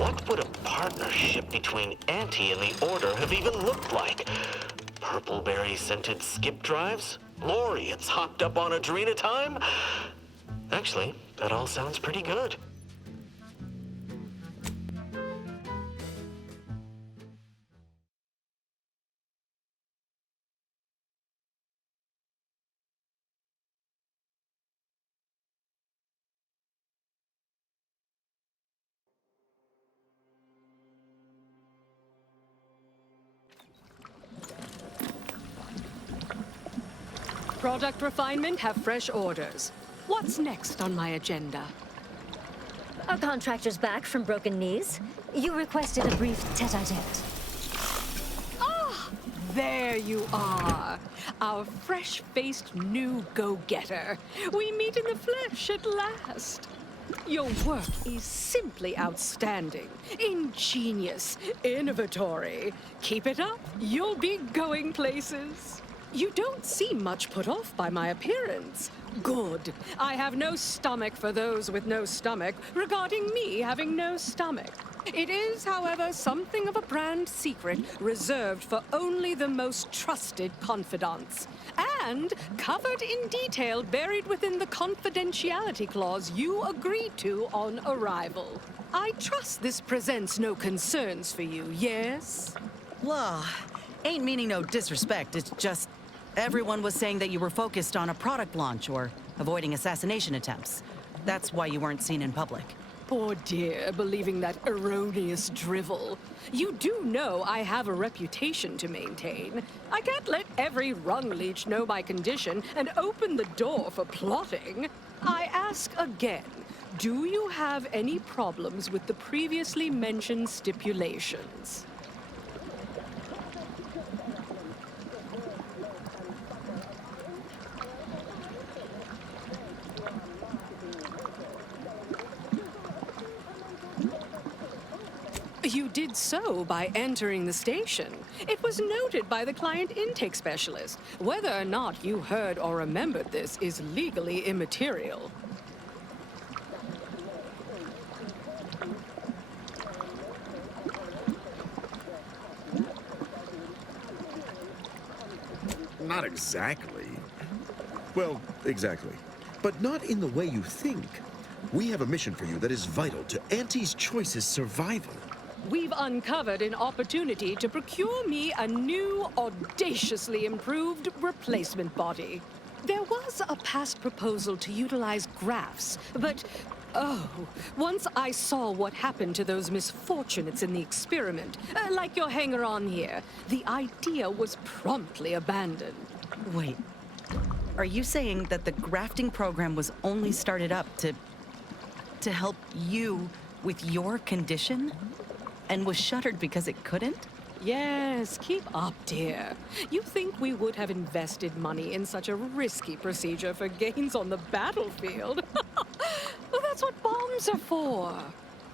What would a partnership between Auntie and the Order have even looked like? Purpleberry-scented skip drives? Laureates hopped up on Adrena time? Actually, that all sounds pretty good. Product refinement have fresh orders. What's next on my agenda? Our contractor's back from broken knees. You requested a brief tete-a-tete. Ah, there you are. Our fresh-faced new go-getter. We meet in the flesh at last. Your work is simply outstanding, ingenious, innovatory. Keep it up, you'll be going places. You don't seem much put off by my appearance. Good. I have no stomach for those with no stomach regarding me having no stomach. It is, however, something of a brand secret reserved for only the most trusted confidants. And covered in detail buried within the confidentiality clause you agreed to on arrival. I trust this presents no concerns for you, yes? Well, ain't meaning no disrespect, it's just everyone was saying that you were focused on a product launch or avoiding assassination attempts. That's why you weren't seen in public. Poor dear, believing that erroneous drivel. You do know I have a reputation to maintain. I can't let every rung leech know my condition and open the door for plotting. I ask again, do you have any problems with the previously mentioned stipulations? You did so by entering the station. It was noted by the client intake specialist. Whether or not you heard or remembered this is legally immaterial. Not exactly. Well, exactly. But not in the way you think. We have a mission for you that is vital to Auntie's Choice's survival. We've uncovered an opportunity to procure me a new, audaciously improved replacement body. There was a past proposal to utilize grafts, but, oh, once I saw what happened to those misfortunates in the experiment, like your hanger-on here, the idea was promptly abandoned. Wait, are you saying that the grafting program was only started up to help you with your condition? And was shuttered because it couldn't? Yes, keep up, dear. You think we would have invested money in such a risky procedure for gains on the battlefield? Well, that's what bombs are for.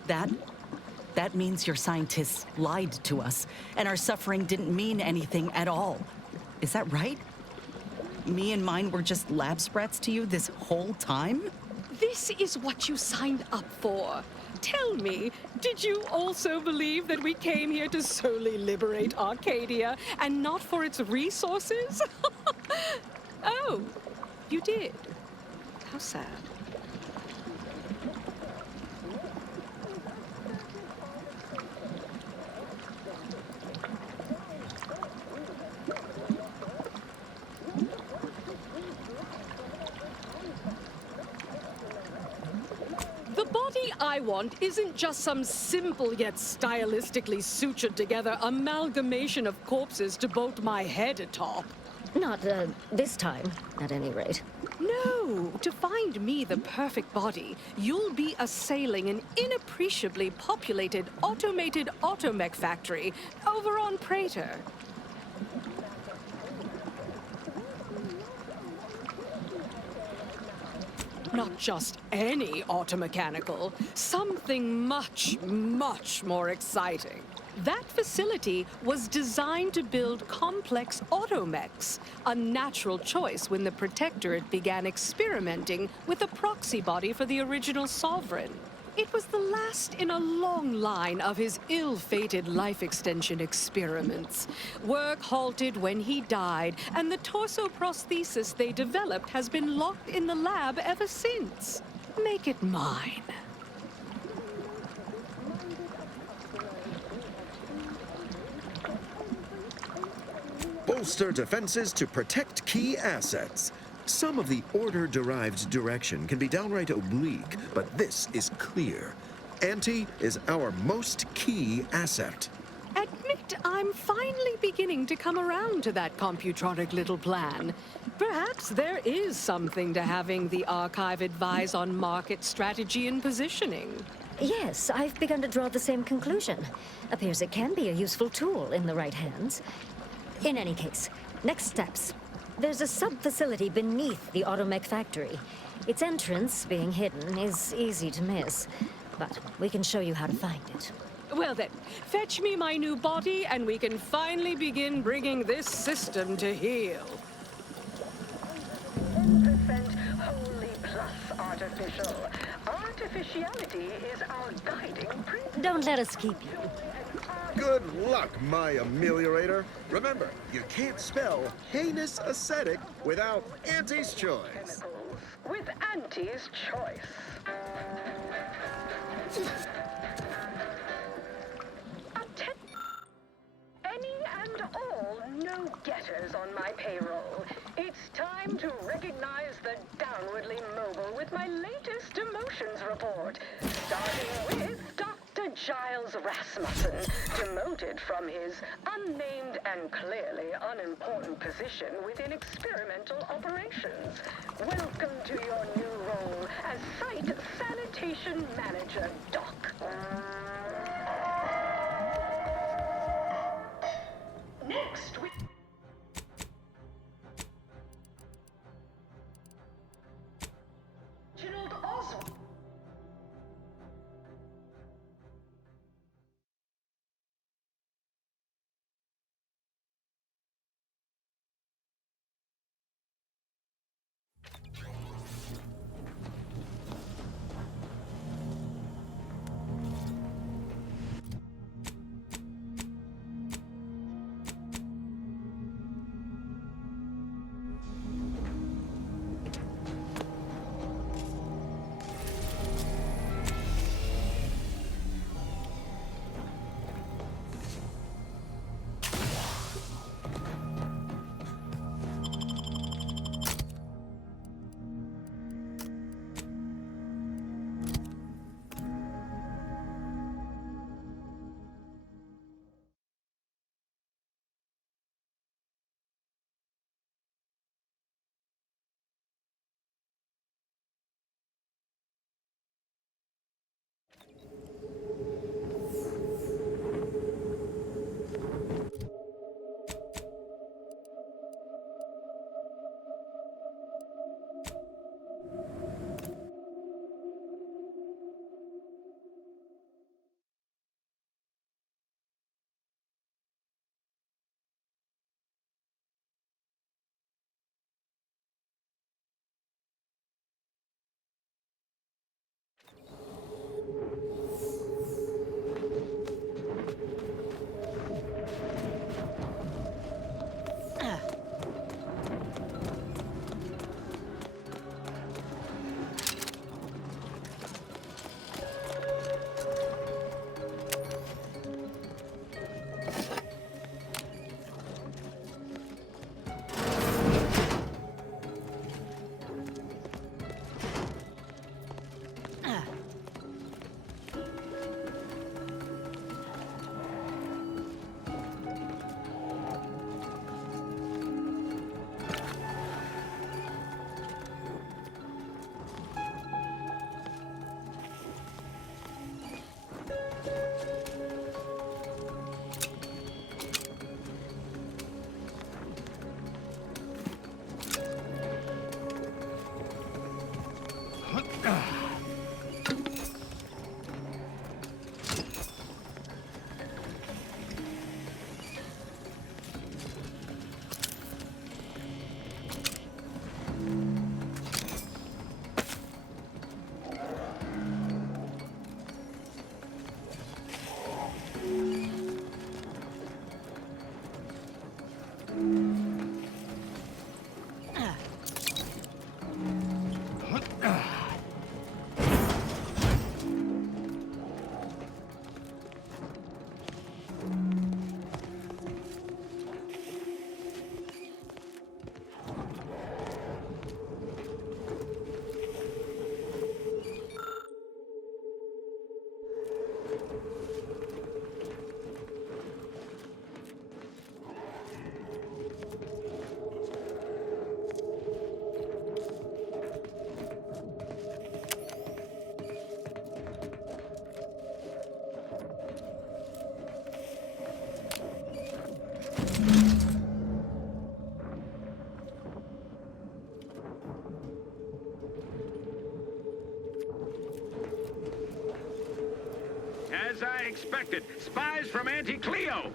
That means your scientists lied to us, and our suffering didn't mean anything at all. Is that right? Me and mine were just lab sprats to you this whole time? This is what you signed up for. Tell me, did you also believe that we came here to solely liberate Arcadia and not for its resources? Oh, you did. How sad. The body I want isn't just some simple yet stylistically sutured together amalgamation of corpses to bolt my head atop. Not, this time, at any rate. No, to find me the perfect body, you'll be assailing an inappreciably populated automated automech factory over on Prater. Not just any automechanical, something much, much more exciting. That facility was designed to build complex automechs, a natural choice when the Protectorate began experimenting with a proxy body for the original Sovereign. It was the last in a long line of his ill-fated life extension experiments. Work halted when he died, and the torso prosthesis they developed has been locked in the lab ever since. Make it mine. Bolster defenses to protect key assets. Some of the order-derived direction can be downright oblique, but this is clear. Auntie is our most key asset. Admit I'm finally beginning to come around to that computronic little plan. Perhaps there is something to having the archive advise on market strategy and positioning. Yes, I've begun to draw the same conclusion. Appears it can be a useful tool in the right hands. In any case, next steps. There's a sub-facility beneath the automech factory. Its entrance, being hidden, is easy to miss. But we can show you how to find it. Well then, fetch me my new body and we can finally begin bringing this system to heel. 10% wholly plus artificial. Artificiality is our guiding principle. Don't let us keep you. Good luck, my ameliorator. Remember, you can't spell heinous ascetic without Auntie's choice. With Auntie's choice. Any and all no-getters on my payroll. It's time to recognize the downwardly mobile with my latest emotions report. Starting with Dr. Giles Rasmussen, demoted from his unnamed and clearly unimportant position within experimental operations. Welcome to your new role as Site Sanitation Manager, Doc. Next, we... Reginald Oswald. As I expected, spies from Auntie Cleo.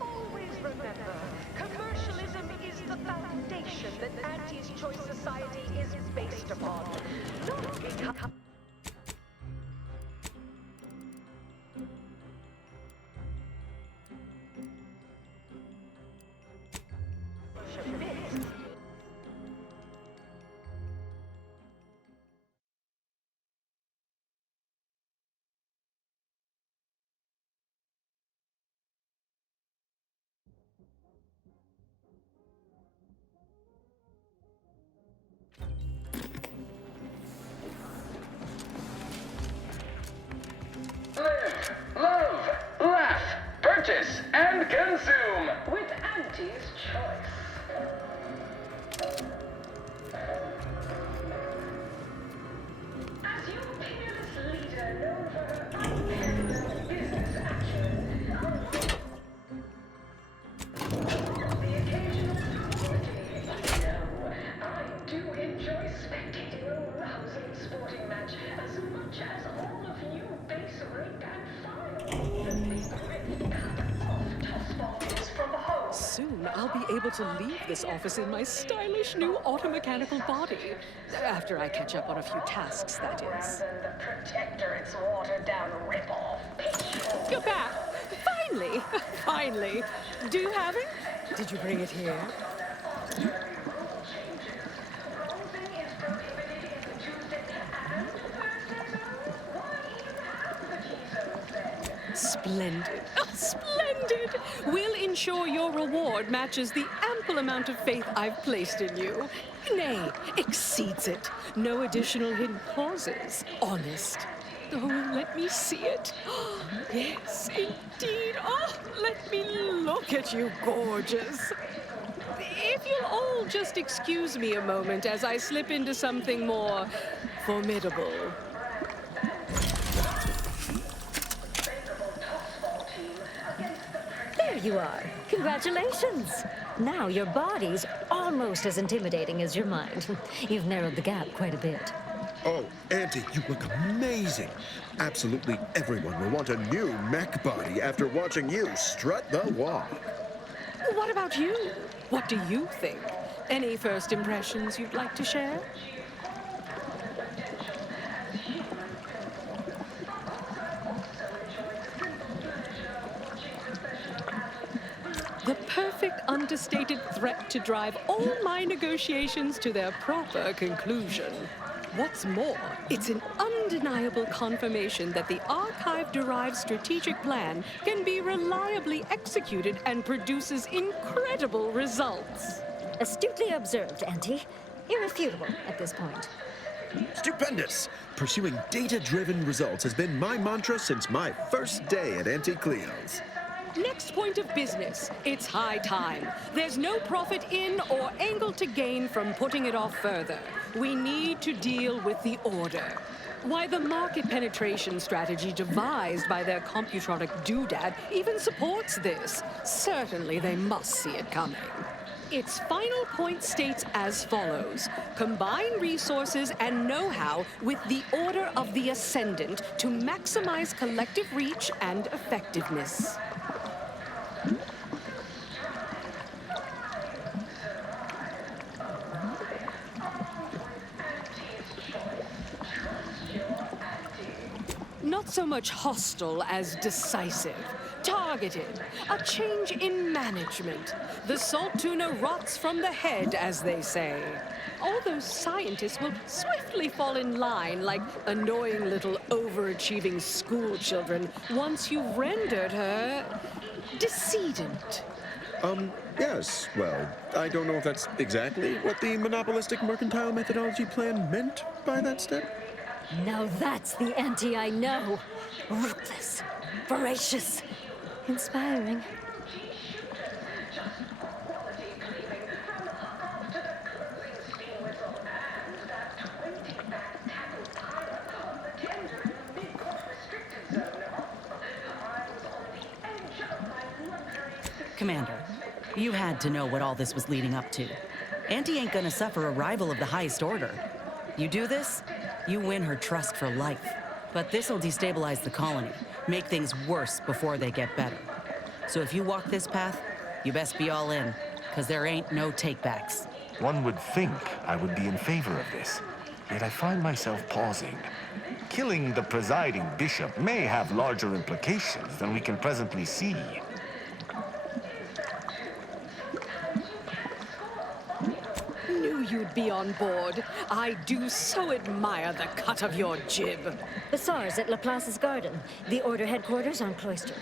Always remember, commercialism is the foundation that Auntie's Choice Society is based upon. Not because... Live, love, laugh, purchase, and consume with Auntie's Choice. As your peerless leader known for her unparalleled business acumen, the occasional frivolity, I do enjoy spectating a rousing sporting match as much as all of you base rank and file. The big rip cut off toss balls from home. Soon I'll be able to leave this office in my stylish new automechanical body. After I catch up on a few tasks, that is. Rather than the Protectorate's watered-down rip-off. You're back! Finally! Finally! Do you have it? Did you bring it here? Splendid. Oh, splendid! We'll ensure your reward matches the ample amount of faith I've placed in you. Nay, exceeds it. No additional hidden clauses. Honest. Oh, let me see it. Yes, indeed. Oh, let me look at you, gorgeous. If you'll all just excuse me a moment as I slip into something more formidable. There you are. Congratulations. Now your body's almost as intimidating as your mind. You've narrowed the gap quite a bit. Oh, Auntie, you look amazing. Absolutely everyone will want a new mech body after watching you strut the walk. What about you? What do you think? Any first impressions you'd like to share? perfect understated threat to drive all my negotiations to their proper conclusion. What's more, it's an undeniable confirmation that the archive-derived strategic plan can be reliably executed and produces incredible results. Astutely observed, Auntie. Irrefutable at this point. Stupendous! Pursuing data-driven results has been my mantra since my first day at Auntie Cleo's. Next point of business. It's high time. There's no profit in or angle to gain from putting it off further. We need to deal with the Order. Why, the market penetration strategy devised by their computronic doodad even supports this. Certainly they must see it coming. Its final point states as follows. Combine resources and know-how with the Order of the Ascendant to maximize collective reach and effectiveness. Not so much hostile as decisive. Targeted. A change in management. The salt tuna rots from the head, as they say. All those scientists will swiftly fall in line like annoying little overachieving school children once you've rendered her decedent. Yes, well, I don't know if that's exactly what the monopolistic mercantile methodology plan meant by that step. Now that's the Auntie I know. Ruthless, voracious, inspiring. Commander, you had to know what all this was leading up to. Auntie ain't gonna suffer a rival of the highest order. You do this, you win her trust for life. But this'll destabilize the colony, make things worse before they get better. So if you walk this path, you best be all in, because there ain't no takebacks. One would think I would be in favor of this, yet I find myself pausing. Killing the presiding bishop may have larger implications than we can presently see. Knew you'd be on board. I do so admire the cut of your jib. The SARS at Laplace's garden, the Order headquarters on Cloister.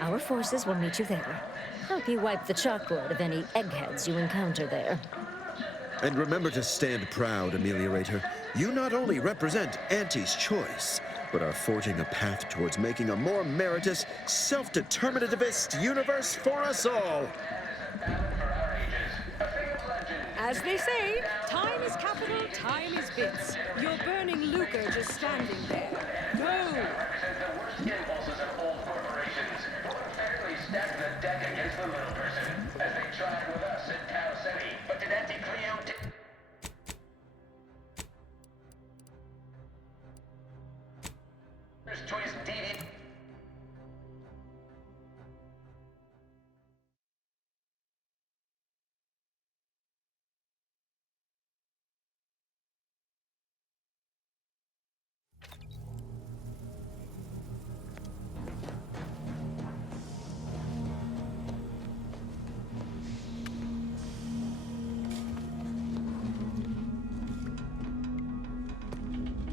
Our forces will meet you there. Help you wipe the chalkboard of any eggheads you encounter there. And remember to stand proud, Ameliorator. You not only represent Auntie's choice, but are forging a path towards making a more meritorious, self-determinativist universe for us all. As they say, time is capital, time is bits. You're burning lucre just standing there. Go! Represent the worst impulses of all corporations. Fairly stack the deck against the little person, as they tried with us at Tau Ceti. But did Auntie Cleo choice deviant?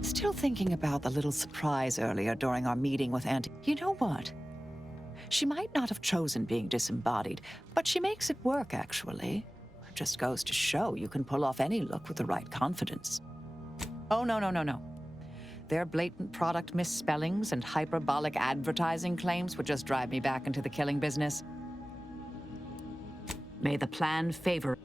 Still thinking about the little surprise earlier during our meeting with Auntie. You know what? She might not have chosen being disembodied, but she makes it work, actually. It just goes to show you can pull off any look with the right confidence. Oh, no. Their blatant product misspellings and hyperbolic advertising claims would just drive me back into the killing business. May the plan favor.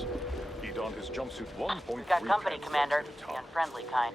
Yes. He donned his jumpsuit 1.3 We've got company, times Commander. at the The top. unfriendly kind.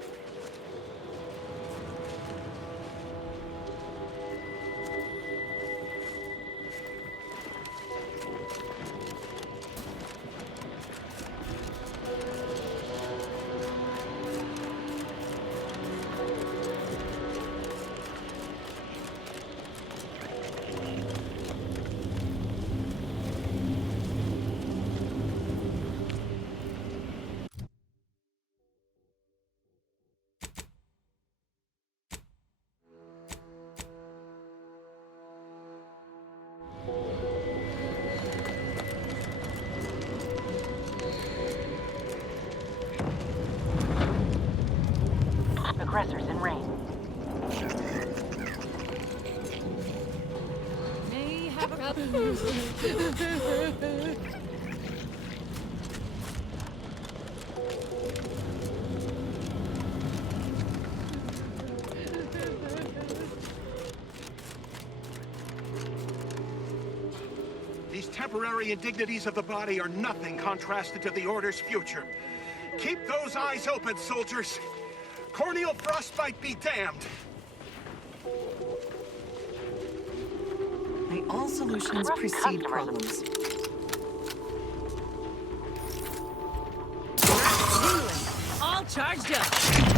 Aggressors in range. May have a cup. These temporary indignities of the body are nothing contrasted to the Order's future. Keep those eyes open, soldiers. Corneal frostbite be damned. May all solutions precede problems. All charged up.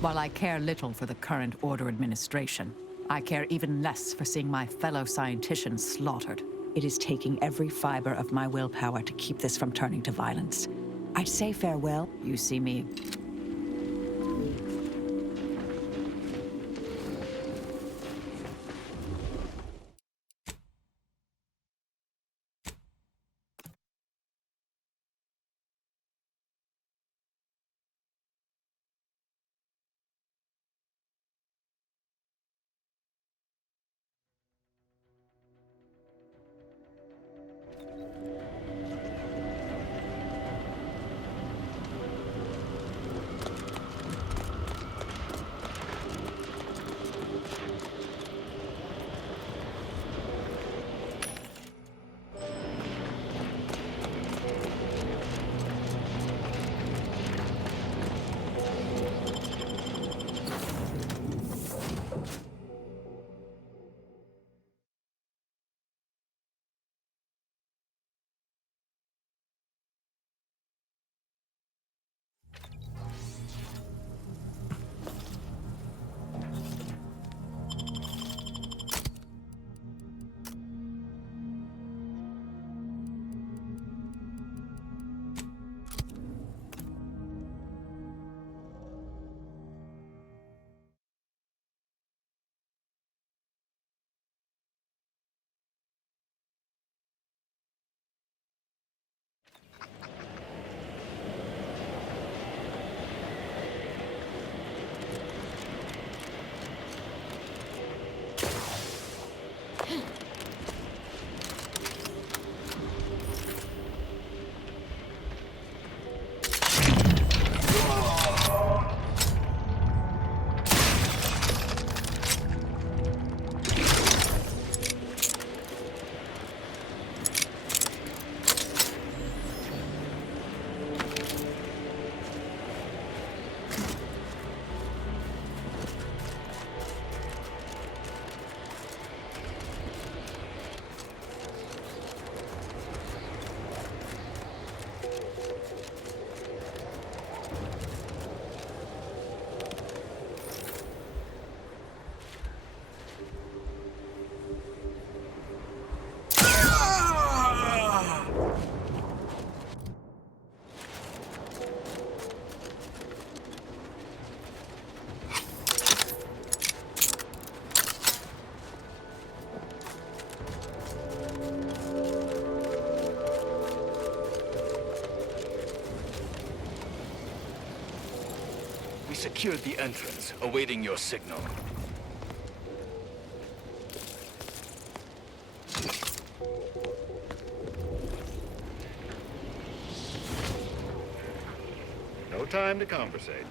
While I care little for the current Order administration, I care even less for seeing my fellow scienticians slaughtered. It is taking every fiber of my willpower to keep this from turning to violence. I'd say farewell. You see me. secured the entrance, awaiting your signal. No time to conversate.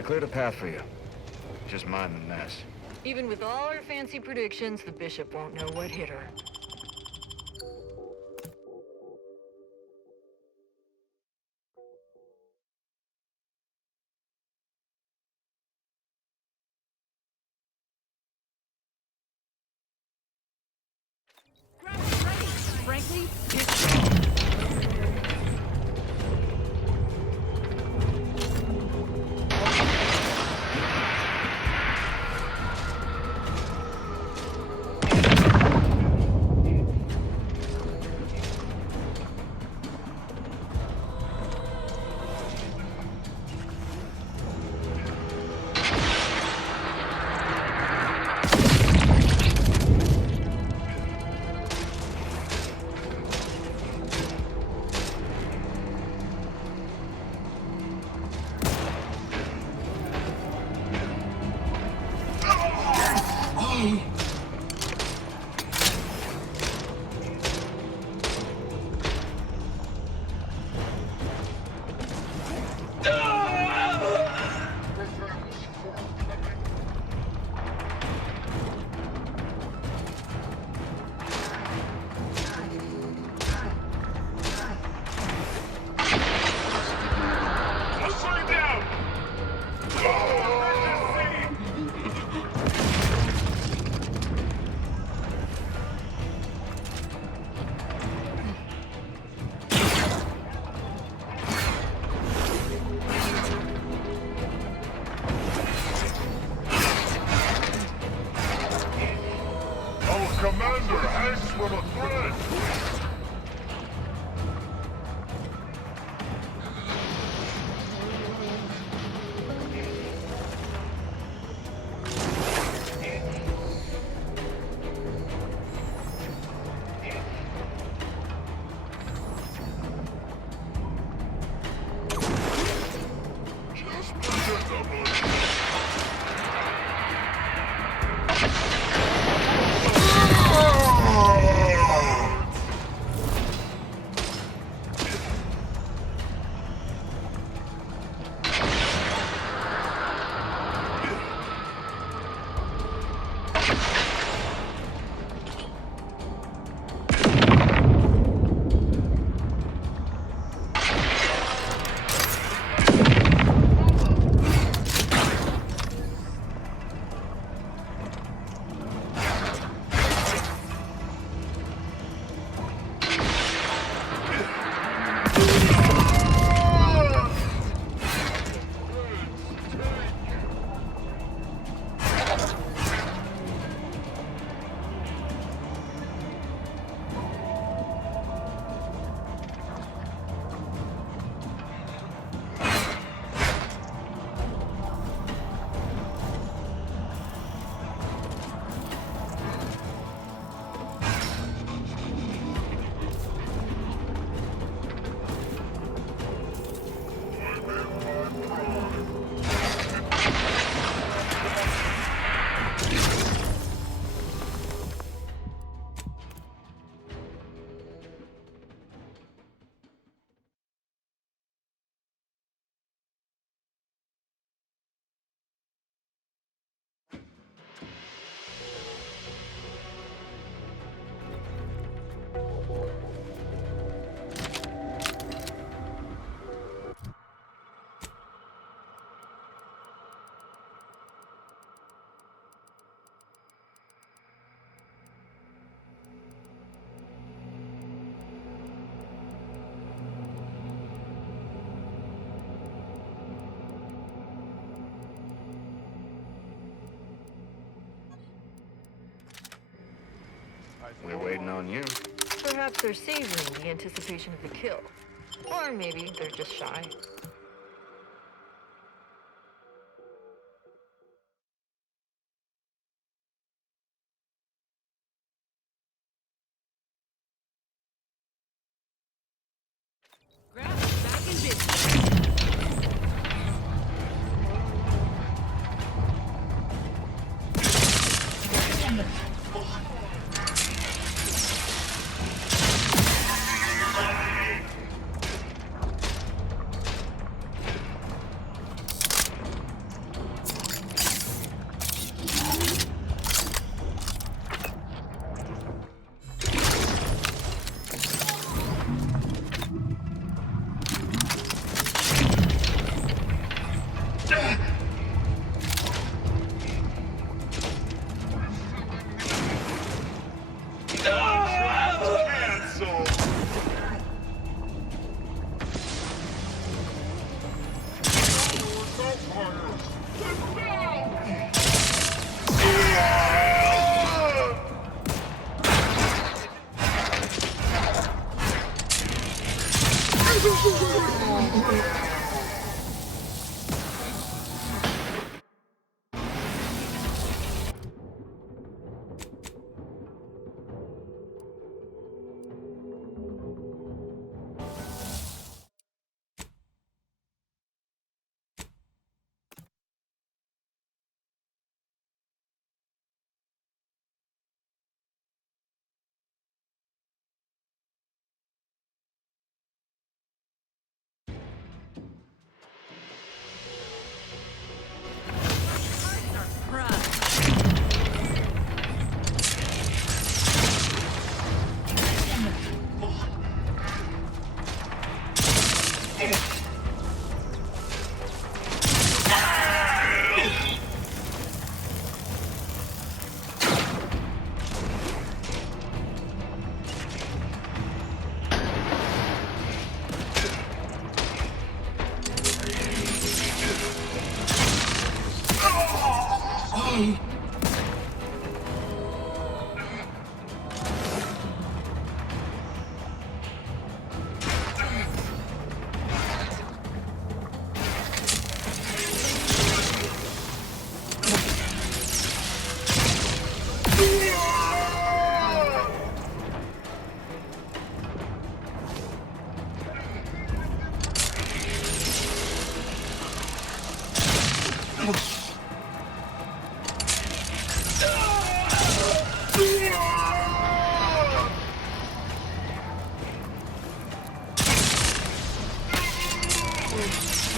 We cleared a path for you. Just mind the mess. Even with all her fancy predictions, the bishop won't know what hit her. Frankly, hangs from a thread! We're waiting on you. Perhaps they're savoring the anticipation of the kill. Or maybe they're just shy. Back in business.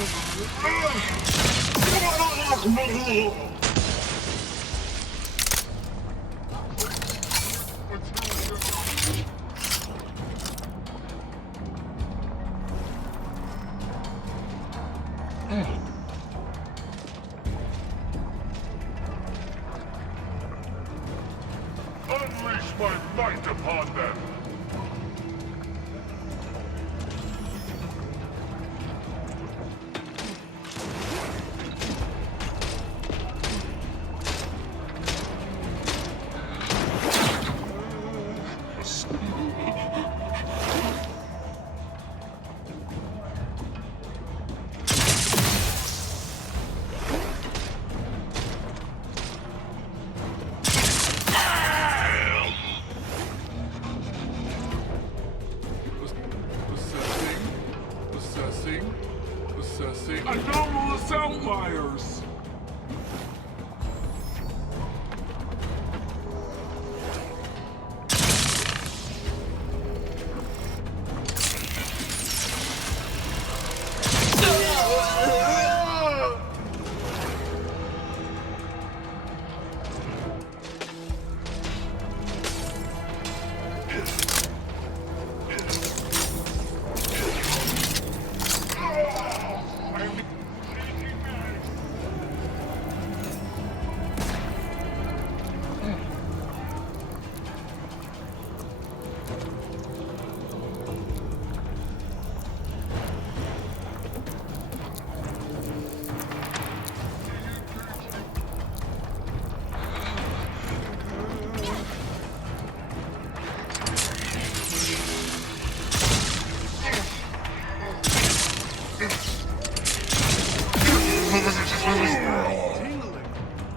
Unleash my might upon them! Assessing anomalous outliers!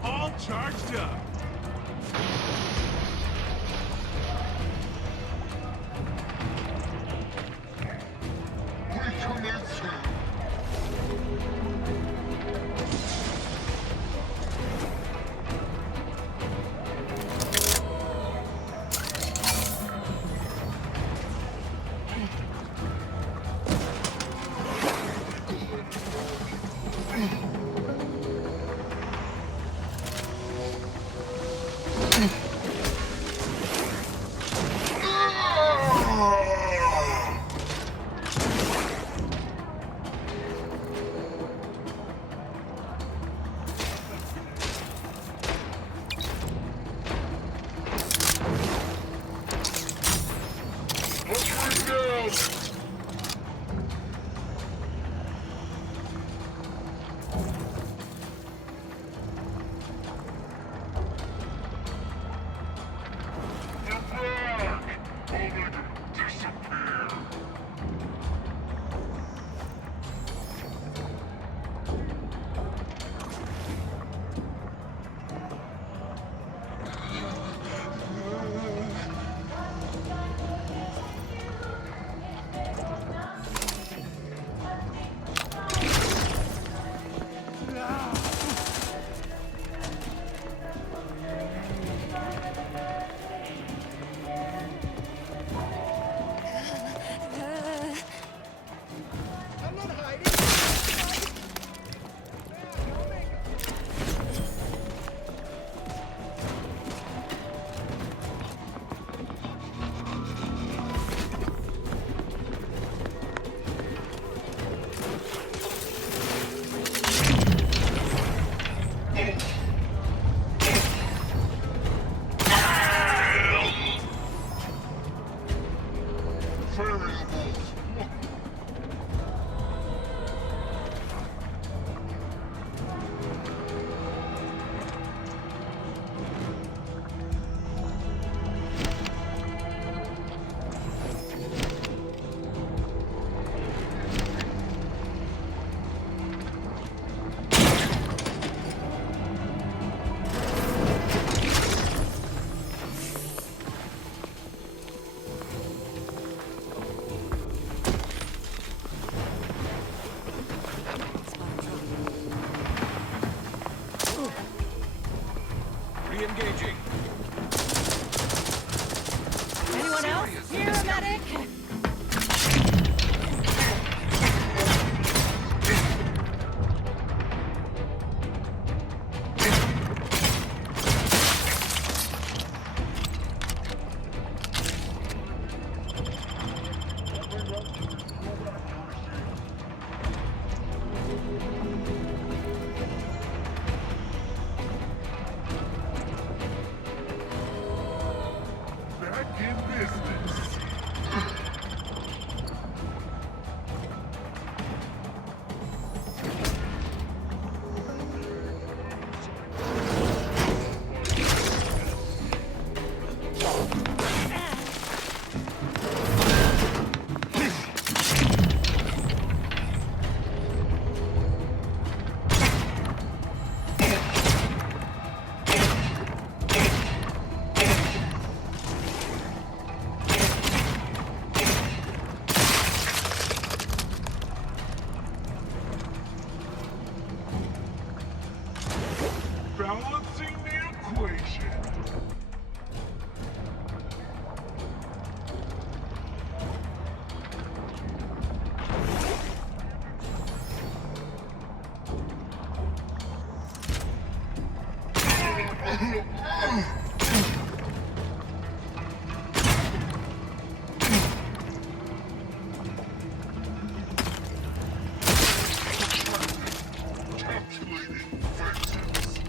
All charged up. Re-engaging. Anyone else? Here, medic! business. Balancing the equation. Calculating vengeance.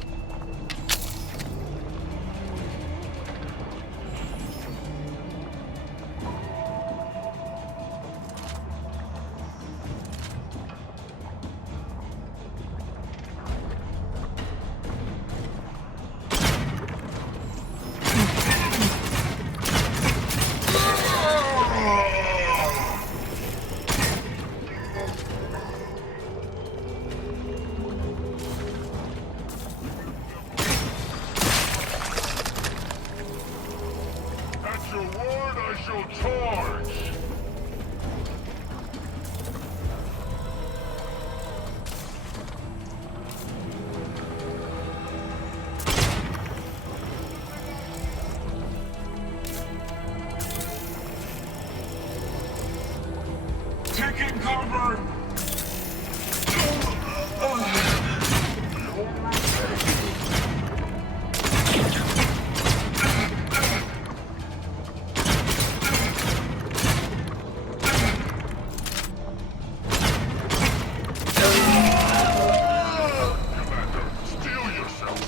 At your word, I shall charge. Taking cover. Commander, steel yourself.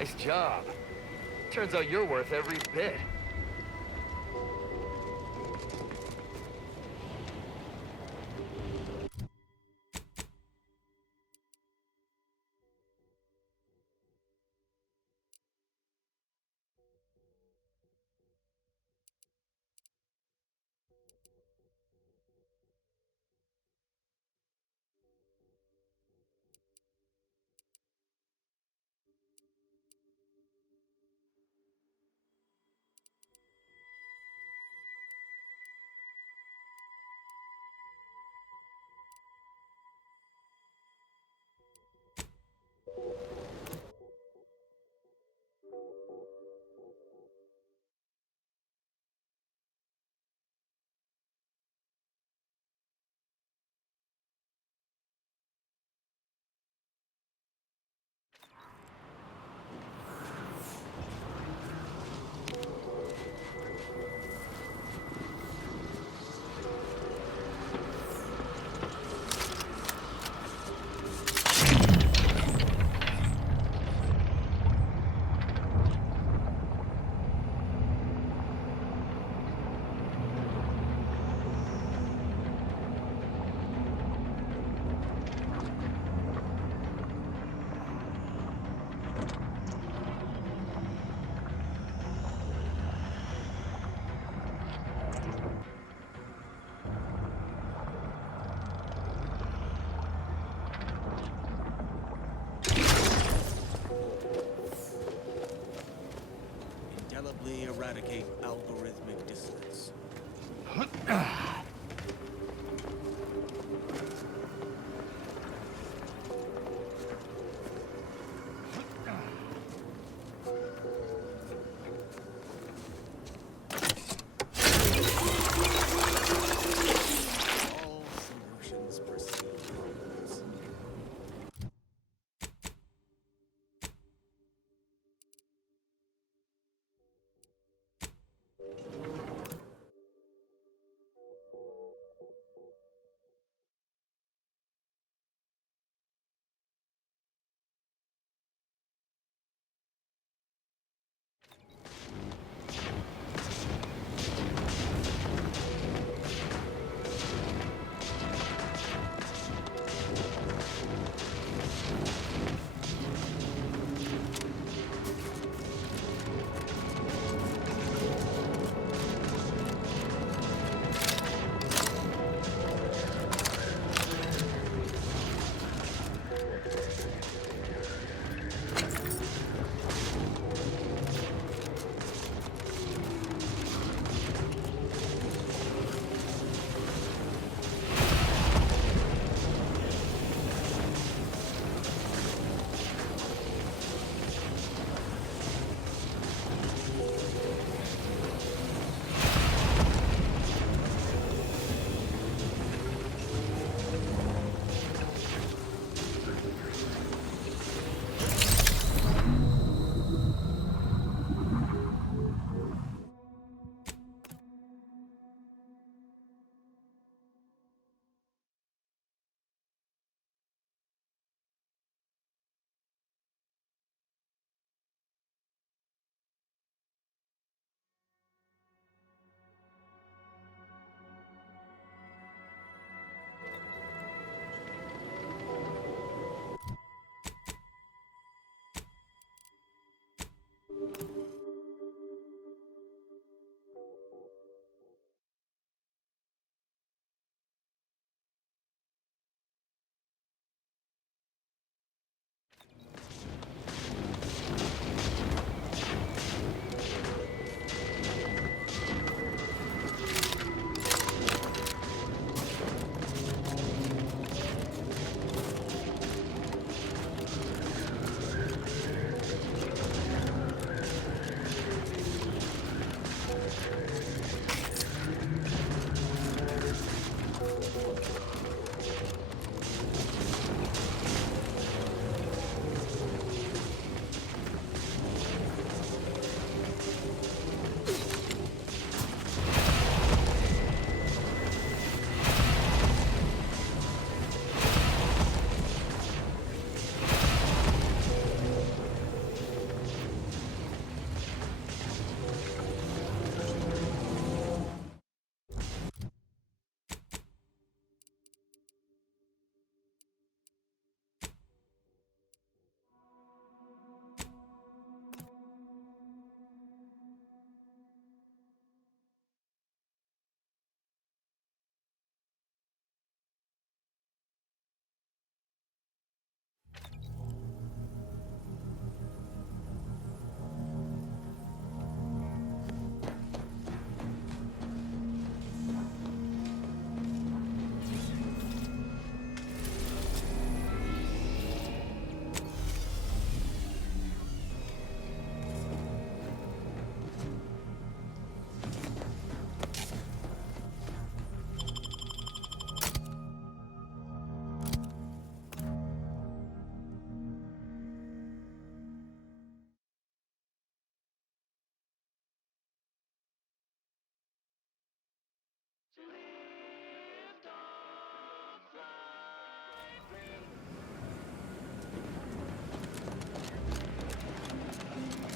Nice job. Turns out you're worth every bit. Indelibly eradicate algorithmic dissonance. All solutions proceed onwards.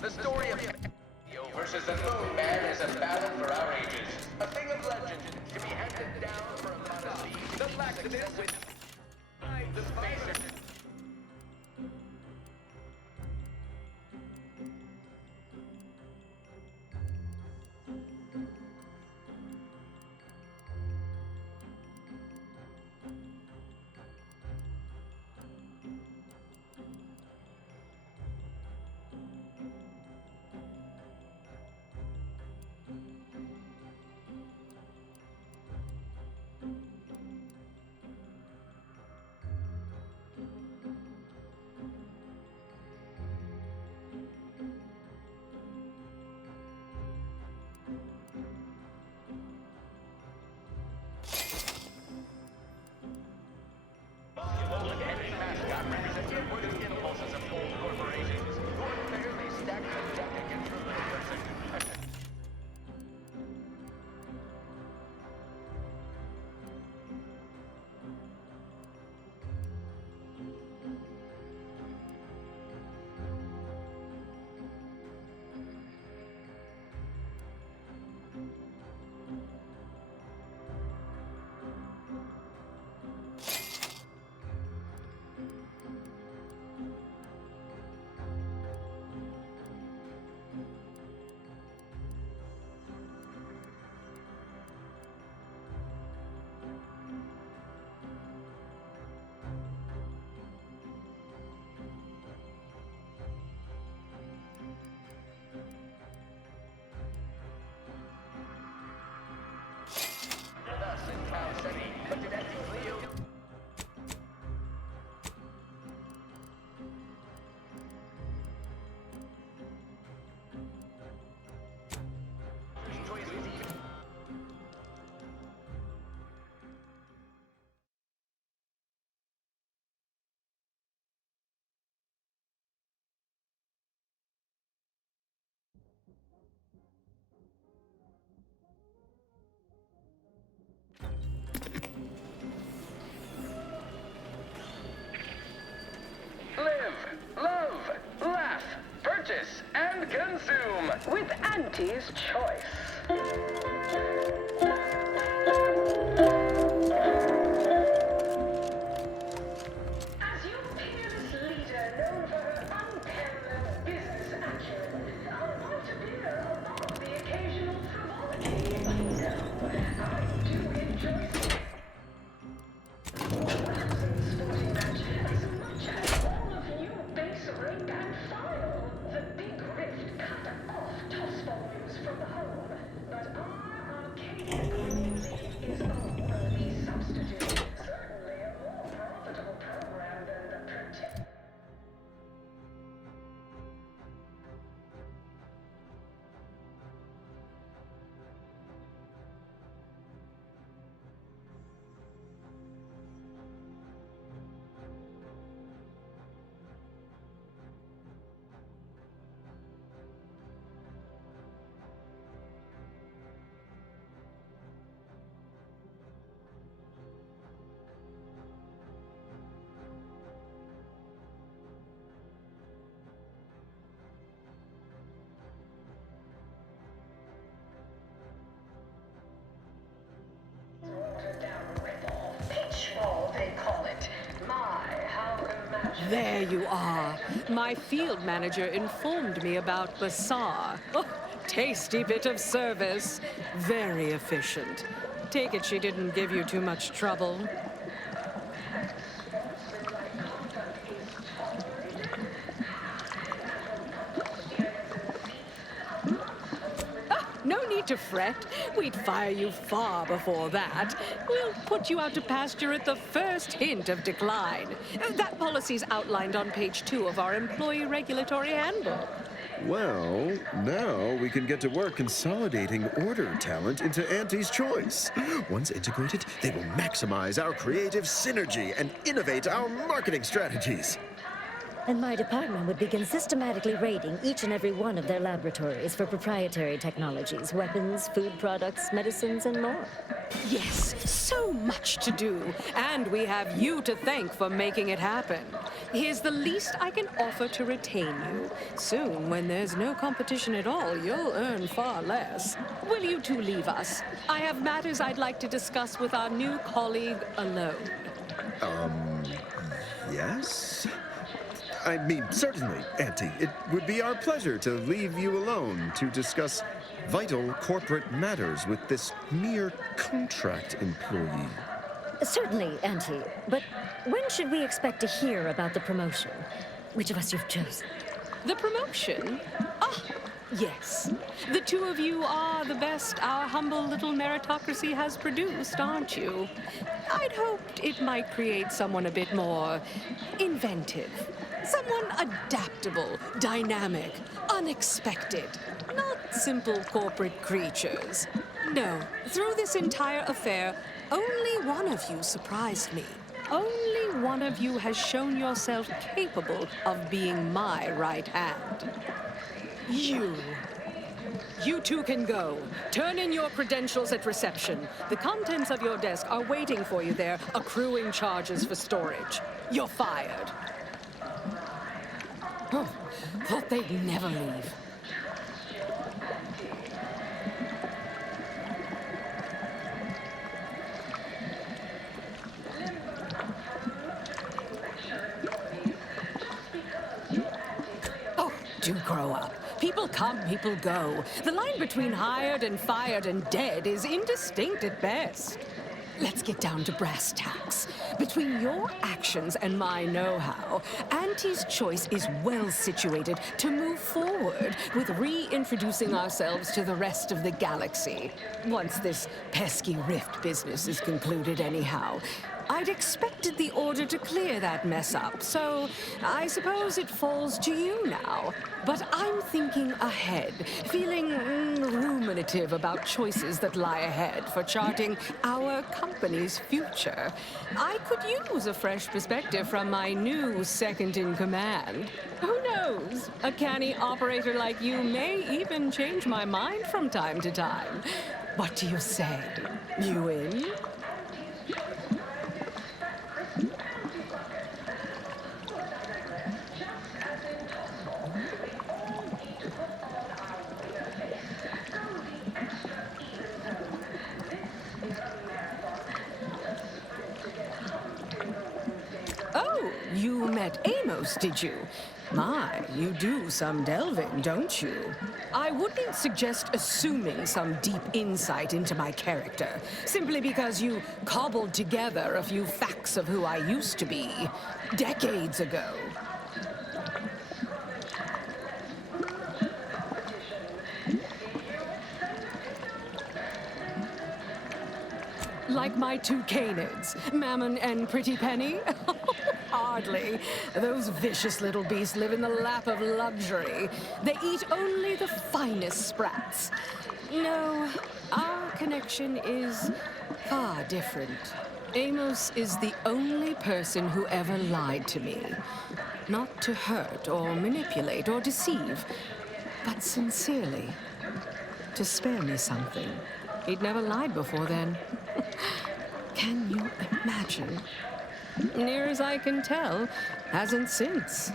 The story of Leo versus the Moon Man is a battle for our ages. A thing of legend to be handed down for a monarchy. The laxative with the face. and consume with Auntie's Choice. As your peerless leader, known for her unparalleled business acumen, I'll want to bear above the occasional frivolity. I do enjoy sporting match as much as all of you base rank and file. The big rift cut off toss volumes from the home, but our arcade music is a worthy substitute. Certainly a more profitable program than the protect. There you are. My field manager informed me about Bazaar. Oh, tasty bit of service. Very efficient. Take it she didn't give you too much trouble. No need to fret. We'd fire you far before that. We'll put you out to pasture at the first hint of decline. That policy's outlined on page 2 of our Employee Regulatory Handbook. Well, now we can get to work consolidating order talent into Auntie's Choice. Once integrated, they will maximize our creative synergy and innovate our marketing strategies. And my department would begin systematically raiding each and every one of their laboratories for proprietary technologies, weapons, food products, medicines, and more. Yes, so much to do. And we have you to thank for making it happen. Here's the least I can offer to retain you. Soon, when there's no competition at all, you'll earn far less. Will you two leave us? I have matters I'd like to discuss with our new colleague alone. Yes? I mean, certainly, Auntie. It would be our pleasure to leave you alone to discuss vital corporate matters with this mere contract employee. Certainly, Auntie. But when should we expect to hear about the promotion? Which of us you've chosen? The promotion? Ah, yes. The two of you are the best our humble little meritocracy has produced, aren't you? I'd hoped it might create someone a bit more inventive. Someone adaptable, dynamic, unexpected. Not simple corporate creatures. No, through this entire affair, only one of you surprised me. Only one of you has shown yourself capable of being my right hand. You. You two can go. Turn in your credentials at reception. The contents of your desk are waiting for you there, accruing charges for storage. You're fired. Oh, thought they'd never leave. Oh, do grow up. People come, people go. The line between hired and fired and dead is indistinct at best. Let's get down to brass tacks. Between your actions and my know-how, Auntie's choice is well situated to move forward with reintroducing ourselves to the rest of the galaxy. Once this pesky rift business is concluded anyhow. I'd expected the Order to clear that mess up, so I suppose it falls to you now. But I'm thinking ahead, feeling ruminative about choices that lie ahead for charting our company's future. I could use a fresh perspective from my new second-in-command. Who knows? A canny operator like you may even change my mind from time to time. What do you say? You in? Oh, you met Amos, did you? My, you do some delving, don't you? I wouldn't suggest assuming some deep insight into my character, simply because you cobbled together a few facts of who I used to be decades ago. Like my two canids, Mammon and Pretty Penny? Hardly. Those vicious little beasts live in the lap of luxury. They eat only the finest sprats. No, our connection is far different. Amos is the only person who ever lied to me. Not to hurt or manipulate or deceive, but sincerely. To spare me something. He'd never lied before then. Can you imagine? Near as I can tell, hasn't since.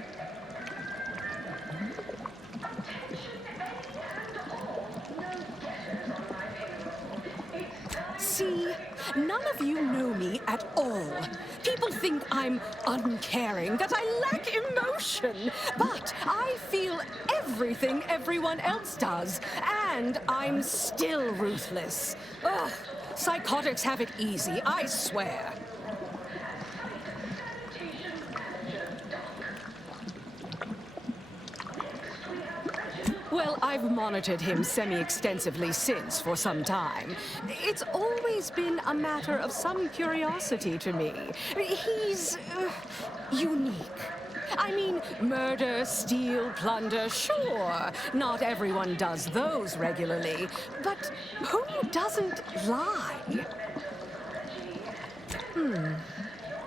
See, none of you know me at all. People think I'm uncaring, that I lack emotion. But I feel everything everyone else does, and I'm still ruthless. Ugh, psychotics have it easy, I swear. Well, I've monitored him semi-extensively since for some time. It's always been a matter of some curiosity to me. He's unique. I mean, murder, steal, plunder, sure. Not everyone does those regularly. But who doesn't lie?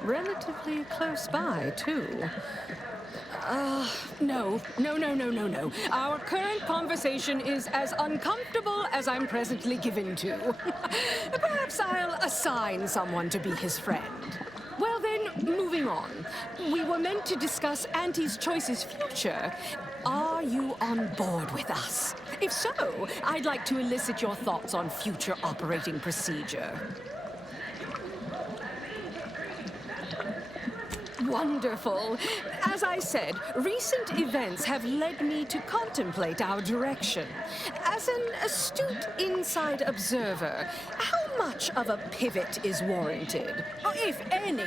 Relatively close by, too. No. Our current conversation is as uncomfortable as I'm presently given to. Perhaps I'll assign someone to be his friend. Well then, moving on. We were meant to discuss Auntie's Choice's future. Are you on board with us? If so, I'd like to elicit your thoughts on future operating procedure. Wonderful. As I said, recent events have led me to contemplate our direction. As an astute inside observer, how much of a pivot is warranted, if any?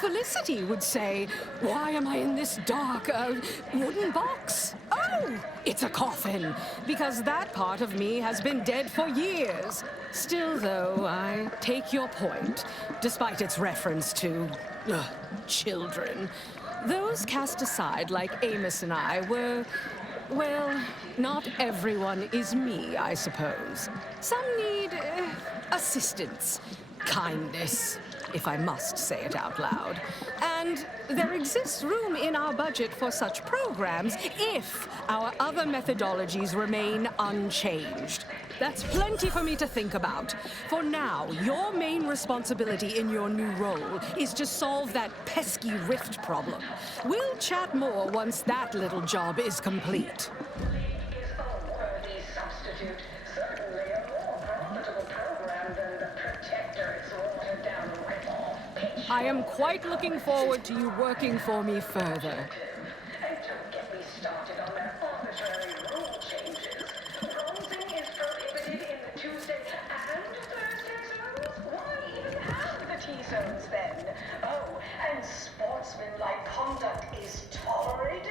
Felicity would say, why am I in this dark, wooden box? Oh, it's a coffin, because that part of me has been dead for years. Still, though, I take your point, despite its reference to, children. Those cast aside like Amos and I were, well, not everyone is me, I suppose. Some need, assistance, kindness, if I must say it out loud. And there exists room in our budget for such programs if our other methodologies remain unchanged. That's plenty for me to think about. For now, your main responsibility in your new role is to solve that pesky rift problem. We'll chat more once that little job is complete. I am quite looking forward to you working for me further. And don't get me started on their arbitrary rule changes. Bronzing is prohibited in the Tuesday and Thursday zones? Why even have the T-zones then? Oh, and sportsmanlike conduct is tolerated?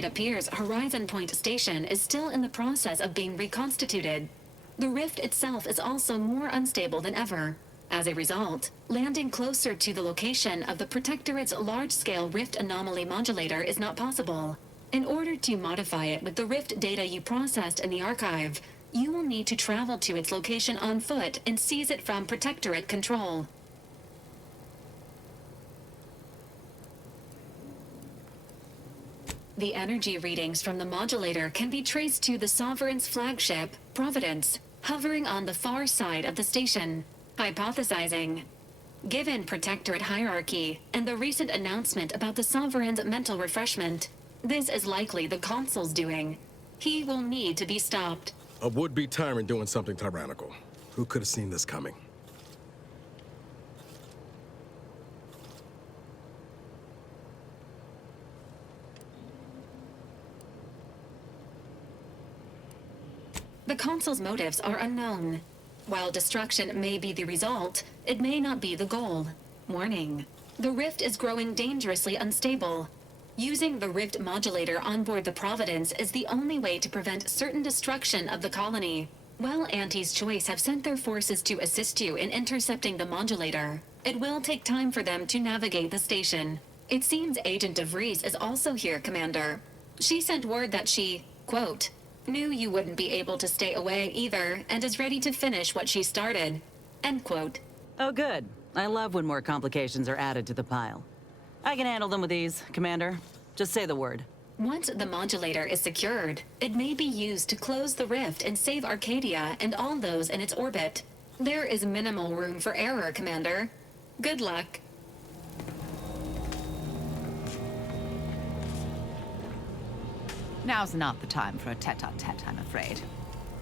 It appears Horizon Point Station is still in the process of being reconstituted. The rift itself is also more unstable than ever. As a result, landing closer to the location of the Protectorate's large-scale rift anomaly modulator is not possible. In order to modify it with the rift data you processed in the archive, you will need to travel to its location on foot and seize it from Protectorate control. The energy readings from the modulator can be traced to the Sovereign's flagship, Providence, hovering on the far side of the station. Hypothesizing. Given Protectorate hierarchy and the recent announcement about the Sovereign's mental refreshment, this is likely the Consul's doing. He will need to be stopped. A would-be tyrant doing something tyrannical. Who could have seen this coming? The Consul's motives are unknown. While destruction may be the result, it may not be the goal. Warning. The rift is growing dangerously unstable. Using the rift modulator on board the Providence is the only way to prevent certain destruction of the colony. While Auntie's Choice have sent their forces to assist you in intercepting the modulator, it will take time for them to navigate the station. It seems Agent DeVries is also here, Commander. She sent word that she, quote, knew you wouldn't be able to stay away either, and is ready to finish what she started. End quote. Oh, good. I love when more complications are added to the pile. I can handle them with ease, Commander. Just say the word. Once the modulator is secured, it may be used to close the rift and save Arcadia and all those in its orbit. There is minimal room for error, Commander. Good luck. Now's not the time for a tete-a-tete, I'm afraid.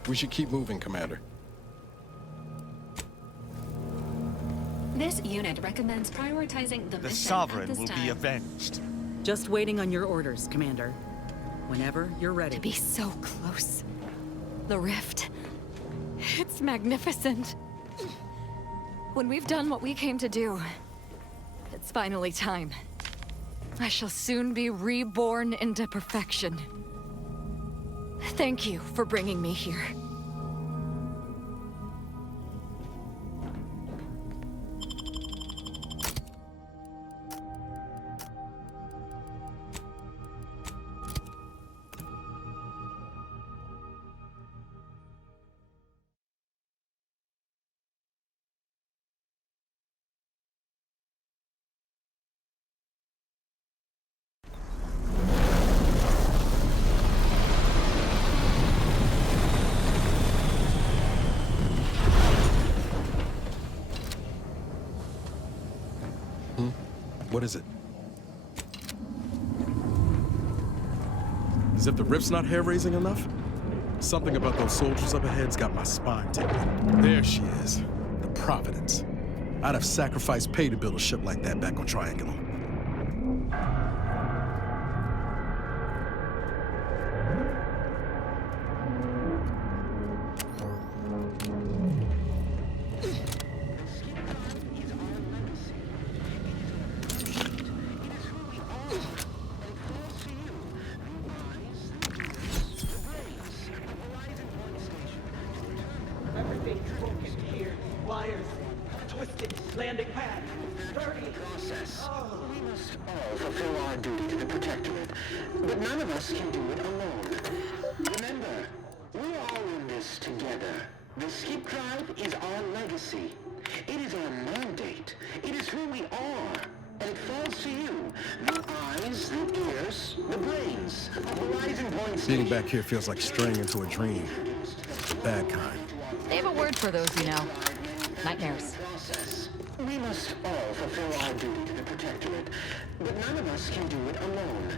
We should keep moving, Commander. This unit recommends prioritizing the mission Sovereign at this will time. be avenged. Just waiting on your orders, Commander. Whenever you're ready. To be so close. The rift. It's magnificent. When we've done what we came to do, it's finally time. I shall soon be reborn into perfection. Thank you for bringing me here. What is it? As if the rift's not hair-raising enough? Something about those soldiers up ahead's got my spine tingling. There she is, the Providence. I'd have sacrificed pay to build a ship like that back on Triangulum. Fulfill our duty to the Protectorate, but none of us can do it alone. Remember, we're all in this together. The Skip Drive is our legacy. It is our mandate. It is who we are. And it falls to you. The eyes, the ears, the brains of Horizon Point Station. Being back here feels like straying into a dream. The bad kind. They have a word for those, you know. Nightmares. We must all fulfill our duty to the Protectorate, but none of us can do it alone.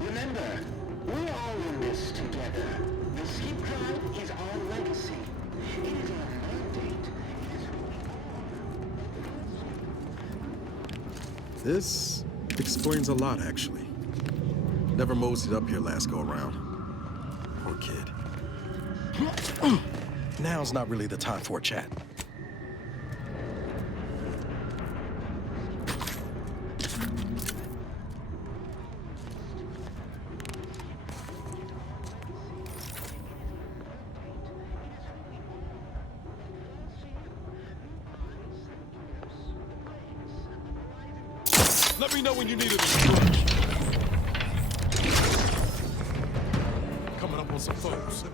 Remember, we're all in this together. The Skip Drive is our legacy. It is our mandate. It is who we are. This explains a lot, actually. Never moseyed up here last go-around. Poor kid. Now's not really the time for a chat. Let me know when you need an instruction. Coming up on some folks.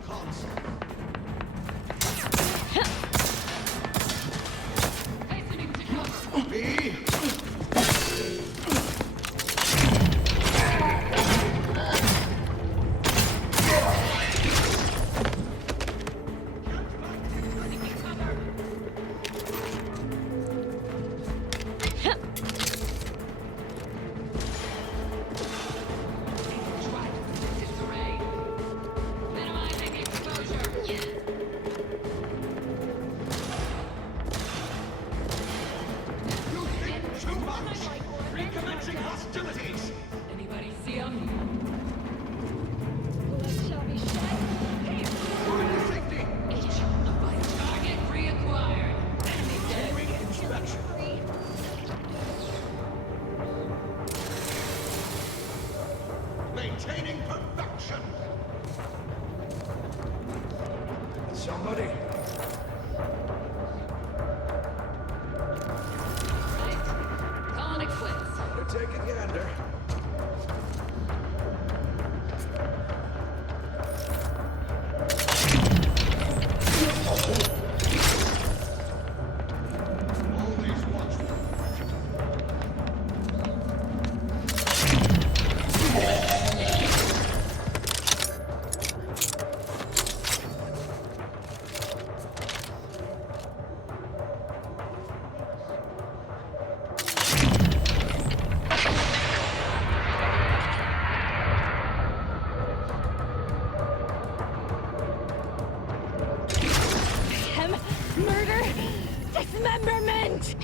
Anybody see him? Target reacquired. Enemy dead. Inspection. Maintaining perfection. Somebody. Calling it quits. Take a gander. Murder! Dismemberment!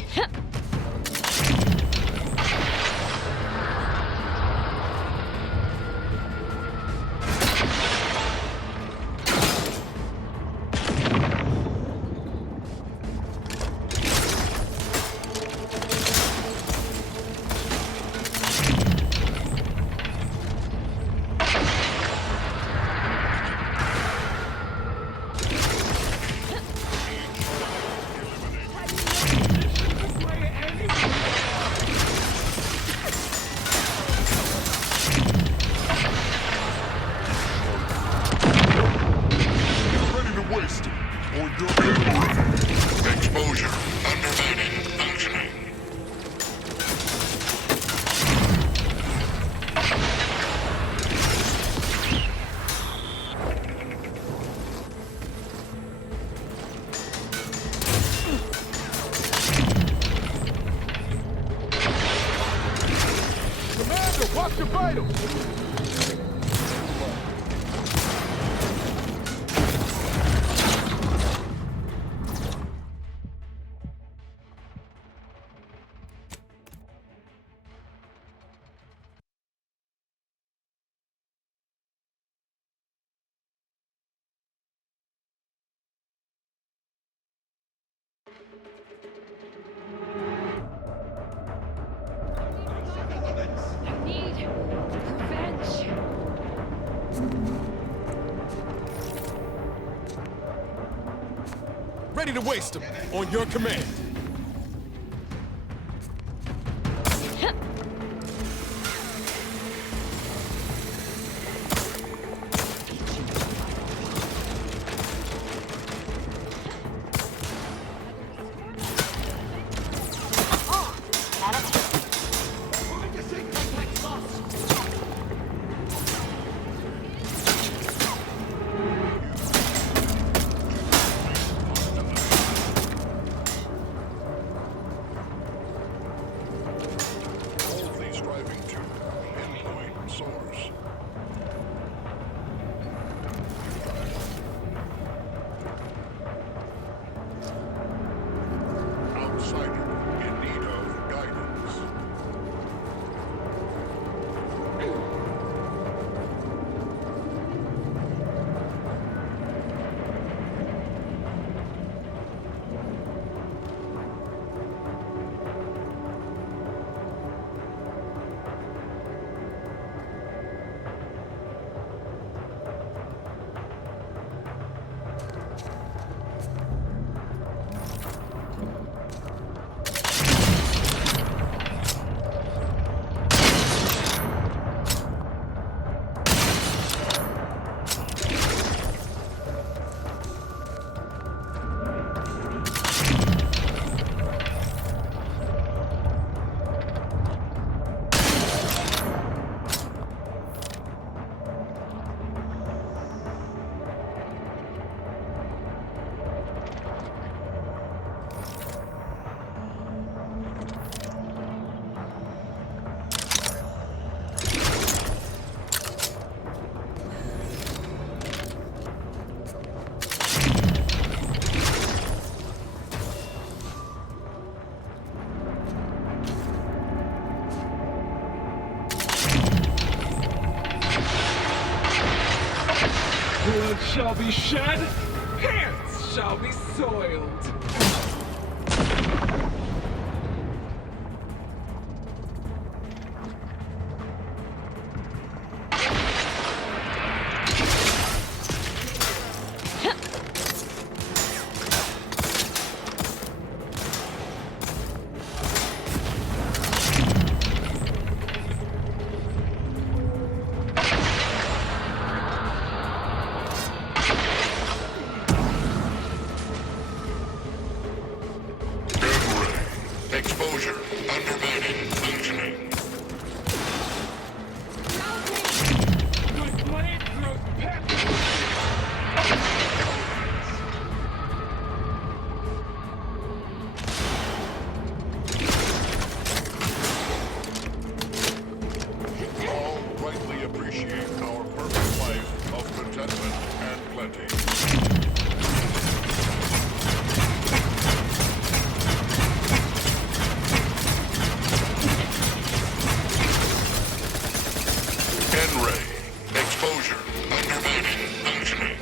Exposure. Undermining. Functioning. Commander, watch your vitals! Ready to waste them on your command. Blood shall be shed, hands shall be soiled. Exposure. Undermining. Functioning. My blade grows past. All rightly appreciate our perfect life of contentment and plenty. N-ray. Exposure. Undermining. Functioning.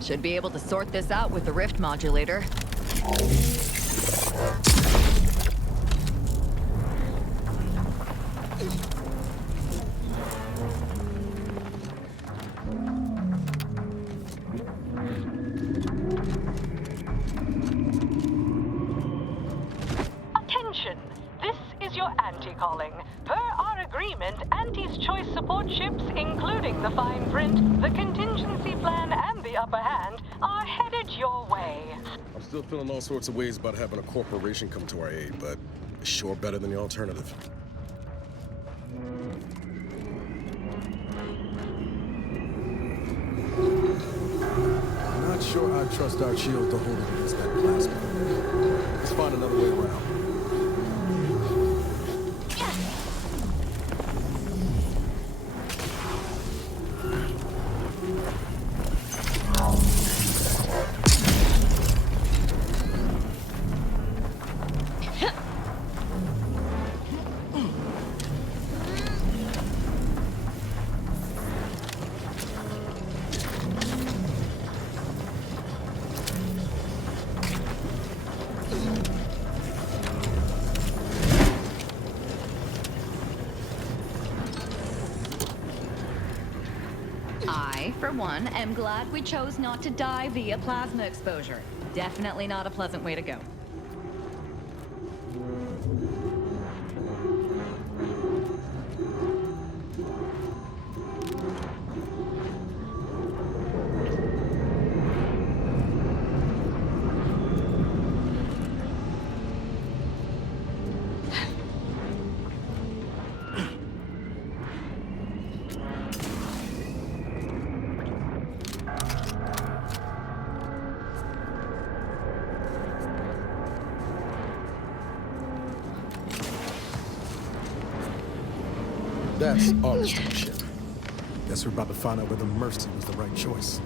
Should be able to sort this out with the rift modulator. Attention! This is your Auntie calling. Per our agreement, Auntie's choice support ships, including the fine print, the contingency plan, and the upper hand, are headed your way. I'm still feeling all sorts of ways about having a corporation come to our aid, but it's sure better than the alternative. I'm not sure I trust our shield to hold it against that plasma. Let's find another way around. for one, am glad we chose not to die via plasma exposure. Definitely not a pleasant way to go. That's Augustine's ship. Guess we're about to find out whether Mercy was the right choice.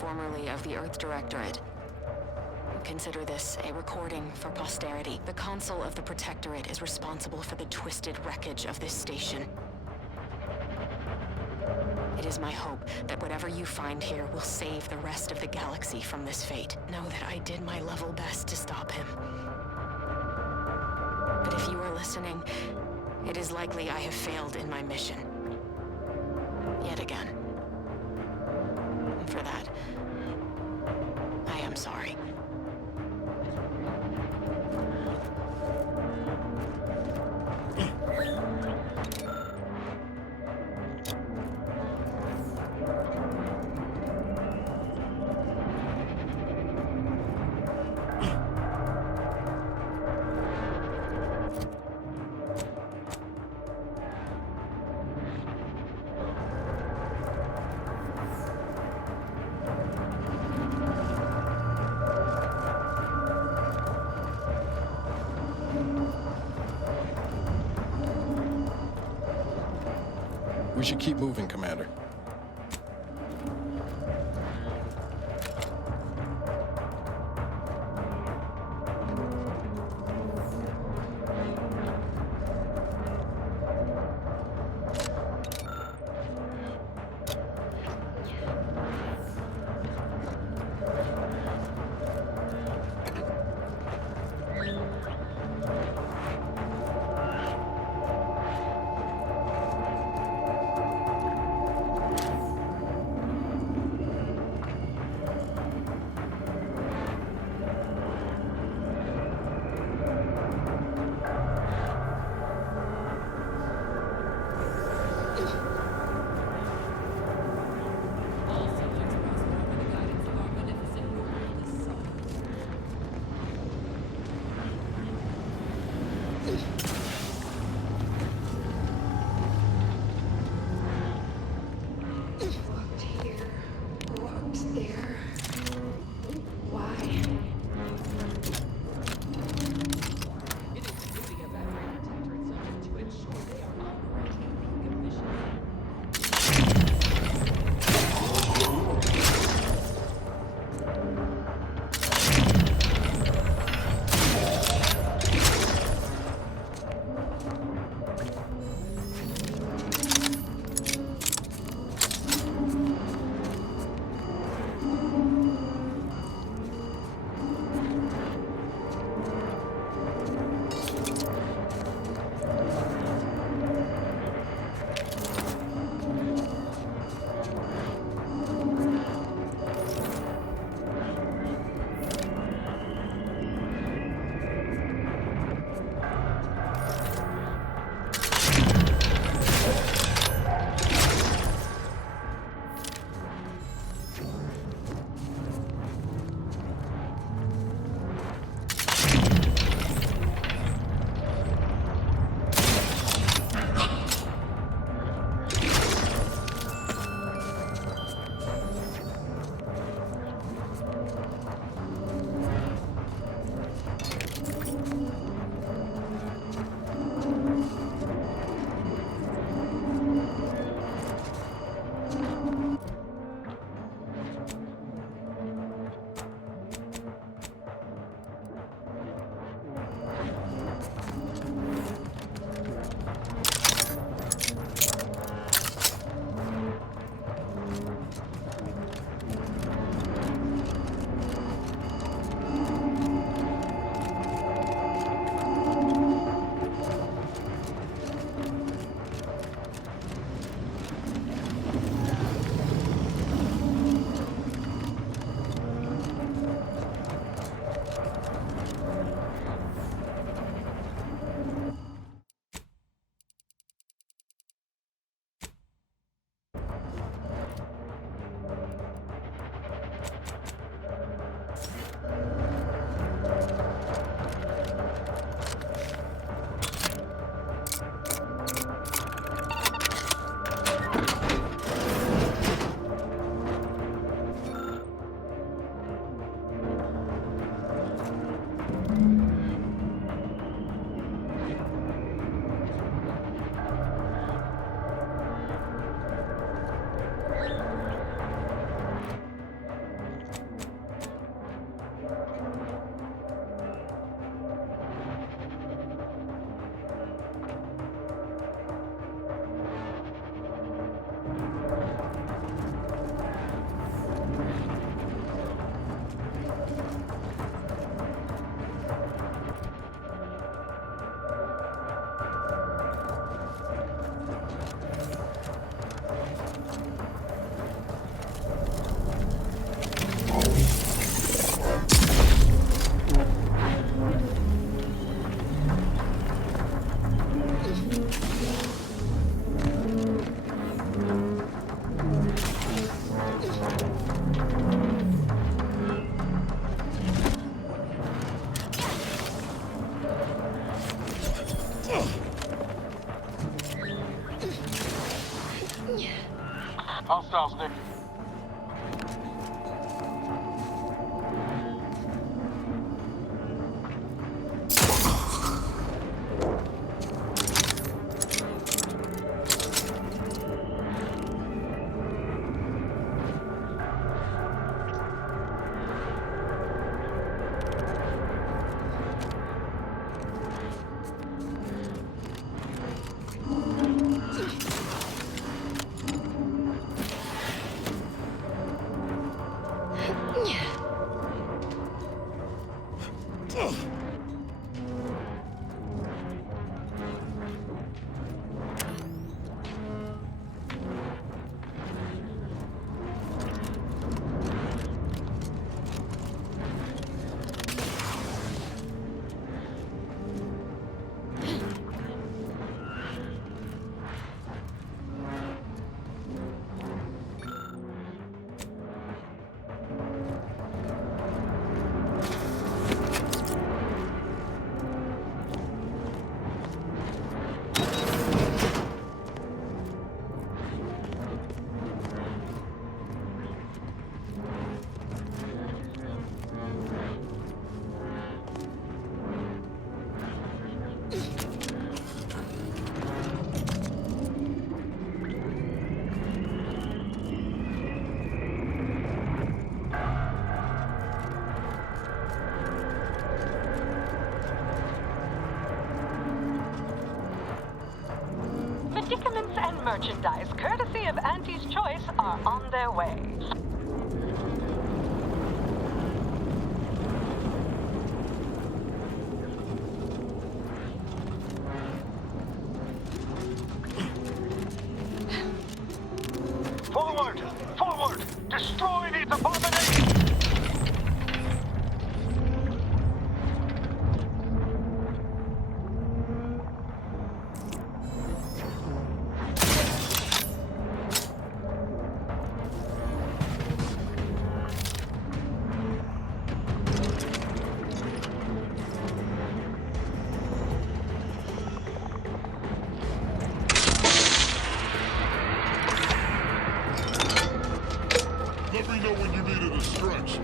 Formerly of the Earth Directorate. Consider this a recording for posterity. The Consul of the Protectorate is responsible for the twisted wreckage of this station. It is my hope that whatever you find here will save the rest of the galaxy from this fate. Know that I did my level best to stop him. But if you are listening, it is likely I have failed in my mission. Yet again. For that, I am sorry. We should keep moving, Commander. Hostiles, Nick. Medicaments and merchandise, courtesy of Auntie's Choice, are on their way. Forward! Forward! Destroy these abominations! Let me know when you needed a stretch.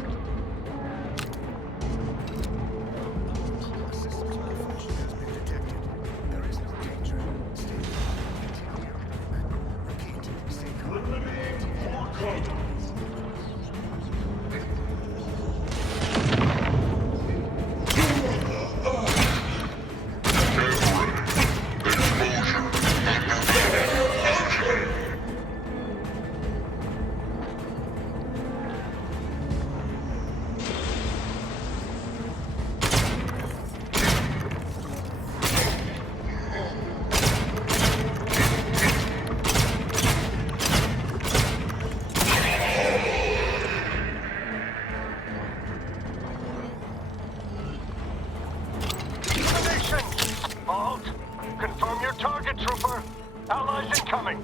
Confirm your target, Trooper. Allies incoming.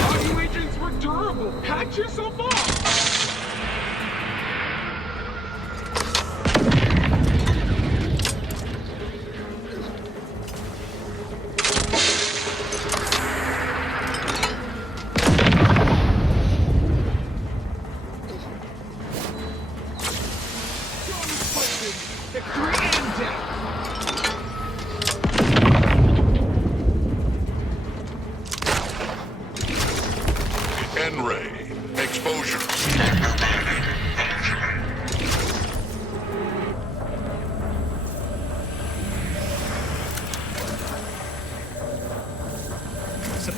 All you agents were durable. Patch yourself off. N-ray. Exposure.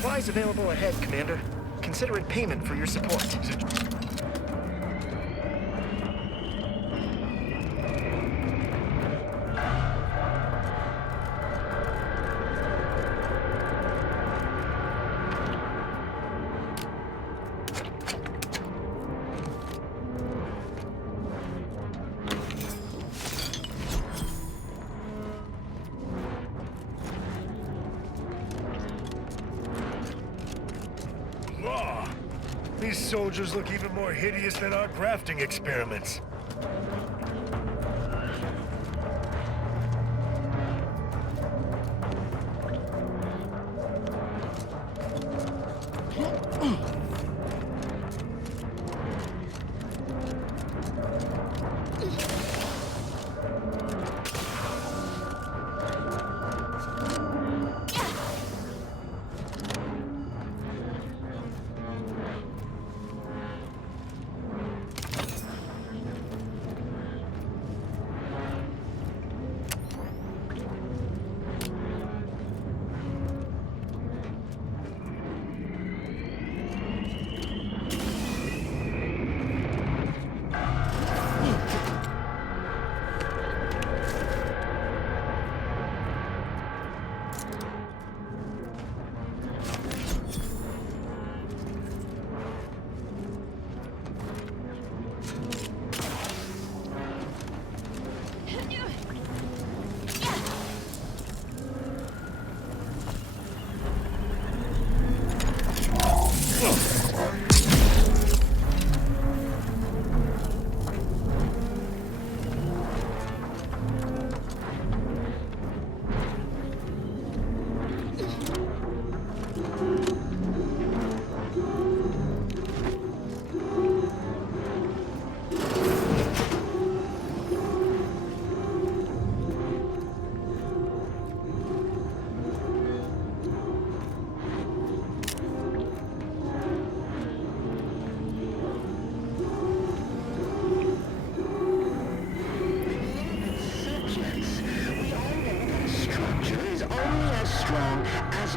Supplies available ahead, Commander. Consider it payment for your support. These soldiers look even more hideous than our grafting experiments.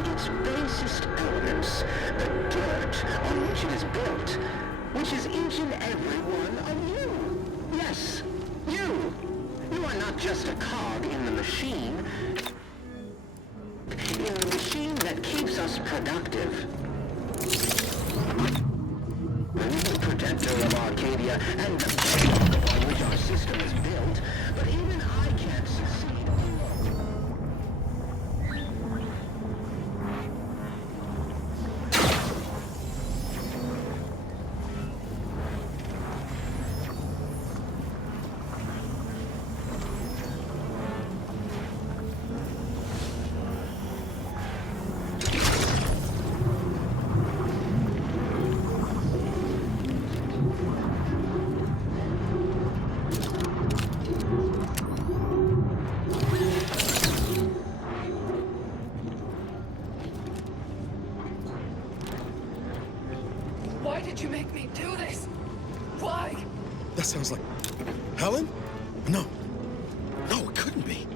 Its basest elements, the dirt on which it is built, which is each and every one of you. Yes, you. You are not just a cog in the machine. In the machine that keeps us productive. The protector of Arcadia and the bedrock on which our system is built, but even I can't succeed. Why did you make me do this? Why? That sounds like... Helen? No. No, it couldn't be.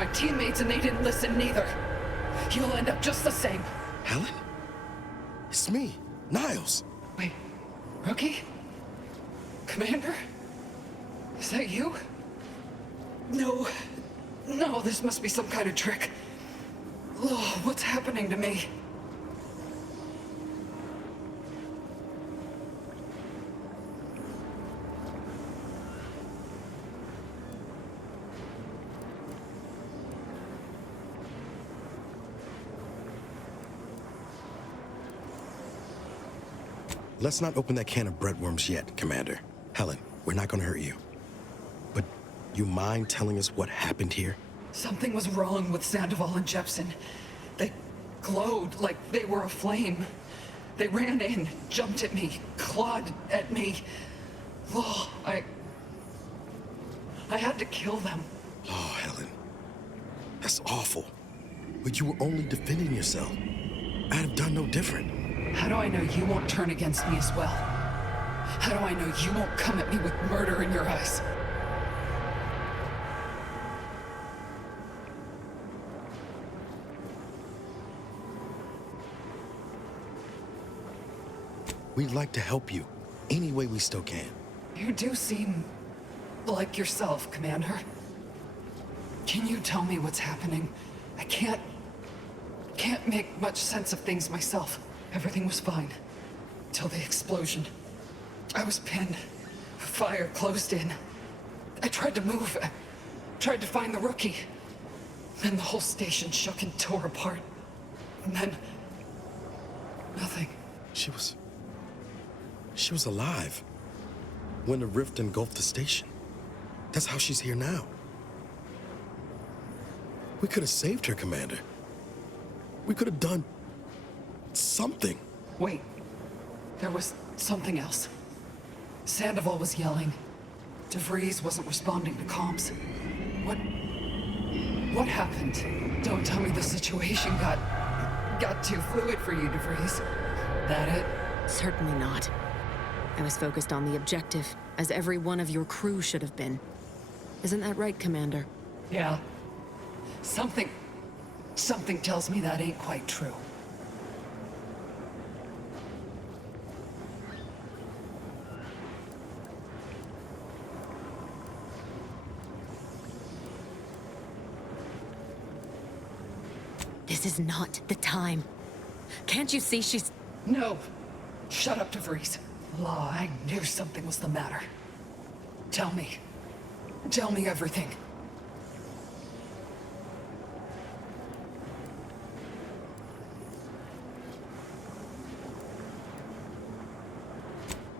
my teammates and they didn't listen neither. You'll end up just the same. Helen? It's me, Niles. Wait, Rookie? Commander? Is that you? No, this must be some kind of trick. Oh, what's happening to me? Let's not open that can of breadworms yet, Commander. Helen, we're not gonna hurt you. But you mind telling us what happened here? Something was wrong with Sandoval and Jepson. They glowed like they were aflame. They ran in, jumped at me, clawed at me. Oh, I had to kill them. Oh, Helen. That's awful. But you were only defending yourself. I'd have done no different. How do I know you won't turn against me as well? How do I know you won't come at me with murder in your eyes? We'd like to help you any way we still can. You do seem like yourself, Commander. Can you tell me what's happening? I can't make much sense of things myself. Everything was fine. Till the explosion. I was pinned. Fire closed in. I tried to move. I tried to find the rookie. Then the whole station shook and tore apart. And then... nothing. She was alive when the rift engulfed the station. That's how she's here now. We could have saved her, Commander. We could have done something. Wait. There was something else. Sandoval was yelling. DeVries wasn't responding to comms. What happened? Don't tell me the situation got too fluid for you, DeVries. That it? Certainly not. I was focused on the objective, as every one of your crew should have been. Isn't that right, Commander? Yeah. Something tells me that ain't quite true. This is not the time. Can't you see she's... No. Shut up, DeVries. Law, I knew something was the matter. Tell me. Tell me everything.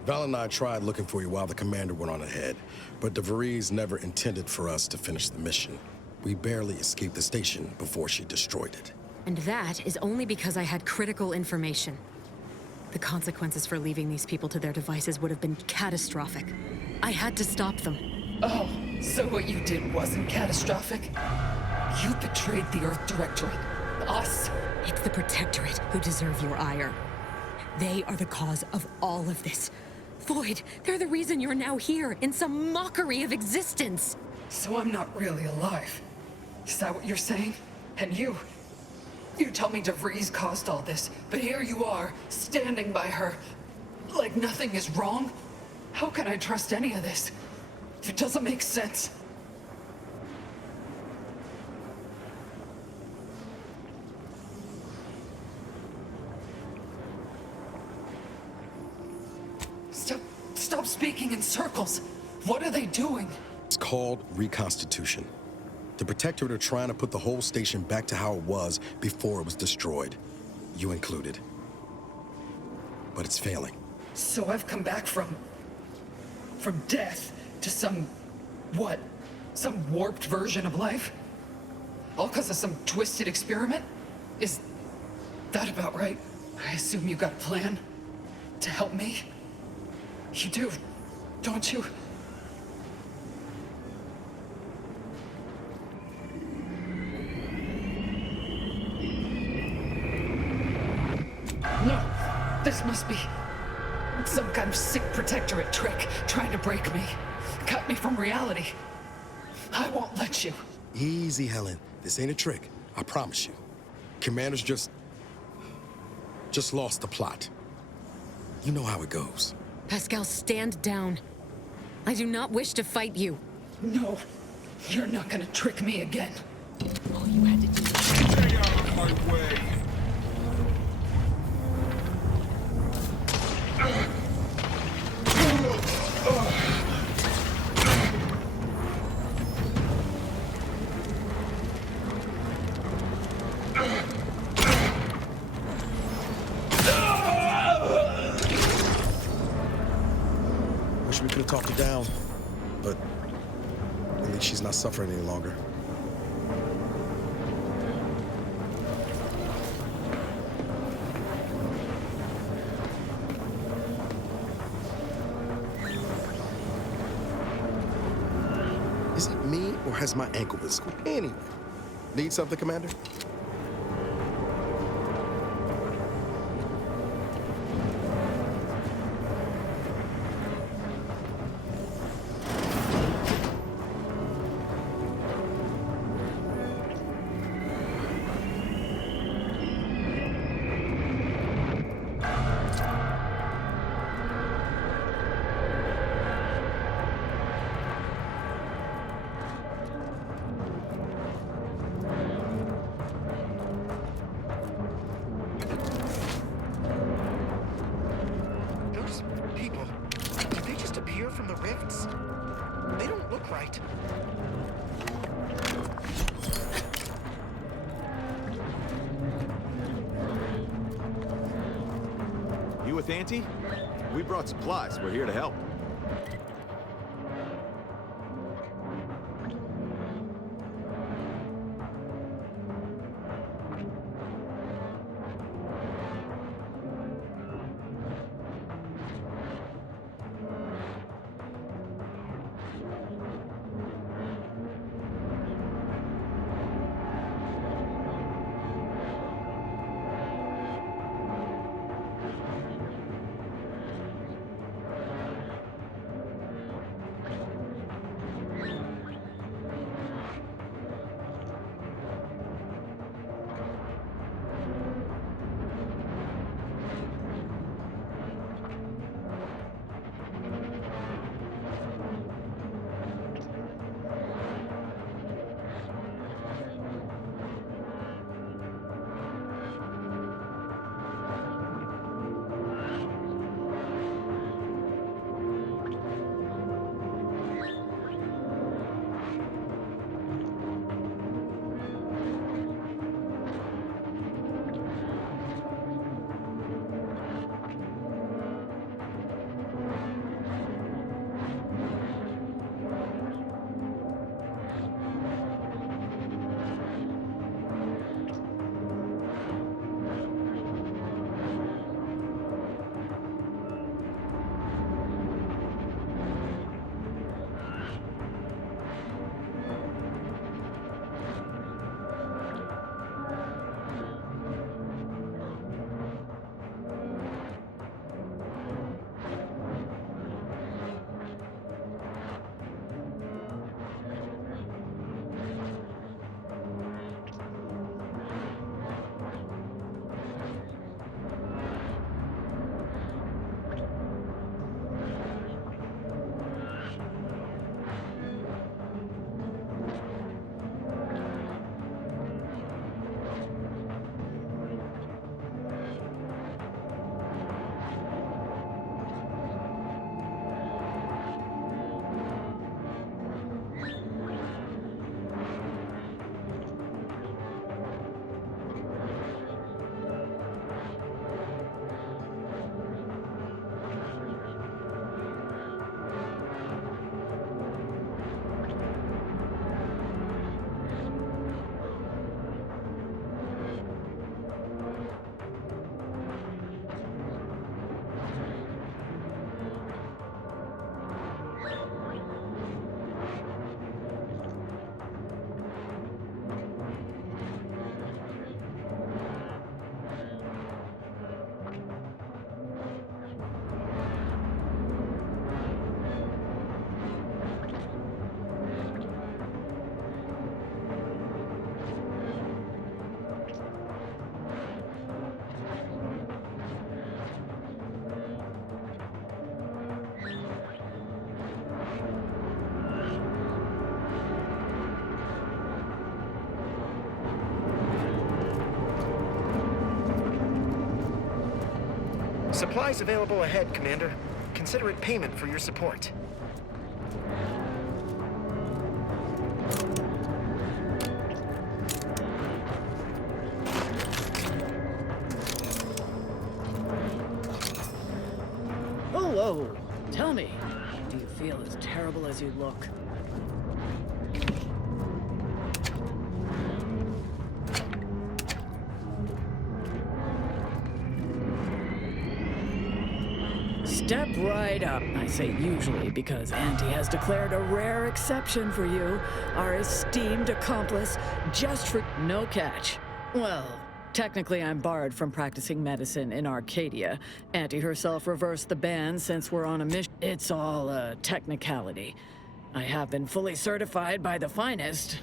Val and I tried looking for you while the commander went on ahead, but DeVries never intended for us to finish the mission. We barely escaped the station before she destroyed it. And that is only because I had critical information. The consequences for leaving these people to their devices would have been catastrophic. I had to stop them. Oh, so what you did wasn't catastrophic? You betrayed the Earth Directorate. Us. It's the Protectorate who deserve your ire. They are the cause of all of this. Void, they're the reason you're now here, in some mockery of existence. So I'm not really alive. Is that what you're saying? And you tell me DeVries caused all this, but here you are, standing by her, like nothing is wrong? How can I trust any of this? It doesn't make sense. Stop speaking in circles. What are they doing? It's called reconstitution. The Protectorate are trying to put the whole station back to how it was before it was destroyed. You included. But it's failing. So I've come back from death to some, what? Some warped version of life? All because of some twisted experiment? Is that about right? I assume you got a plan to help me? You do, don't you? No, this must be some kind of sick Protectorate trick trying to break me, cut me from reality. I won't let you. Easy, Helen. This ain't a trick, I promise you. Commander's just lost the plot. You know how it goes. Pascal, stand down. I do not wish to fight you. No, you're not gonna trick me again. All you had to do was... Stay out of my way! Wish we could have talked her down, but at least she's not suffering any longer. Is it me, or has my ankle been squeezed? Anyway, need something, Commander? Those people, did they just appear from the rifts? They don't look right. You with Auntie? We brought supplies. We're here to help. Supplies available ahead, Commander. Consider it payment for your support. Hello. Tell me, do you feel as terrible as you look? Step right up. I say usually because Auntie has declared a rare exception for you, our esteemed accomplice, just for no catch. Well, technically I'm barred from practicing medicine in Arcadia. Auntie herself reversed the ban since we're on a mission. It's all a technicality. I have been fully certified by the finest.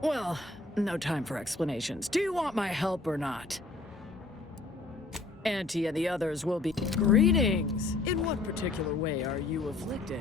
Well, no time for explanations. Do you want my help or not? Auntie and the others will be... Greetings! In what particular way are you afflicted?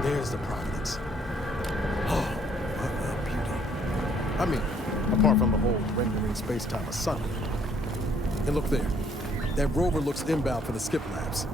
There's the Providence. Oh, what a beauty. I mean, apart from the whole rendering space-time a sun. And look there. That rover looks inbound for the skip labs.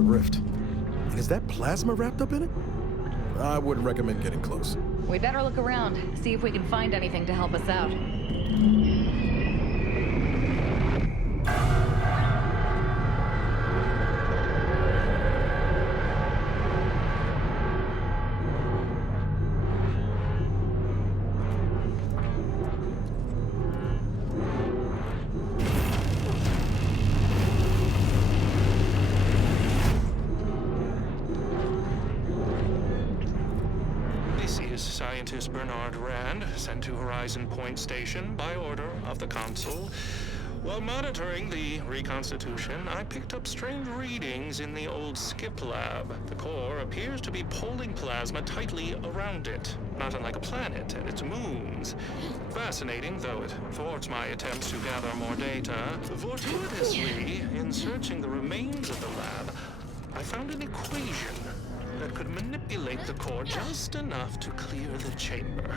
the rift. And is that plasma wrapped up in it? I wouldn't recommend getting close. We better look around, see if we can find anything to help us out. Scientist Bernard Rand, sent to Horizon Point Station by order of the Consul. While monitoring the reconstitution, I picked up strange readings in the old skip lab. The core appears to be pulling plasma tightly around it, not unlike a planet and its moons. Fascinating, though it thwarts my attempts to gather more data. Fortuitously, in searching the remains of the lab, I found an equation that could manipulate the core just enough to clear the chamber.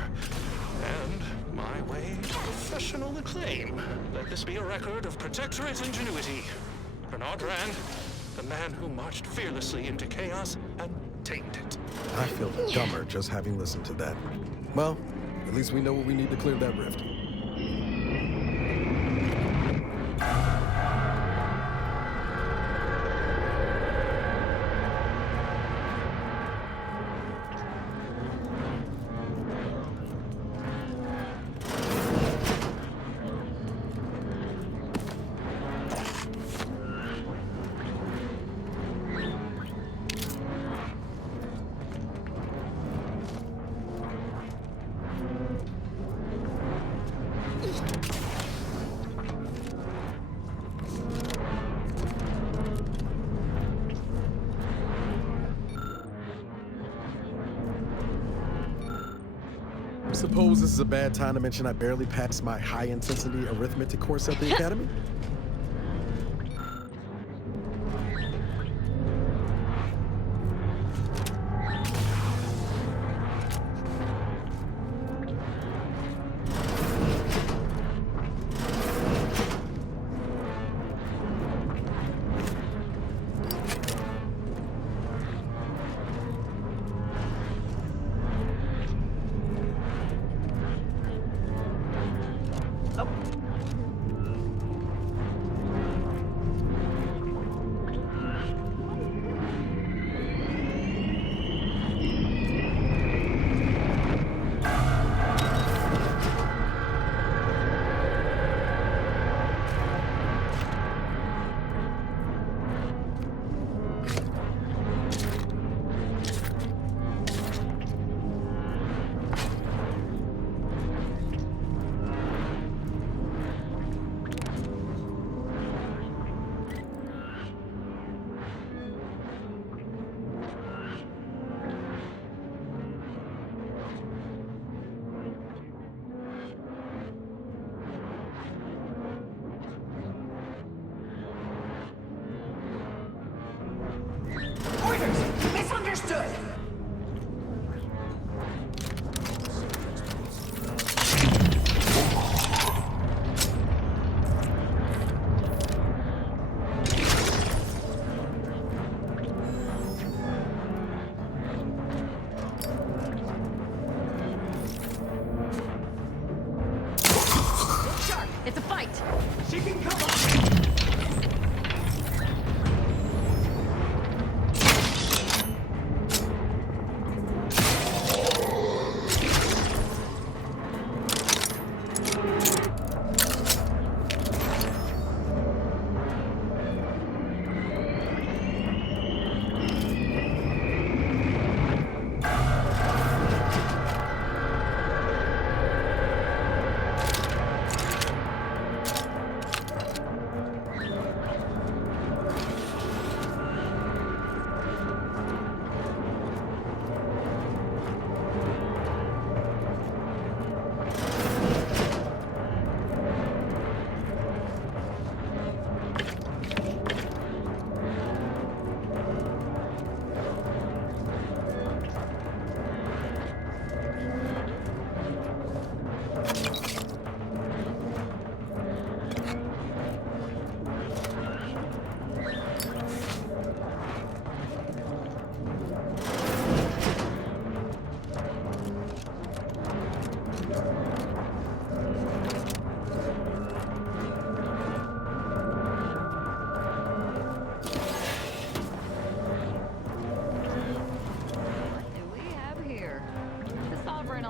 And my way to professional acclaim. Let this be a record of Protectorate ingenuity. Bernard Rand, the man who marched fearlessly into chaos and tamed it. I feel dumber just having listened to that. Well, at least we know what we need to clear that rift. Suppose this is a bad time to mention I barely passed my high-intensity arithmetic course at the academy?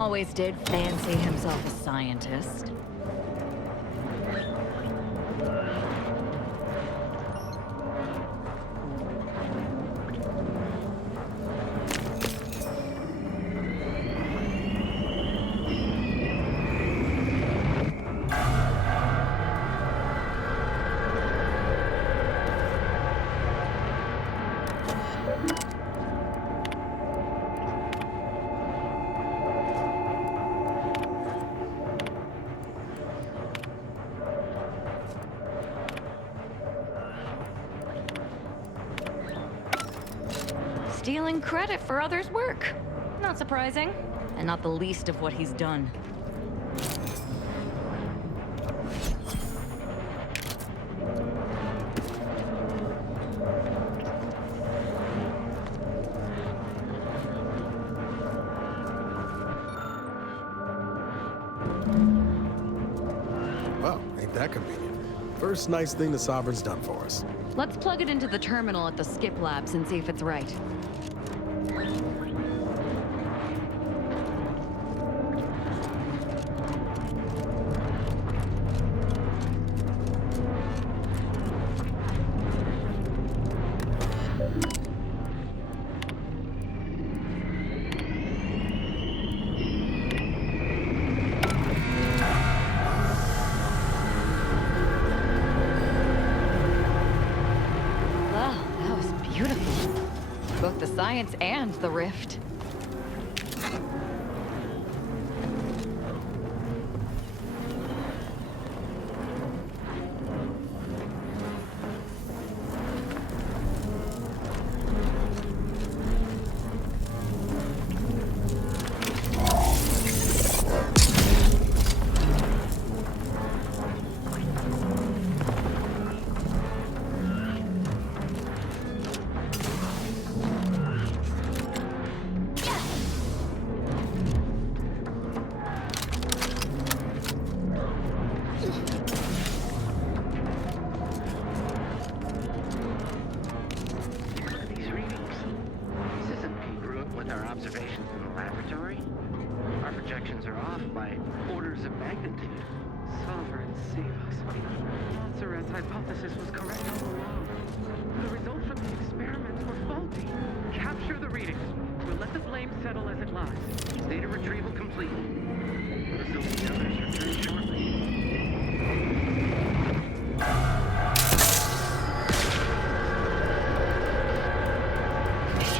always did fancy himself a scientist. Stealing credit for others' work. Not surprising, and not the least of what he's done. Well, ain't that convenient. First nice thing the Sovereign's done for us. Let's plug it into the terminal at the Skip Labs and see if it's right. Both the science and the rift. Hypothesis was correct all along. The results of the experiments were faulty. Capture the readings. We'll let the blame settle as it lies. Data retrieval complete. Assume the others return shortly.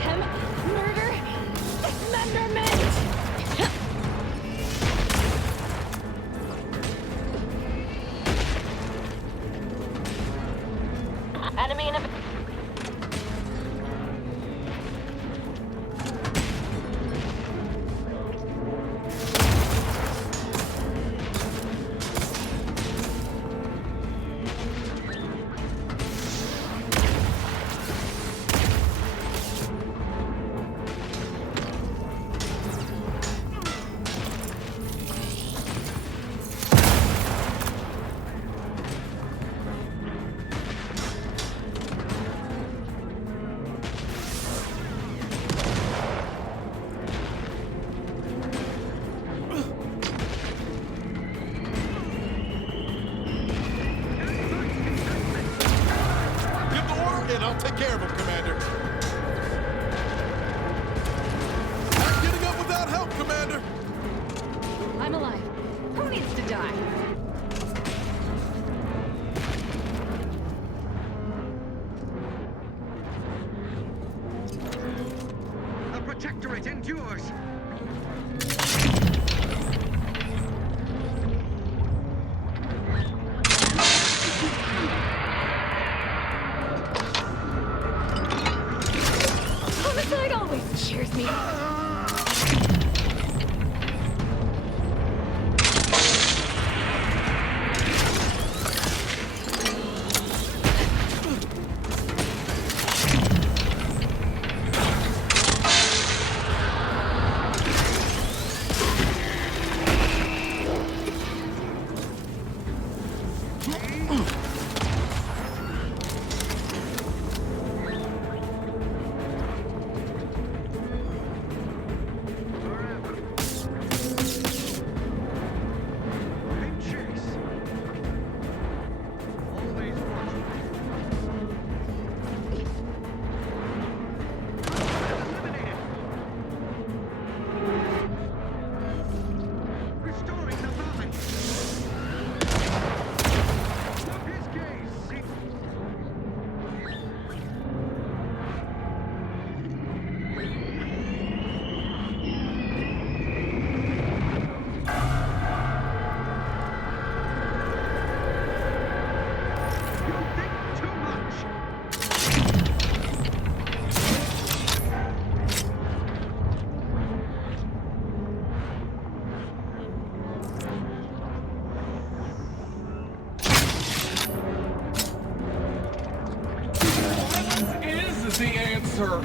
Him? Murder? Dismemberment! Enemy in a... And I'll take care of him, Commander. Not getting up without help, Commander. I'm alive. Who needs to die? The Protectorate endures. Homicide always cheers me up. sir.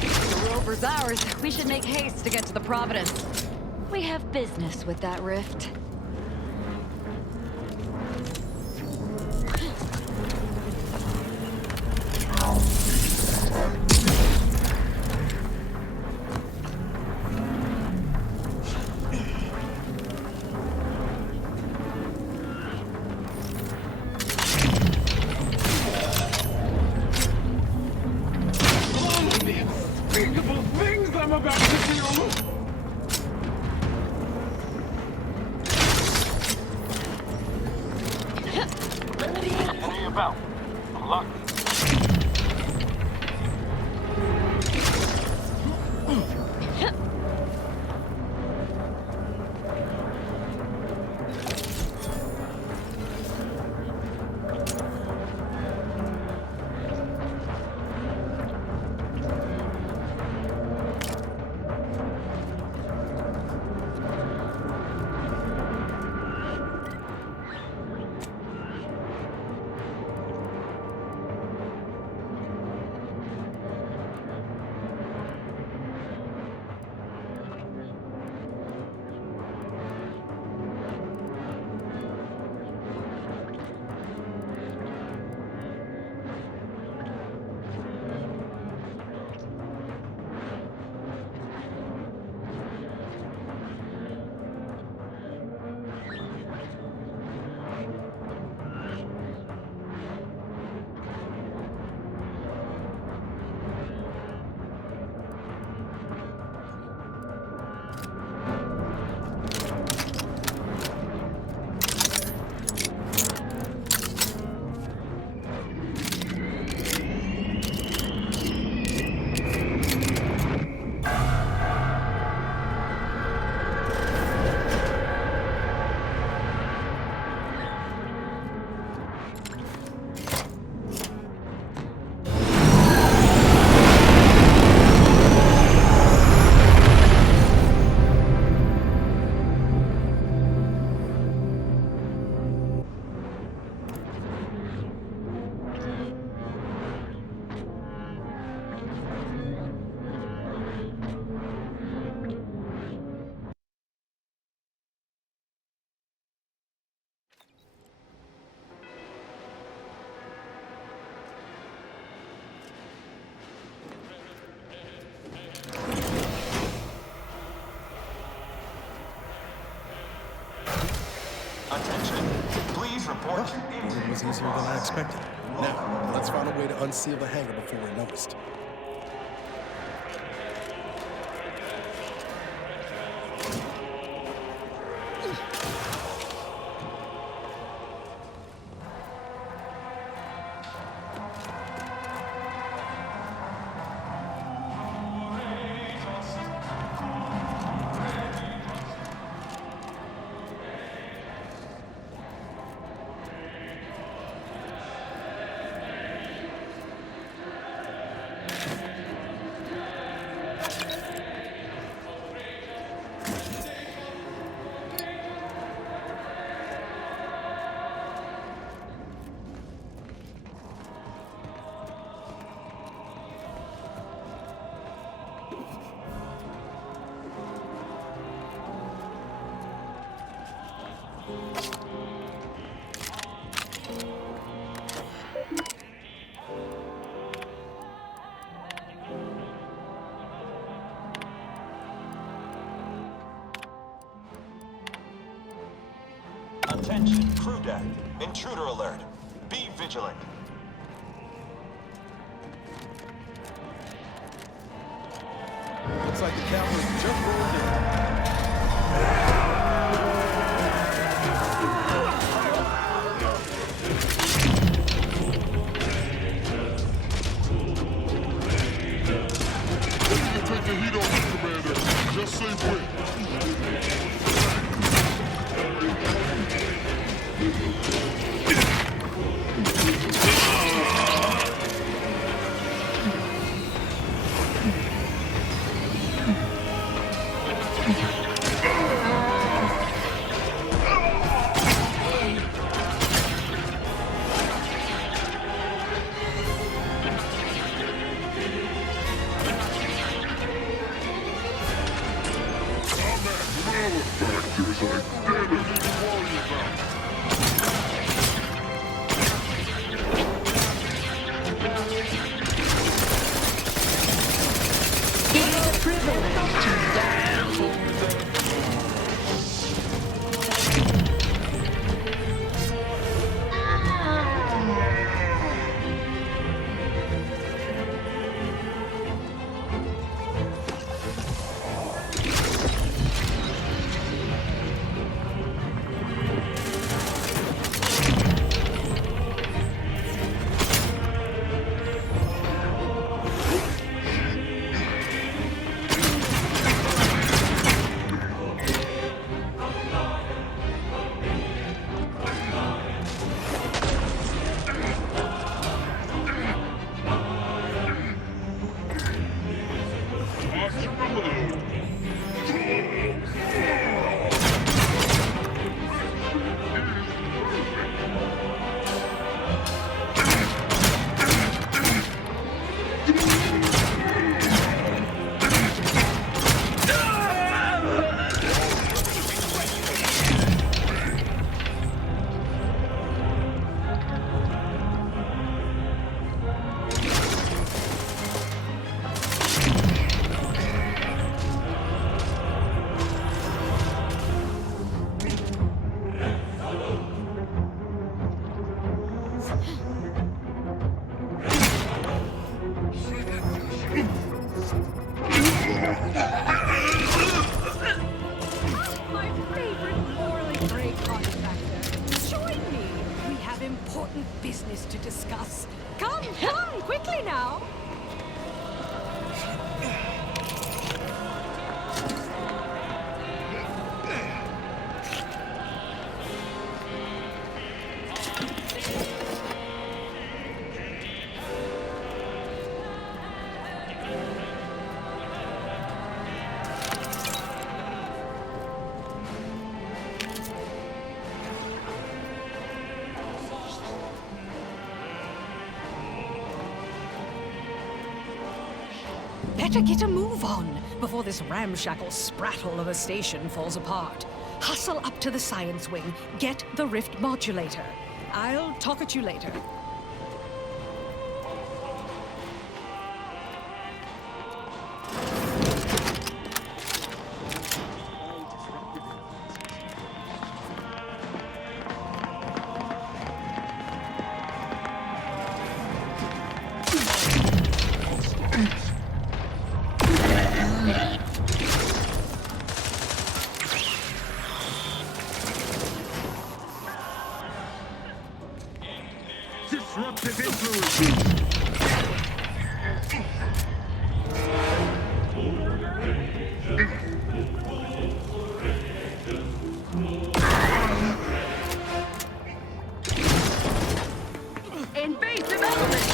The rover's ours. We should make haste to get to the Providence. We have business with that rift. Unspeakable things I'm about to do! What are you about? Luck. Attention, please report to It was easier than I expected. Now, let's find a way to unseal the hangar before we're noticed. Attention, crew deck. Intruder alert. Be vigilant. Looks like the cavalry just rolled in. Take the heat off you, Commander. Just say when. Yeah. business to discuss. Come, quickly now. Better get a move on before this ramshackle sprattle of a station falls apart. Hustle up to the science wing. Get the rift modulator. I'll talk at you later. Disruptive influence. Invasive element!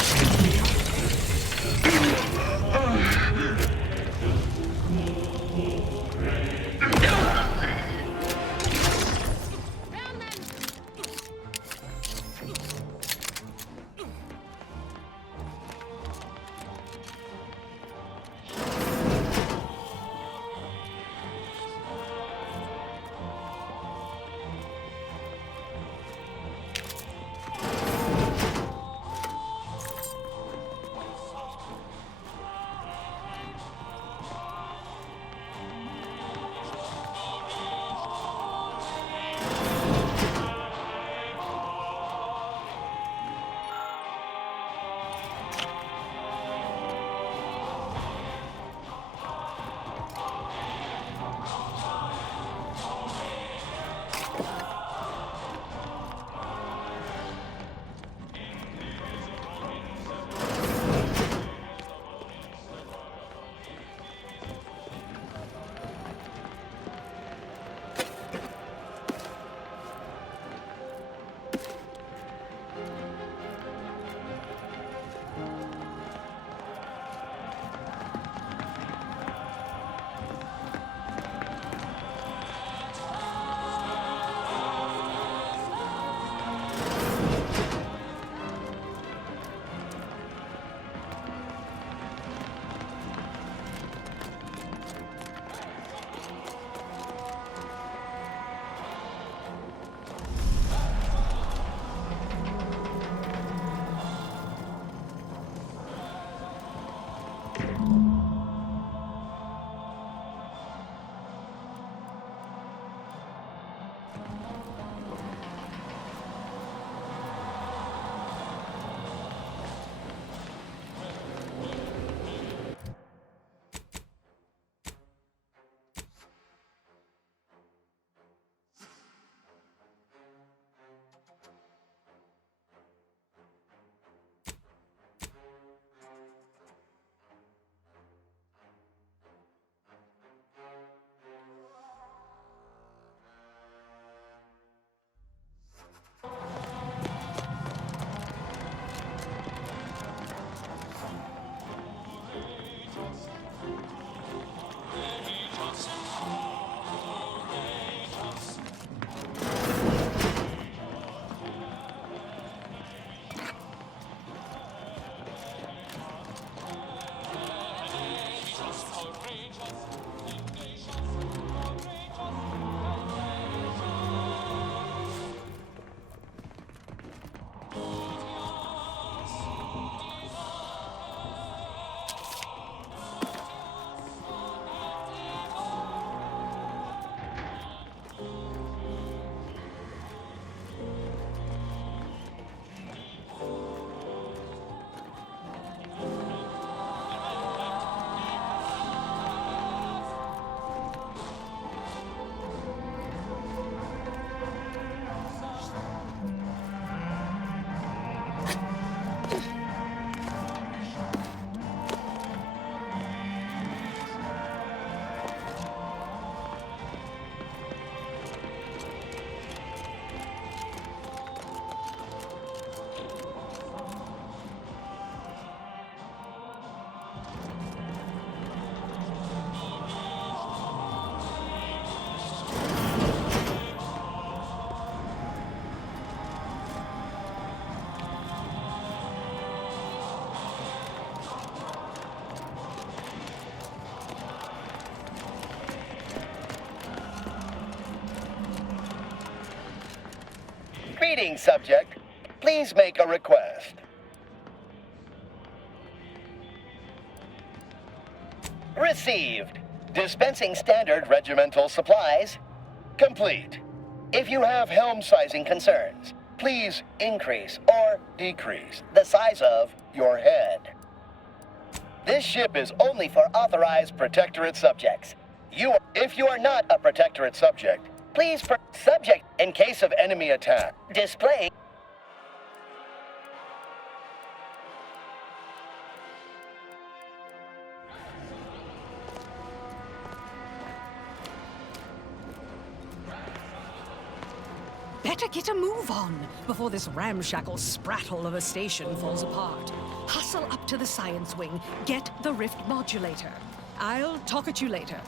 Reading subject, please make a request. Received. Dispensing standard regimental supplies. Complete. If you have helm sizing concerns, please increase or decrease the size of your head. This ship is only for authorized Protectorate subjects. If you are not a Protectorate subject, please subject in case of enemy attack. Display. Better get a move on before this ramshackle sprattle of a station falls apart. Hustle up to the science wing. Get the rift modulator. I'll talk at you later.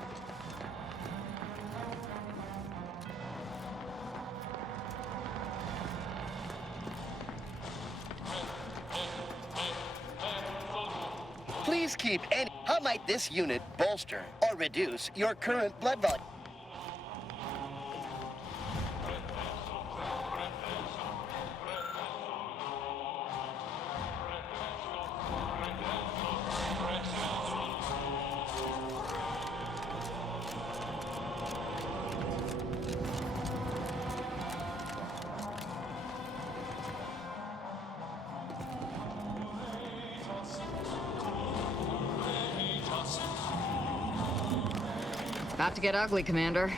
Please keep any... How might this unit bolster or reduce your current blood volume? About to get ugly, Commander.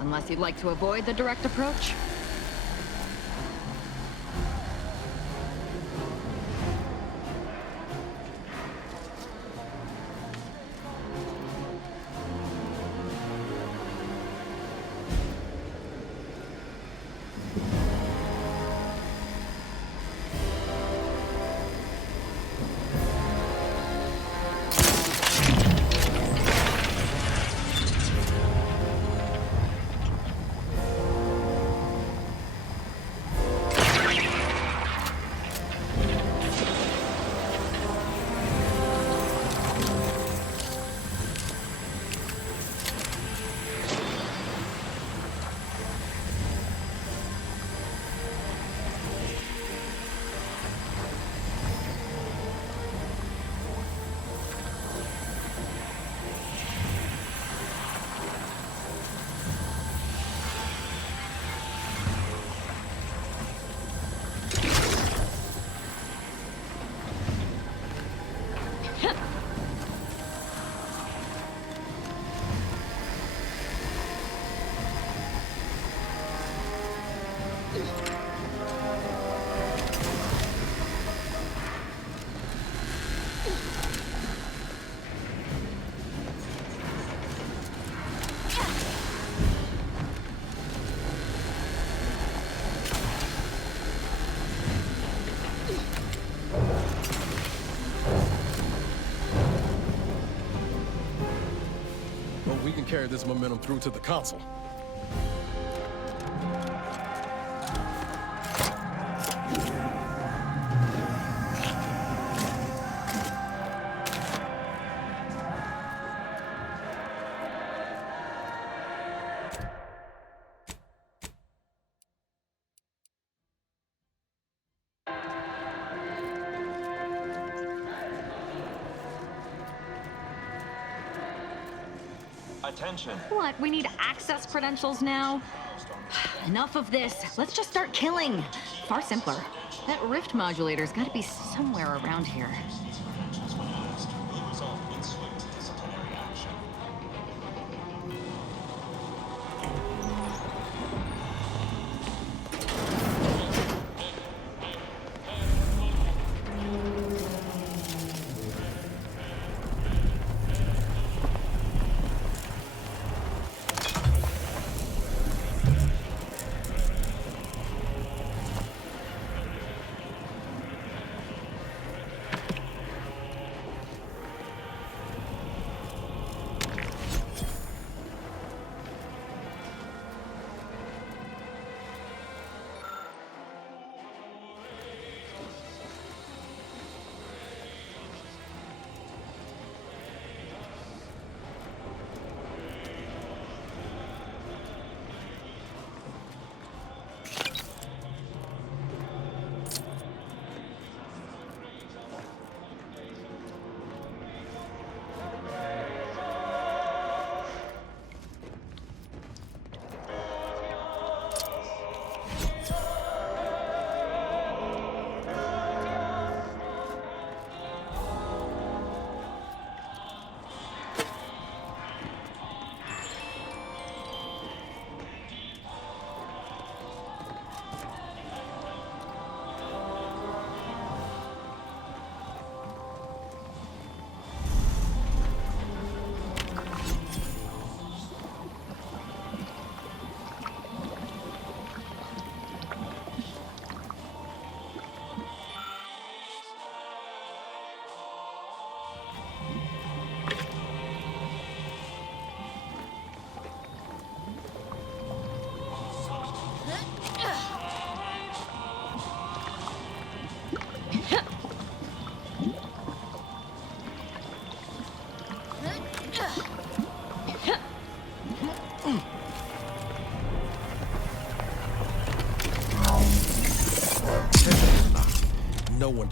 Unless you'd like to avoid the direct approach. We can carry this momentum through to the console. Attention. What, we need access credentials now? Enough of this. Let's just start killing. Far simpler. That rift modulator's gotta be somewhere around here.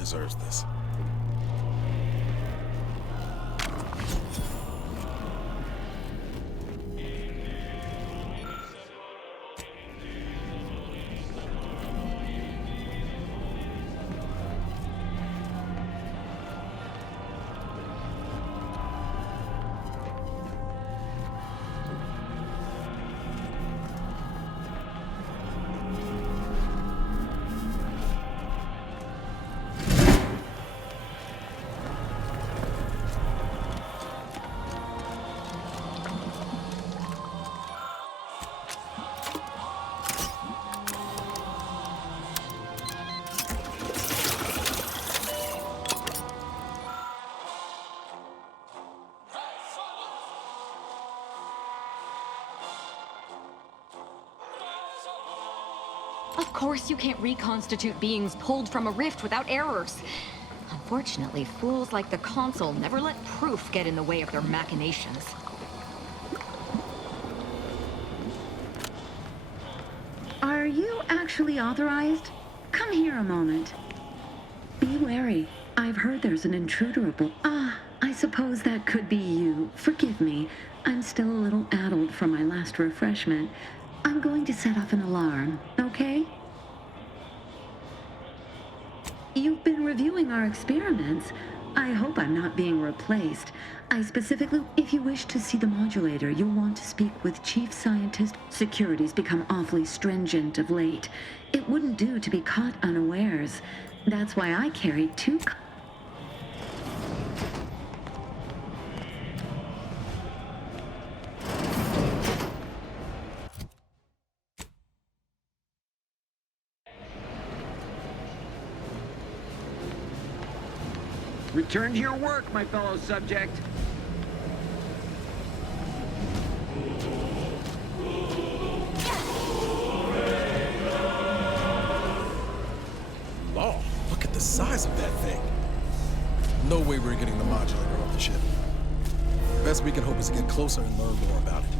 deserves this. Of course you can't reconstitute beings pulled from a rift without errors. Unfortunately, fools like the Consul never let proof get in the way of their machinations. Are you actually authorized? Come here a moment. Be wary. I've heard there's an intruder aboard. I suppose that could be you. Forgive me. I'm still a little addled from my last refreshment. I'm going to set off an alarm, okay? You've been reviewing our experiments. I hope I'm not being replaced. I specifically, if you wish to see the modulator, you'll want to speak with Chief Scientist. Security's become awfully stringent of late. It wouldn't do to be caught unawares. That's why I carry two... Return to your work, my fellow subject. Law, look at the size of that thing. No way we're getting the modulator off the ship. Best we can hope is to get closer and learn more about it.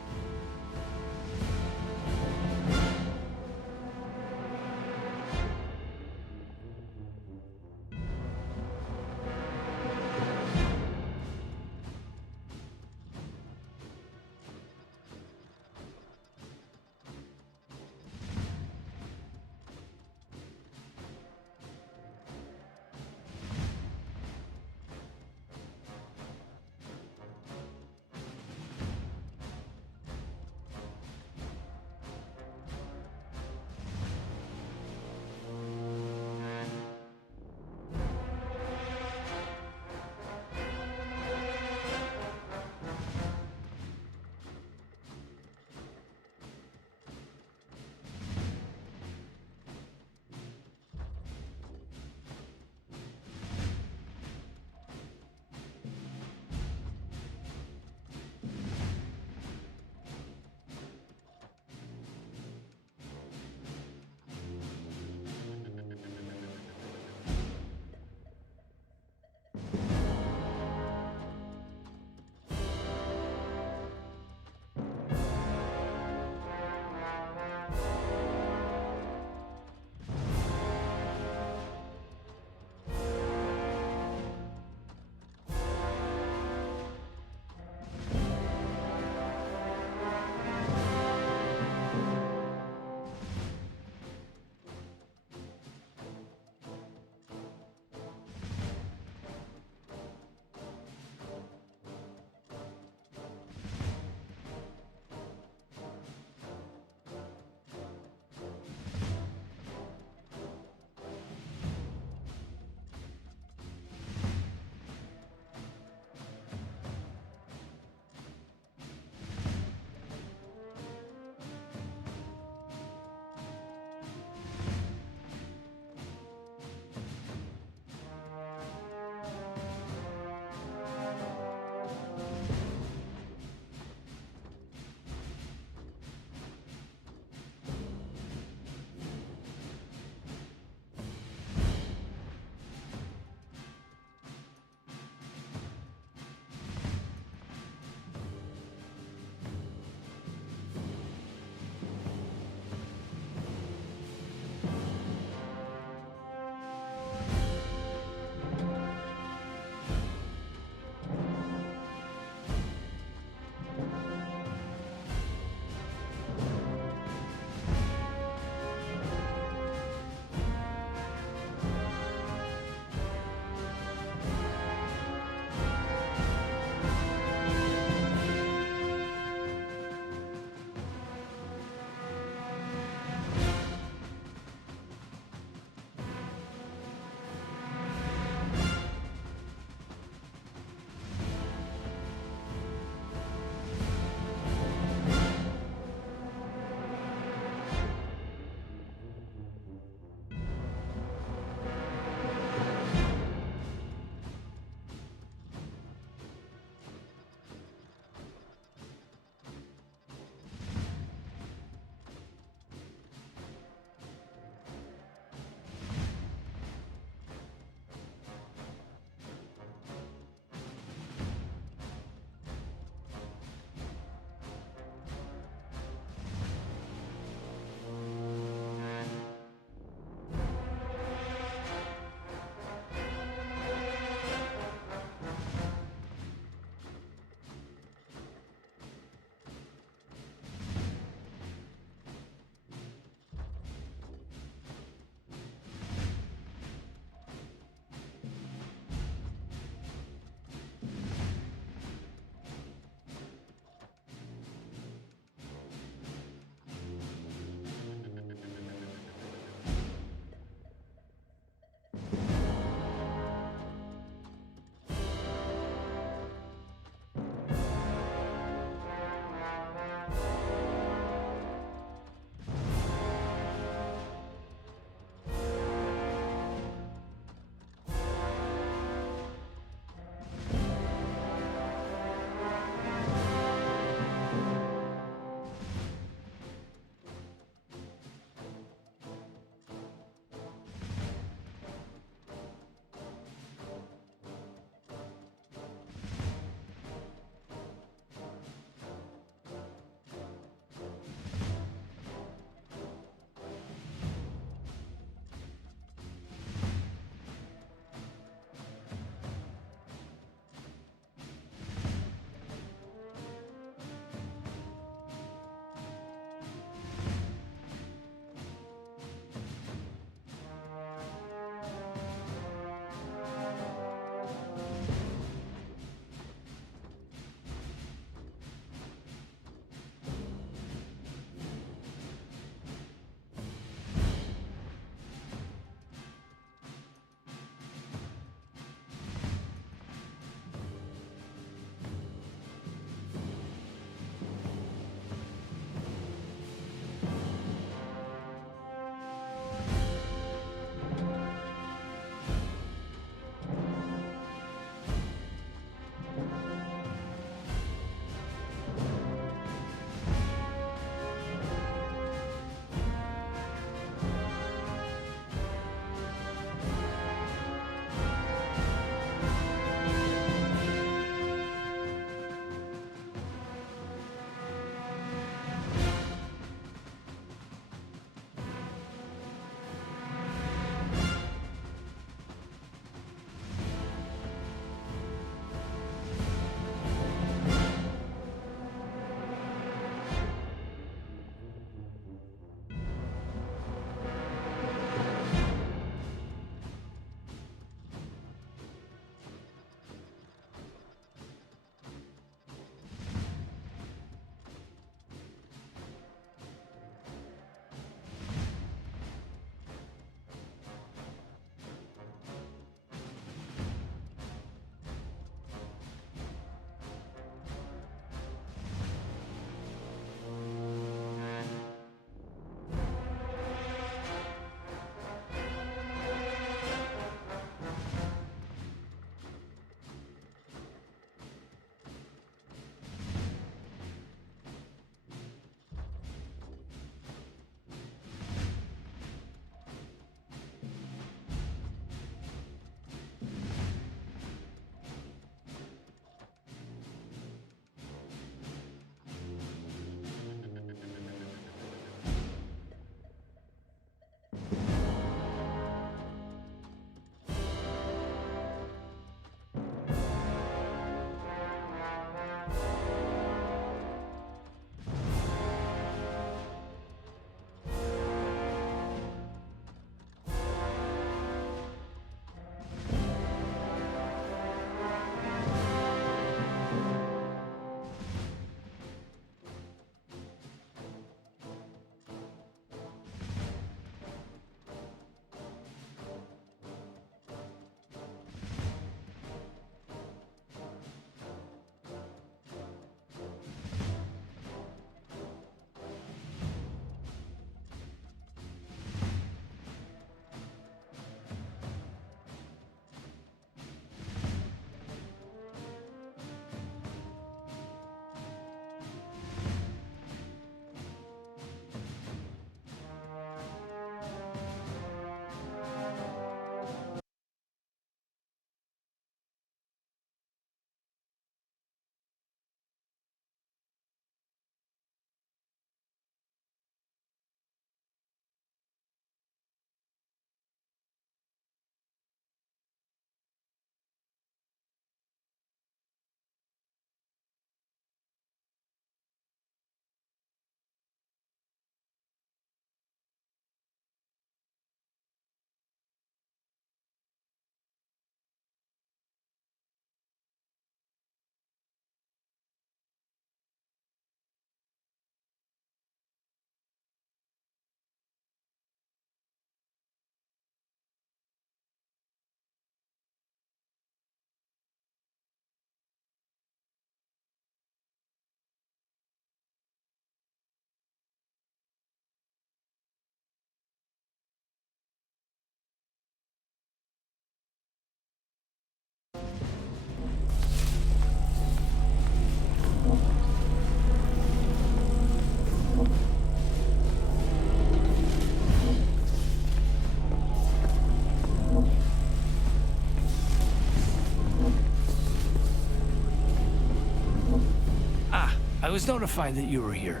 was notified that you were here,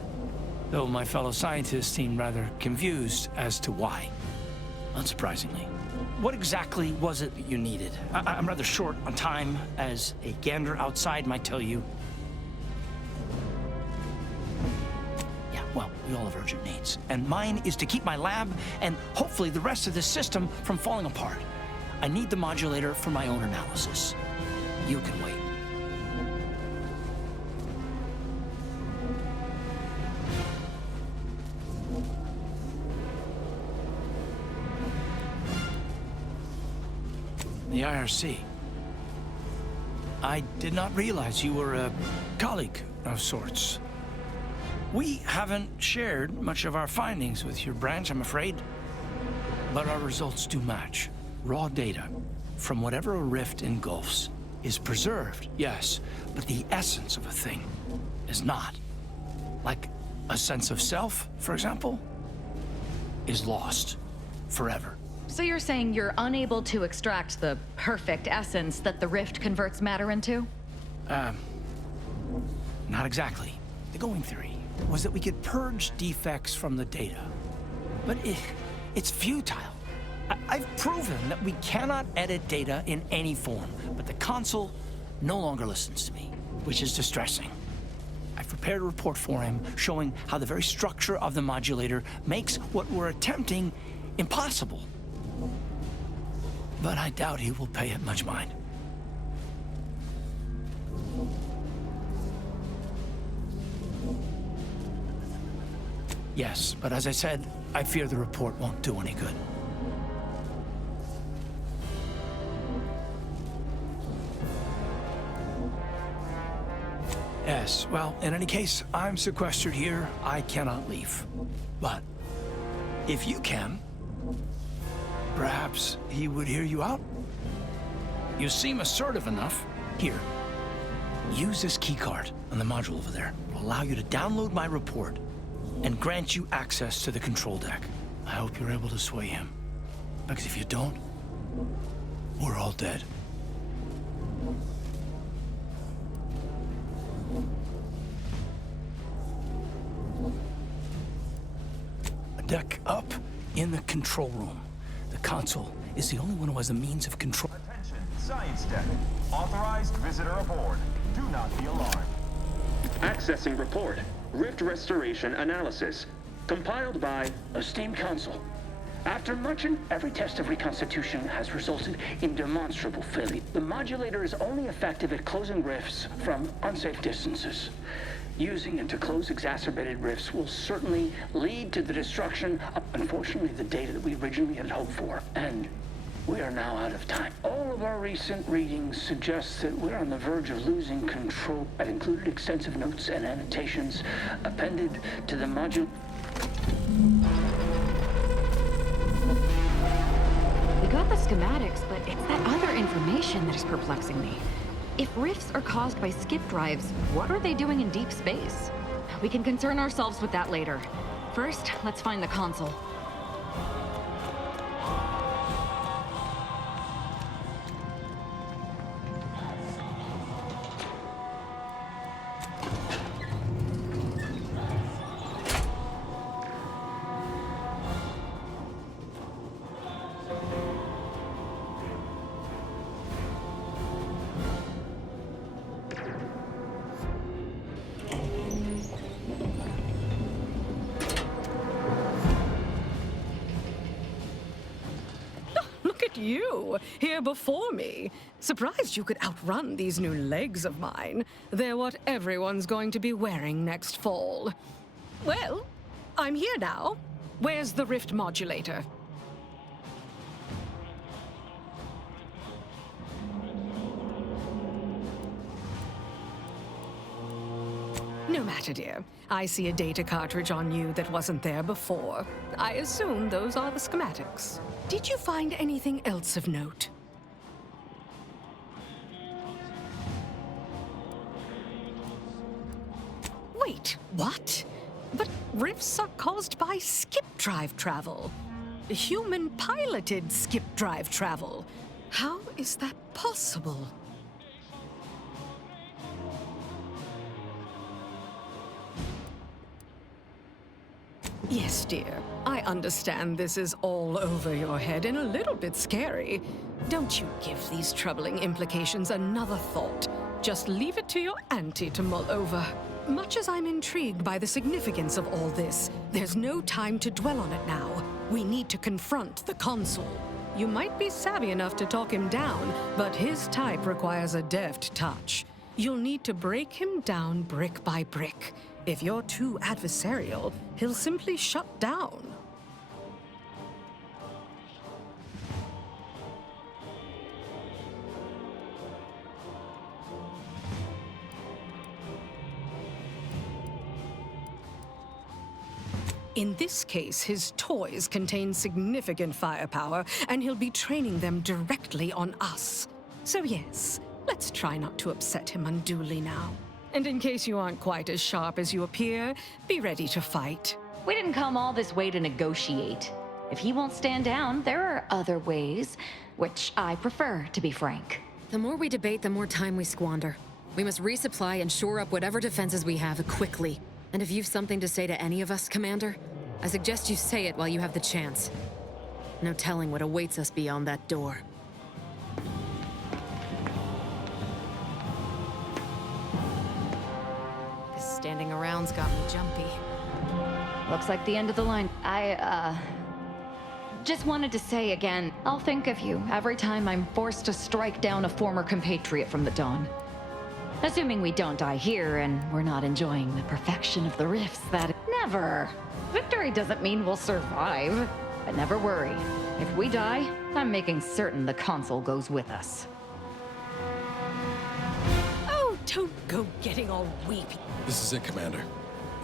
though my fellow scientists seemed rather confused as to why. Unsurprisingly. What exactly was it that you needed? I'm rather short on time, as a gander outside might tell you. Yeah, well, we all have urgent needs. And mine is to keep my lab, and hopefully the rest of this system, from falling apart. I need the modulator for my own analysis. You can wait. The IRC. I did not realize you were a colleague of sorts. We haven't shared much of our findings with your branch, I'm afraid. But our results do match. Raw data from whatever a rift engulfs is preserved, yes, but the essence of a thing is not. Like a sense of self, for example, is lost forever. So you're saying you're unable to extract the perfect essence that the rift converts matter into? Not exactly. The going theory was that we could purge defects from the data. But it's futile. I've proven that we cannot edit data in any form, but the console no longer listens to me, which is distressing. I've prepared a report for him showing how the very structure of the modulator makes what we're attempting impossible. But I doubt he will pay it much mind. Yes, but as I said, I fear the report won't do any good. Yes, well, in any case, I'm sequestered here. I cannot leave. But if you can, perhaps he would hear you out? You seem assertive enough. Here, use this keycard on the module over there. It'll allow you to download my report and grant you access to the control deck. I hope you're able to sway him. Because if you don't, we're all dead. A deck up in the control room. The console is the only one who has the means of control. Attention, Science Deck. Authorized visitor aboard. Do not be alarmed. Accessing report. Rift restoration analysis. Compiled by Esteemed Council. After much and every test of reconstitution has resulted in demonstrable failure, the modulator is only effective at closing rifts from unsafe distances. Using it to close exacerbated rifts will certainly lead to the destruction of, unfortunately, the data that we originally had hoped for. And we are now out of time. All of our recent readings suggest that we're on the verge of losing control. I've included extensive notes and annotations appended to the module. We got the schematics, but it's that other information that is perplexing me. If rifts are caused by skip drives, what are they doing in deep space? We can concern ourselves with that later. First, let's find the console. You, here before me. Surprised you could outrun these new legs of mine. They're what everyone's going to be wearing next fall. Well, I'm here now. Where's the rift modulator? No matter, dear. I see a data cartridge on you that wasn't there before. I assume those are the schematics. Did you find anything else of note? Wait, what? But rifts are caused by skip drive travel. Human-piloted skip drive travel. How is that possible? Yes, dear. I understand this is all over your head and a little bit scary. Don't you give these troubling implications another thought. Just leave it to your auntie to mull over. Much as I'm intrigued by the significance of all this, there's no time to dwell on it now. We need to confront the consul. You might be savvy enough to talk him down, but his type requires a deft touch. You'll need to break him down brick by brick. If you're too adversarial, he'll simply shut down. In this case, his toys contain significant firepower, and he'll be training them directly on us. So yes, let's try not to upset him unduly now. And in case you aren't quite as sharp as you appear, be ready to fight. We didn't come all this way to negotiate. If he won't stand down, there are other ways, which I prefer, to be frank. The more we debate, the more time we squander. We must resupply and shore up whatever defenses we have quickly. And if you've something to say to any of us, Commander, I suggest you say it while you have the chance. No telling what awaits us beyond that door. This standing around's got me jumpy. Looks like the end of the line. Just wanted to say again, I'll think of you every time I'm forced to strike down a former compatriot from the Dawn. Assuming we don't die here and we're not enjoying the perfection of the rifts that... Never! Victory doesn't mean we'll survive. But never worry. If we die, I'm making certain the consul goes with us. Oh, don't go getting all weepy. This is it, Commander.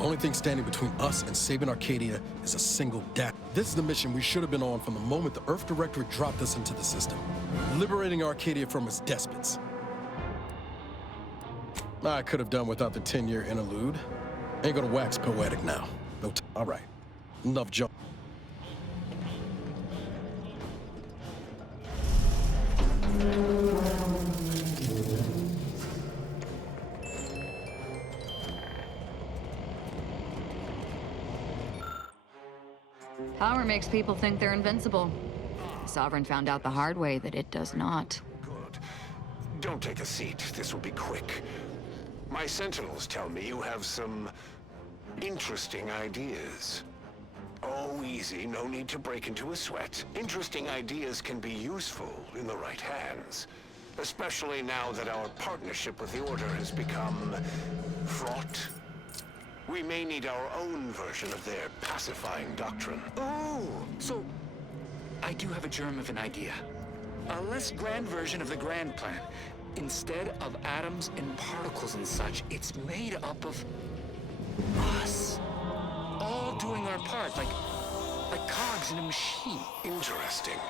Only thing standing between us and saving Arcadia is a single death. This is the mission we should have been on from the moment the Earth Directorate dropped us into the system. Liberating Arcadia from its despots. I could have done without the 10-year interlude. Ain't gonna wax poetic now. No all right. Enough junk. Power makes people think they're invincible. The Sovereign found out the hard way that it does not. Good. Don't take a seat. This will be quick. My sentinels tell me you have some interesting ideas. Oh, easy. No need to break into a sweat. Interesting ideas can be useful in the right hands. Especially now that our partnership with the Order has become fraught. We may need our own version of their pacifying doctrine. Oh, so I do have a germ of an idea. A less grand version of the grand plan. Instead of atoms and particles and such, it's made up of us. All doing our part, like cogs in a machine. Interesting.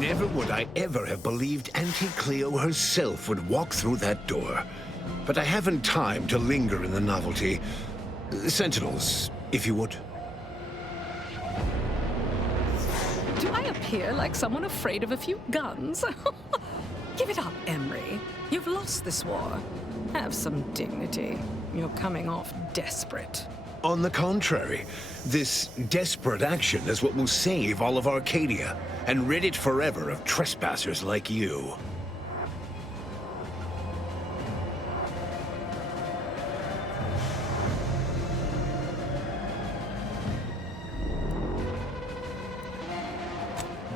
Never would I ever have believed Auntie Cleo herself would walk through that door. But I haven't time to linger in the novelty. Sentinels, if you would. Do I appear like someone afraid of a few guns? Give it up, Emery. You've lost this war. Have some dignity. You're coming off desperate. On the contrary, this desperate action is what will save all of Arcadia and rid it forever of trespassers like you.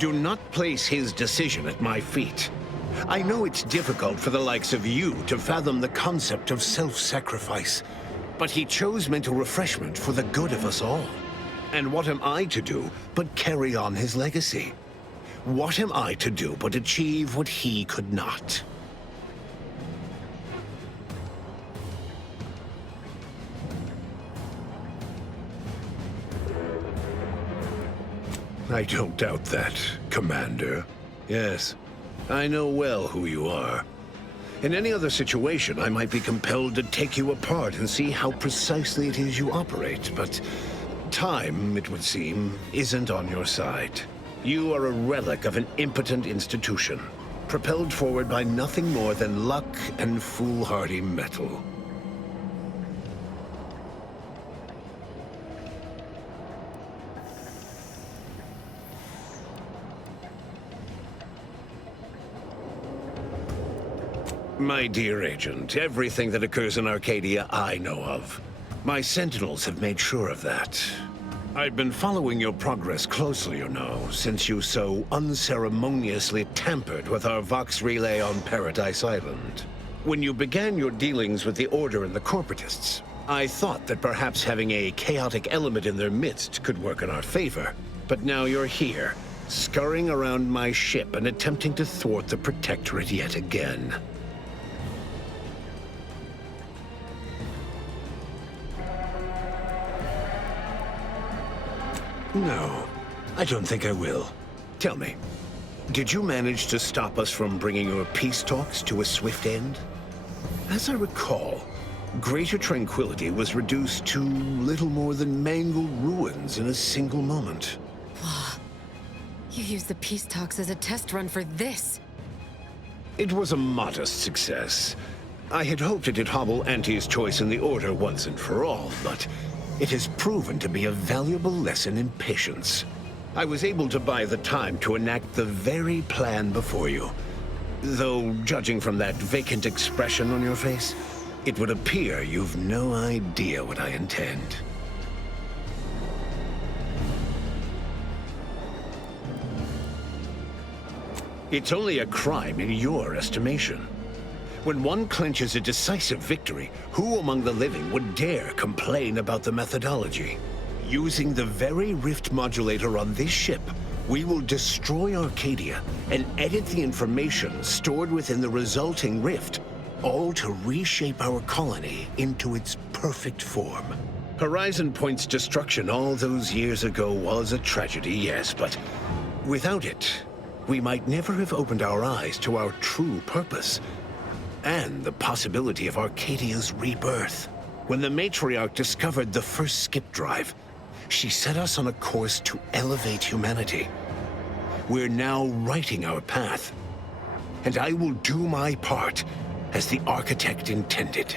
Do not place his decision at my feet. I know it's difficult for the likes of you to fathom the concept of self-sacrifice. But he chose mental refreshment for the good of us all. And what am I to do but carry on his legacy? What am I to do but achieve what he could not? I don't doubt that, Commander. Yes, I know well who you are. In any other situation, I might be compelled to take you apart and see how precisely it is you operate, but time, it would seem, isn't on your side. You are a relic of an impotent institution, propelled forward by nothing more than luck and foolhardy metal. My dear Agent, everything that occurs in Arcadia I know of. My Sentinels have made sure of that. I've been following your progress closely, you know, since you so unceremoniously tampered with our Vox relay on Paradise Island. When you began your dealings with the Order and the Corporatists, I thought that perhaps having a chaotic element in their midst could work in our favor. But now you're here, scurrying around my ship and attempting to thwart the Protectorate yet again. No, I don't think I will. Tell me, did you manage to stop us from bringing your peace talks to a swift end? As I recall, Greater Tranquility was reduced to little more than mangled ruins in a single moment. You used the peace talks as a test run for this. It was a modest success. I had hoped it'd hobble Auntie's choice in the Order once and for all, but it has proven to be a valuable lesson in patience. I was able to buy the time to enact the very plan before you. Though, judging from that vacant expression on your face, it would appear you've no idea what I intend. It's only a crime in your estimation. When one clinches a decisive victory, who among the living would dare complain about the methodology? Using the very rift modulator on this ship, we will destroy Arcadia and edit the information stored within the resulting rift, all to reshape our colony into its perfect form. Horizon Point's destruction all those years ago was a tragedy, yes, but without it, we might never have opened our eyes to our true purpose. And the possibility of Arcadia's rebirth. When the matriarch discovered the first skip drive, she set us on a course to elevate humanity. We're now writing our path, and I will do my part as the architect intended.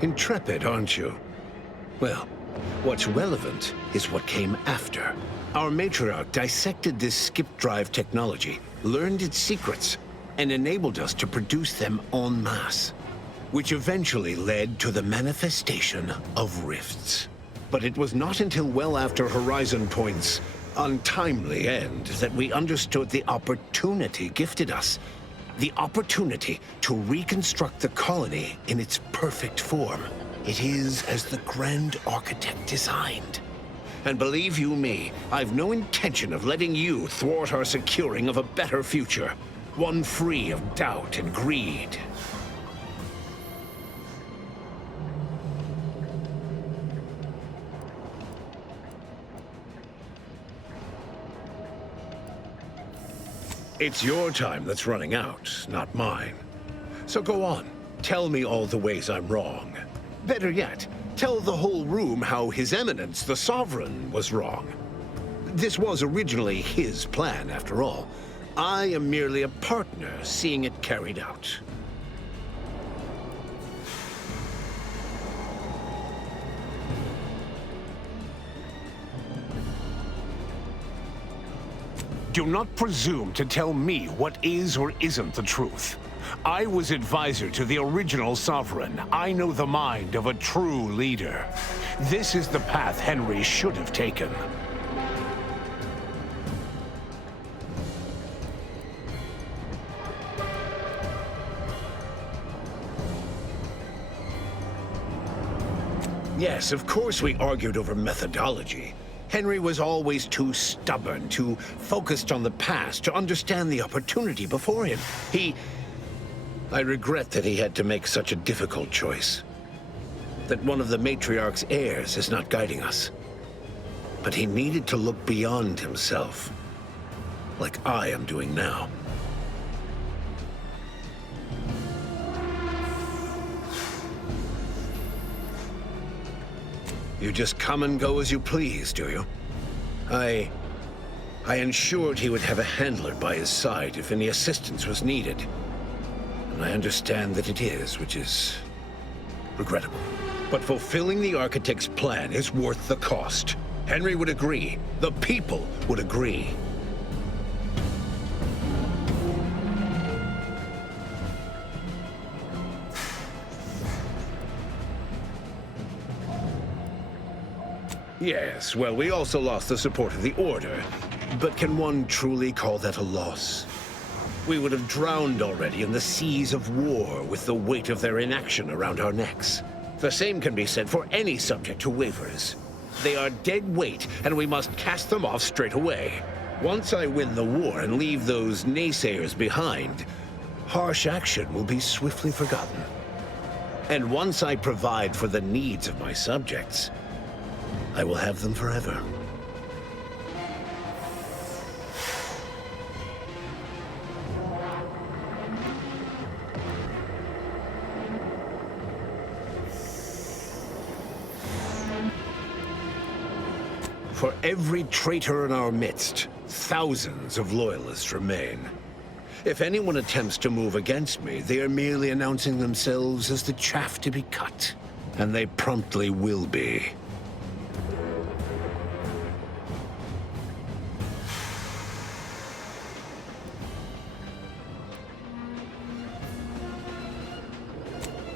Intrepid, aren't you? Well, what's relevant is what came after. Our matriarch dissected this skip drive technology, learned its secrets, and enabled us to produce them en masse, which eventually led to the manifestation of rifts. But it was not until well after Horizon Point's untimely end that we understood the opportunity gifted us. The opportunity to reconstruct the colony in its perfect form. It is as the Grand Architect designed. And believe you me, I've no intention of letting you thwart our securing of a better future. One free of doubt and greed. It's your time that's running out, not mine. So go on, tell me all the ways I'm wrong. Better yet, tell the whole room how His Eminence, the Sovereign, was wrong. This was originally his plan, after all. I am merely a partner seeing it carried out. Do not presume to tell me what is or isn't the truth. I was advisor to the original Sovereign. I know the mind of a true leader. This is the path Henry should have taken. Yes, of course we argued over methodology. Henry was always too stubborn, too focused on the past to understand the opportunity before him. I regret that he had to make such a difficult choice. That one of the matriarch's heirs is not guiding us. But he needed to look beyond himself, like I am doing now. You just come and go as you please, do you? I ensured he would have a handler by his side if any assistance was needed. And I understand that it is, which is regrettable. But fulfilling the Architect's plan is worth the cost. Henry would agree. The people would agree. Yes, well, we also lost the support of the Order. But can one truly call that a loss? We would have drowned already in the seas of war with the weight of their inaction around our necks. The same can be said for any subject who wavers. They are dead weight, and we must cast them off straight away. Once I win the war and leave those naysayers behind, harsh action will be swiftly forgotten. And once I provide for the needs of my subjects, I will have them forever. For every traitor in our midst, thousands of loyalists remain. If anyone attempts to move against me, they are merely announcing themselves as the chaff to be cut. And they promptly will be.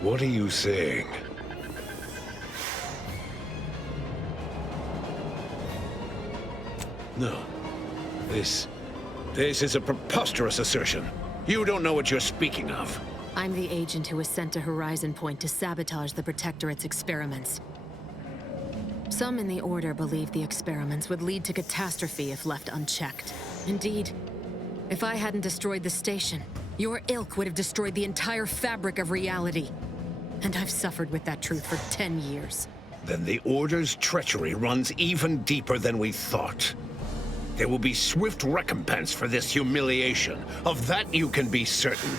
What are you saying? No. This is a preposterous assertion. You don't know what you're speaking of. I'm the agent who was sent to Horizon Point to sabotage the Protectorate's experiments. Some in the Order believe the experiments would lead to catastrophe if left unchecked. Indeed, if I hadn't destroyed the station, your ilk would have destroyed the entire fabric of reality. And I've suffered with that truth for 10 years. Then the Order's treachery runs even deeper than we thought. There will be swift recompense for this humiliation. Of that you can be certain.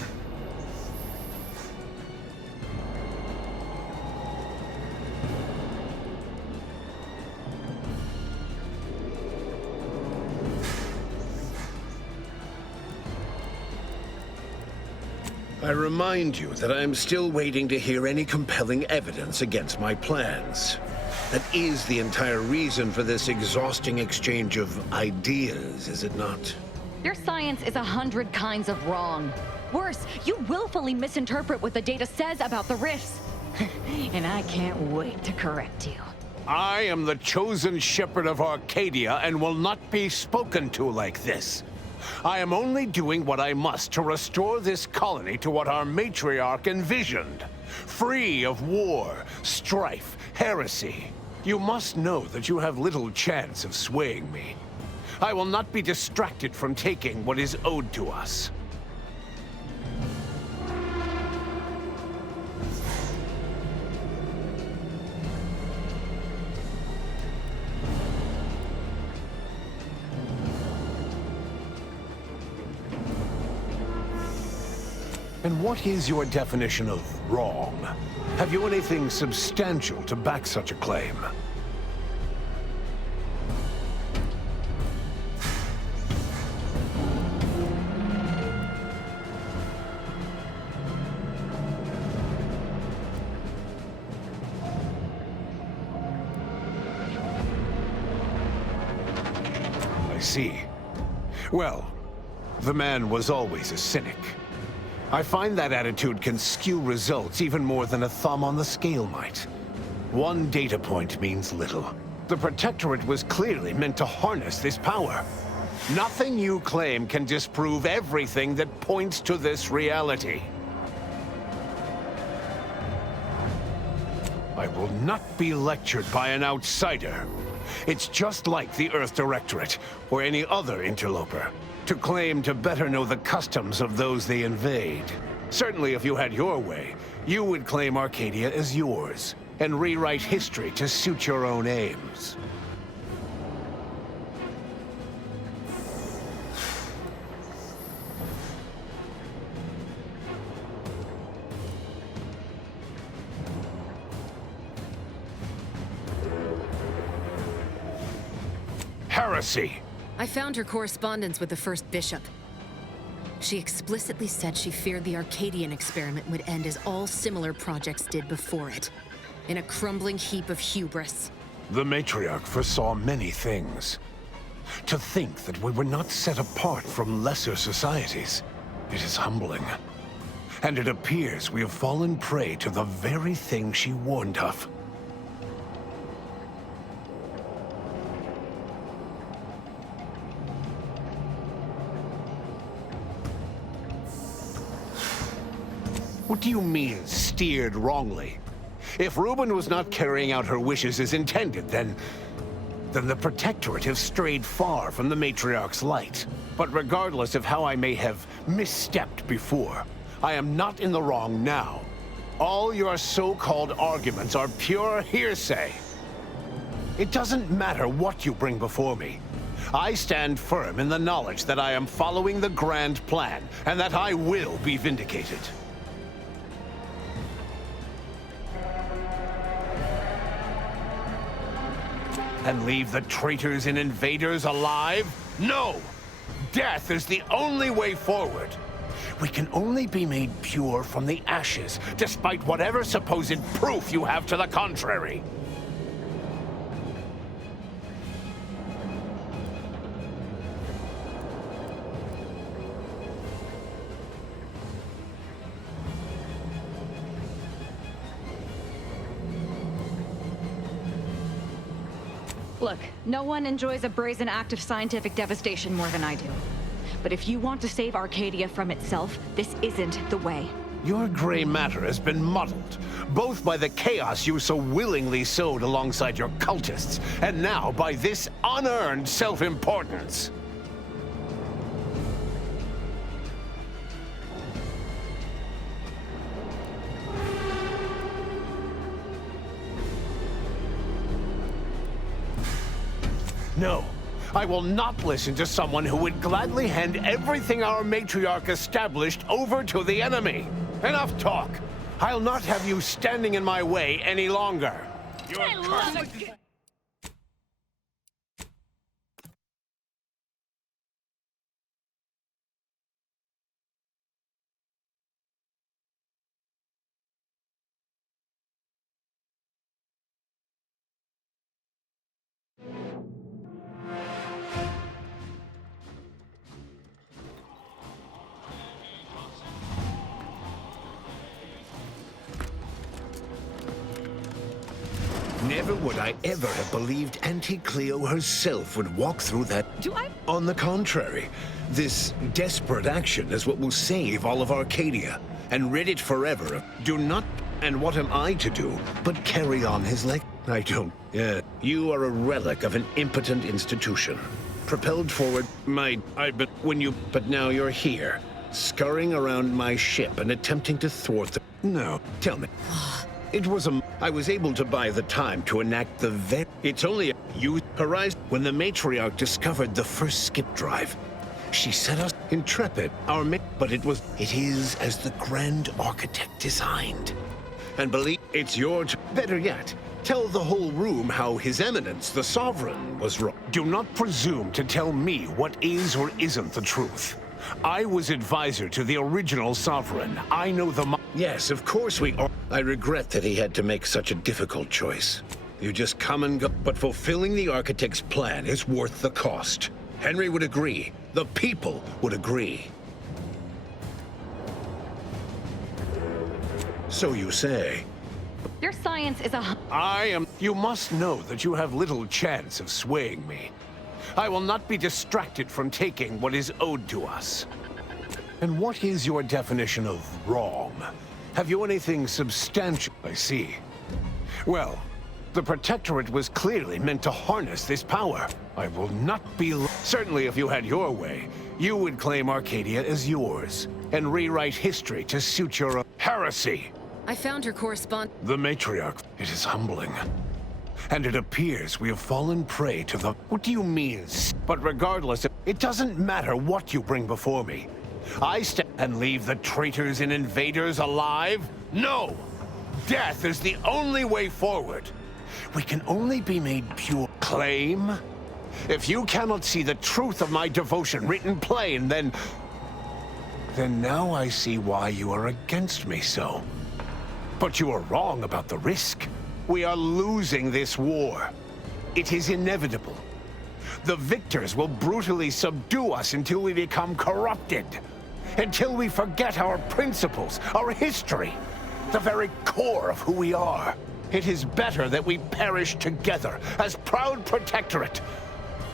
I remind you that I am still waiting to hear any compelling evidence against my plans. That is the entire reason for this exhausting exchange of ideas, is it not? Your science is 100 kinds of wrong. Worse, you willfully misinterpret what the data says about the rifts. And I can't wait to correct you. I am the chosen shepherd of Arcadia and will not be spoken to like this. I am only doing what I must to restore this colony to what our matriarch envisioned. Free of war, strife, heresy. You must know that you have little chance of swaying me. I will not be distracted from taking what is owed to us. And what is your definition of wrong? Have you anything substantial to back such a claim? I see. Well, the man was always a cynic. I find that attitude can skew results even more than a thumb on the scale might. One data point means little. The Protectorate was clearly meant to harness this power. Nothing you claim can disprove everything that points to this reality. I will not be lectured by an outsider. It's just like the Earth Directorate, or any other interloper, to claim to better know the customs of those they invade. Certainly if you had your way, you would claim Arcadia as yours, and rewrite history to suit your own aims. Heresy! I found her correspondence with the First Bishop. She explicitly said she feared the Arcadian experiment would end as all similar projects did before it, in a crumbling heap of hubris. The Matriarch foresaw many things. To think that we were not set apart from lesser societies, it is humbling. And it appears we have fallen prey to the very thing she warned of. What do you mean, steered wrongly? If Reuben was not carrying out her wishes as intended, then the Protectorate have strayed far from the Matriarch's light. But regardless of how I may have misstepped before, I am not in the wrong now. All your so-called arguments are pure hearsay. It doesn't matter what you bring before me. I stand firm in the knowledge that I am following the grand plan, and that I will be vindicated. And leave the traitors and invaders alive? No! Death is the only way forward. We can only be made pure from the ashes, despite whatever supposed proof you have to the contrary. Look, no one enjoys a brazen act of scientific devastation more than I do. But if you want to save Arcadia from itself, this isn't the way. Your gray matter has been muddled, both by the chaos you so willingly sowed alongside your cultists, and now by this unearned self-importance. No, I will not listen to someone who would gladly hand everything our matriarch established over to the enemy. Enough talk. I'll not have you standing in my way any longer. I love it. Never would I ever have believed Auntie Cleo herself would walk through that. On the contrary, this desperate action is what will save all of Arcadia and rid it forever. Do not. And what am I to do but carry on his leg? I don't. You are a relic of an impotent institution. Propelled forward, but now you're here, scurrying around my ship and attempting to thwart the. No, tell me. I was able to buy the time to enact the It's only you horizon. When the matriarch discovered the first skip drive, she set us intrepid, but it is as the Grand Architect designed. And believe it's your better yet, tell the whole room how His Eminence, the Sovereign, was wrong. Do not presume to tell me what is or isn't the truth. I was advisor to the original Sovereign. I know the Yes, of course we are. I regret that he had to make such a difficult choice. You just come and go, but fulfilling the Architect's plan is worth the cost. Henry would agree. The people would agree. So you say. Your science is a... You must know that you have little chance of swaying me. I will not be distracted from taking what is owed to us. And what is your definition of wrong? Have you anything substantial? I see. Well, the Protectorate was clearly meant to harness this power. I will not be... Certainly if you had your way, you would claim Arcadia as yours, and rewrite history to suit your heresy. I found her correspondence. The matriarch. It is humbling. And it appears we have fallen prey to the... What do you mean? But regardless, it doesn't matter what you bring before me. I step and leave the traitors and invaders alive? No! Death is the only way forward. We can only be made pure. Claim? If you cannot see the truth of my devotion written plain, then now I see why you are against me so. But you are wrong about the risk. We are losing this war. It is inevitable. The victors will brutally subdue us until we become corrupted. Until we forget our principles, our history, the very core of who we are. It is better that we perish together as proud Protectorate,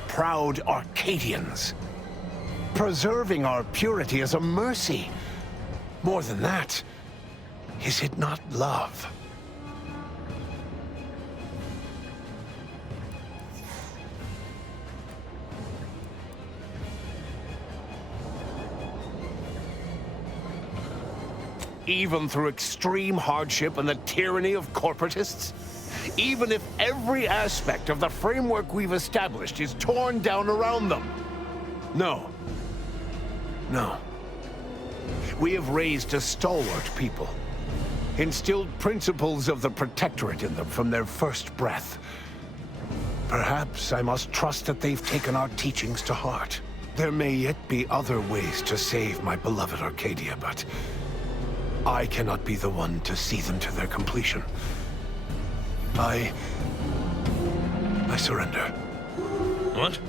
proud Arcadians. Preserving our purity is a mercy. More than that, is it not love? Even through extreme hardship and the tyranny of corporatists? Even if every aspect of the framework we've established is torn down around them? No. No. We have raised a stalwart people. Instilled principles of the Protectorate in them from their first breath. Perhaps I must trust that they've taken our teachings to heart. There may yet be other ways to save my beloved Arcadia, but I cannot be the one to see them to their completion. I surrender. What?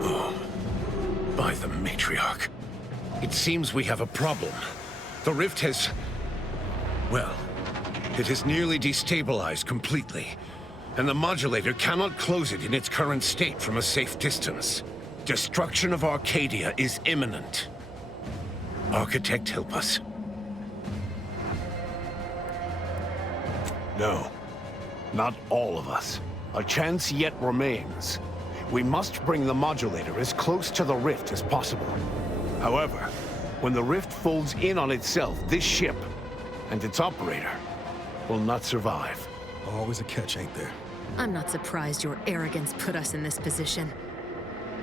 Oh, by the Matriarch. It seems we have a problem. The rift has... Well, it has nearly destabilized completely. And the modulator cannot close it in its current state from a safe distance. Destruction of Arcadia is imminent. Architect, help us. No. Not all of us. A chance yet remains. We must bring the modulator as close to the rift as possible. However, when the rift folds in on itself, this ship and its operator will not survive. Always a catch, ain't there? I'm not surprised your arrogance put us in this position.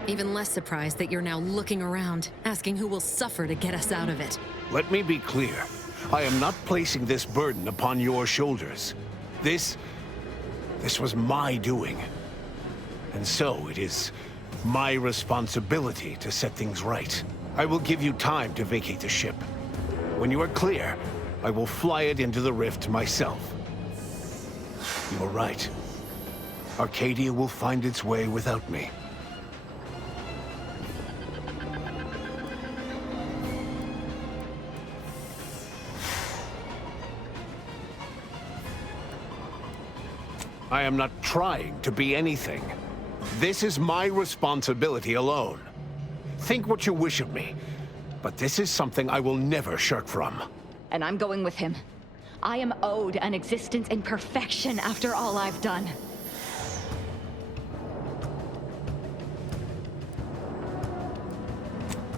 Even less surprised that you're now looking around, asking who will suffer to get us out of it. Let me be clear. I am not placing this burden upon your shoulders. This was my doing. And so it is my responsibility to set things right. I will give you time to vacate the ship. When you are clear, I will fly it into the rift myself. You are right. Arcadia will find its way without me. I am not trying to be anything. This is my responsibility alone. Think what you wish of me, but this is something I will never shirk from. And I'm going with him. I am owed an existence in perfection after all I've done.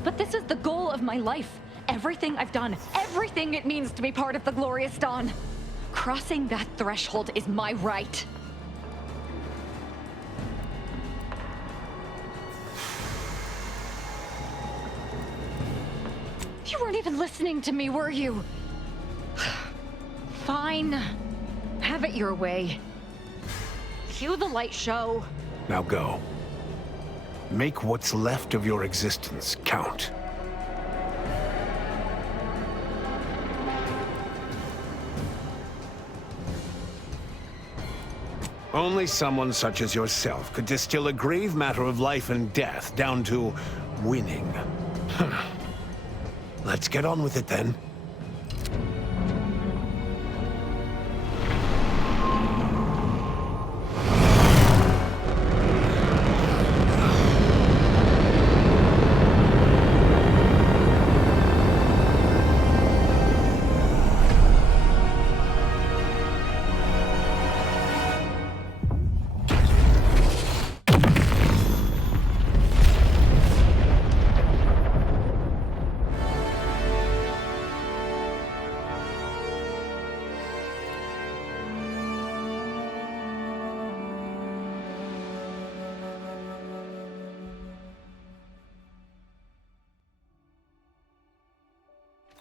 But this is the goal of my life. Everything I've done, everything it means to be part of the Glorious Dawn. Crossing that threshold is my right. You weren't even listening to me, were you? Fine. Have it your way. Cue the light show. Now go. Make what's left of your existence count. Only someone such as yourself could distill a grave matter of life and death down to winning. Let's get on with it then.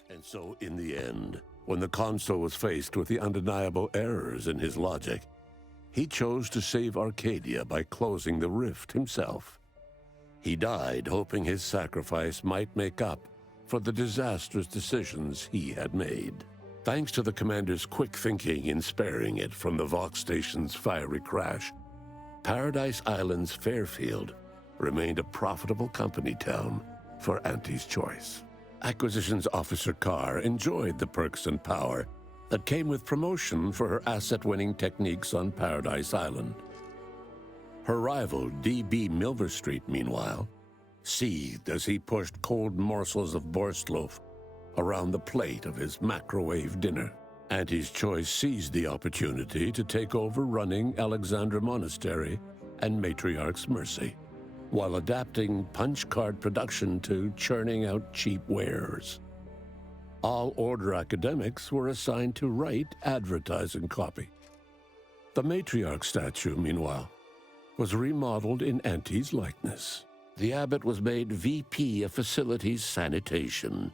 And so, in the end, when the consul was faced with the undeniable errors in his logic, he chose to save Arcadia by closing the rift himself. He died hoping his sacrifice might make up for the disastrous decisions he had made. Thanks to the commander's quick thinking in sparing it from the Vox station's fiery crash, Paradise Island's Fairfield remained a profitable company town for Auntie's Choice. Acquisitions Officer Carr enjoyed the perks and power that came with promotion for her asset-winning techniques on Paradise Island. Her rival, D.B. Milverstreet, meanwhile, seethed as he pushed cold morsels of borschtloaf around the plate of his microwave dinner. Auntie's Choice seized the opportunity to take over running Alexandra Monastery and Matriarch's Mercy, while adapting punch card production to churning out cheap wares. All Order academics were assigned to write advertising copy. The Matriarch statue, meanwhile, was remodeled in Auntie's likeness. The abbot was made VP of Facilities Sanitation,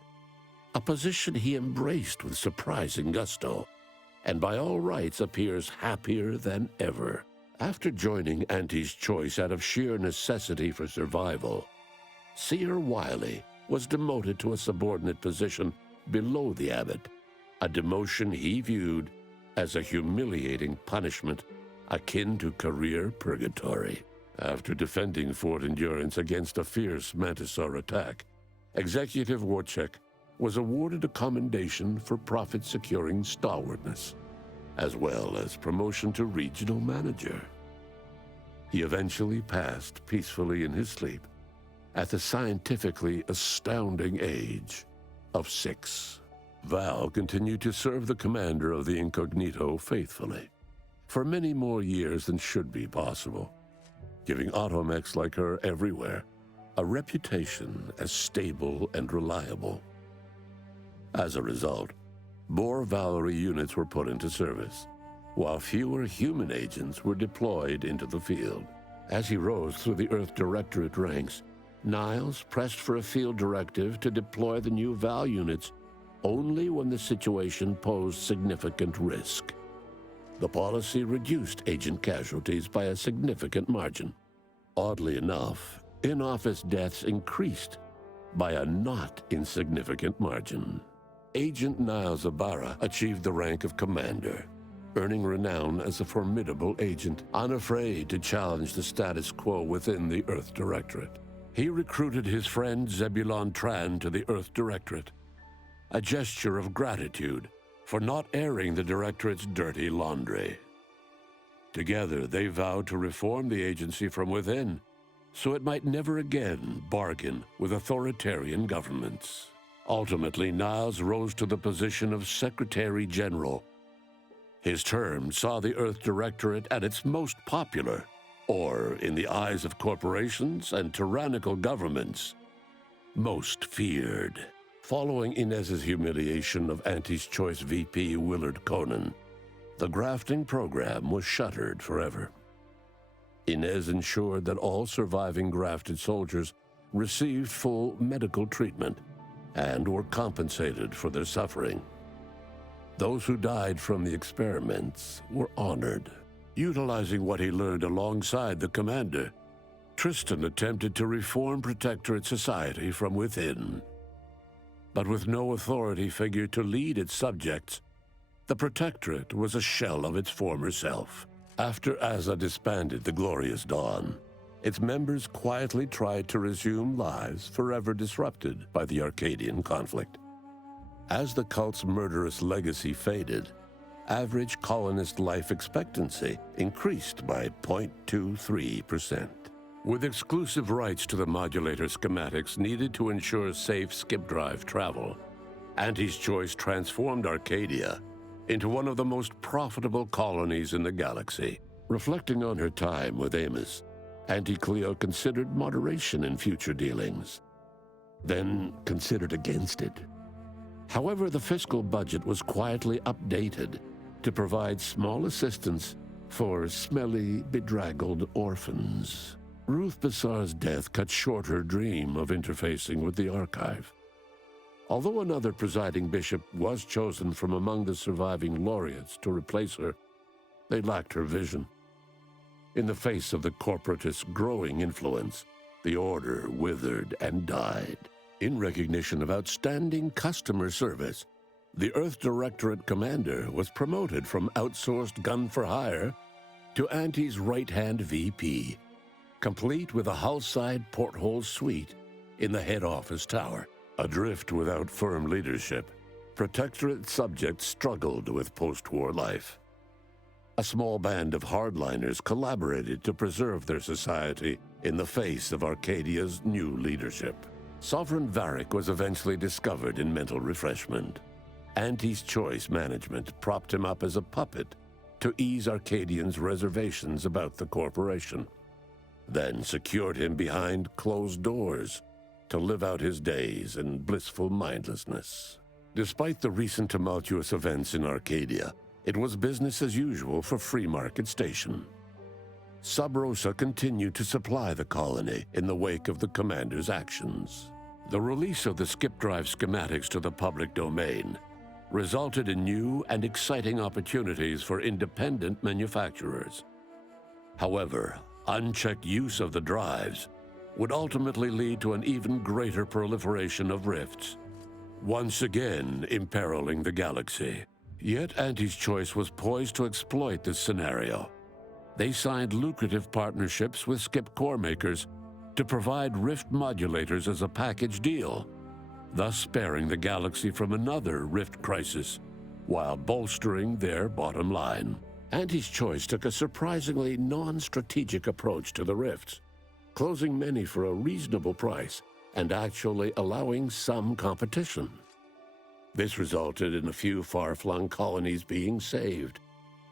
a position he embraced with surprising gusto, and by all rights appears happier than ever. After joining Auntie's Choice out of sheer necessity for survival, Seer Wiley was demoted to a subordinate position below the abbot, a demotion he viewed as a humiliating punishment akin to career purgatory. After defending Fort Endurance against a fierce Mantisaur attack, Executive Warchek was awarded a commendation for profit-securing stalwartness, as well as promotion to regional manager. He eventually passed peacefully in his sleep at the scientifically astounding age of 6. Val continued to serve the commander of the Incognito faithfully for many more years than should be possible, giving automechs like her everywhere a reputation as stable and reliable. As a result, more Valerie units were put into service, while fewer human agents were deployed into the field. As he rose through the Earth Directorate ranks, Niles pressed for a field directive to deploy the new Val units only when the situation posed significant risk. The policy reduced agent casualties by a significant margin. Oddly enough, in-office deaths increased by a not insignificant margin. Agent Niles Ibarra achieved the rank of commander, earning renown as a formidable agent, unafraid to challenge the status quo within the Earth Directorate. He recruited his friend Zebulon Tran to the Earth Directorate, a gesture of gratitude for not airing the Directorate's dirty laundry. Together, they vowed to reform the agency from within, so it might never again bargain with authoritarian governments. Ultimately, Niles rose to the position of Secretary General. His term saw the Earth Directorate at its most popular, or, in the eyes of corporations and tyrannical governments, most feared. Following Inez's humiliation of Auntie's Choice VP Willard Conan, the grafting program was shuttered forever. Inez ensured that all surviving grafted soldiers received full medical treatment and were compensated for their suffering. Those who died from the experiments were honored. Utilizing what he learned alongside the commander, Tristan attempted to reform Protectorate society from within. But with no authority figure to lead its subjects, the Protectorate was a shell of its former self. After Azza disbanded the Glorious Dawn, its members quietly tried to resume lives forever disrupted by the Arcadian conflict. As the cult's murderous legacy faded, average colonist life expectancy increased by 0.23%. With exclusive rights to the modulator schematics needed to ensure safe skip drive travel, Auntie's Choice transformed Arcadia into one of the most profitable colonies in the galaxy. Reflecting on her time with Amos, Auntie Cleo considered moderation in future dealings, then considered against it. However, the fiscal budget was quietly updated to provide small assistance for smelly, bedraggled orphans. Ruth Bassar's death cut short her dream of interfacing with the archive. Although another presiding bishop was chosen from among the surviving laureates to replace her, they lacked her vision. In the face of the corporatist's growing influence, the order withered and died. In recognition of outstanding customer service, the Earth Directorate commander was promoted from outsourced gun for hire to Auntie's right-hand VP, complete with a hull-side porthole suite in the head office tower. Adrift without firm leadership, Protectorate subjects struggled with post-war life. A small band of hardliners collaborated to preserve their society in the face of Arcadia's new leadership. Sovereign Varric was eventually discovered in mental refreshment. Auntie's Choice management propped him up as a puppet to ease Arcadians' reservations about the corporation, then secured him behind closed doors to live out his days in blissful mindlessness. Despite the recent tumultuous events in Arcadia, it was business as usual for Free Market Station. Sub Rosa continued to supply the colony in the wake of the commander's actions. The release of the skip drive schematics to the public domain resulted in new and exciting opportunities for independent manufacturers. However, unchecked use of the drives would ultimately lead to an even greater proliferation of rifts, once again imperiling the galaxy. Yet Auntie's Choice was poised to exploit this scenario. They signed lucrative partnerships with skip core makers to provide rift modulators as a package deal, thus sparing the galaxy from another rift crisis while bolstering their bottom line. Auntie's Choice took a surprisingly non-strategic approach to the rifts, closing many for a reasonable price and actually allowing some competition. This resulted in a few far-flung colonies being saved,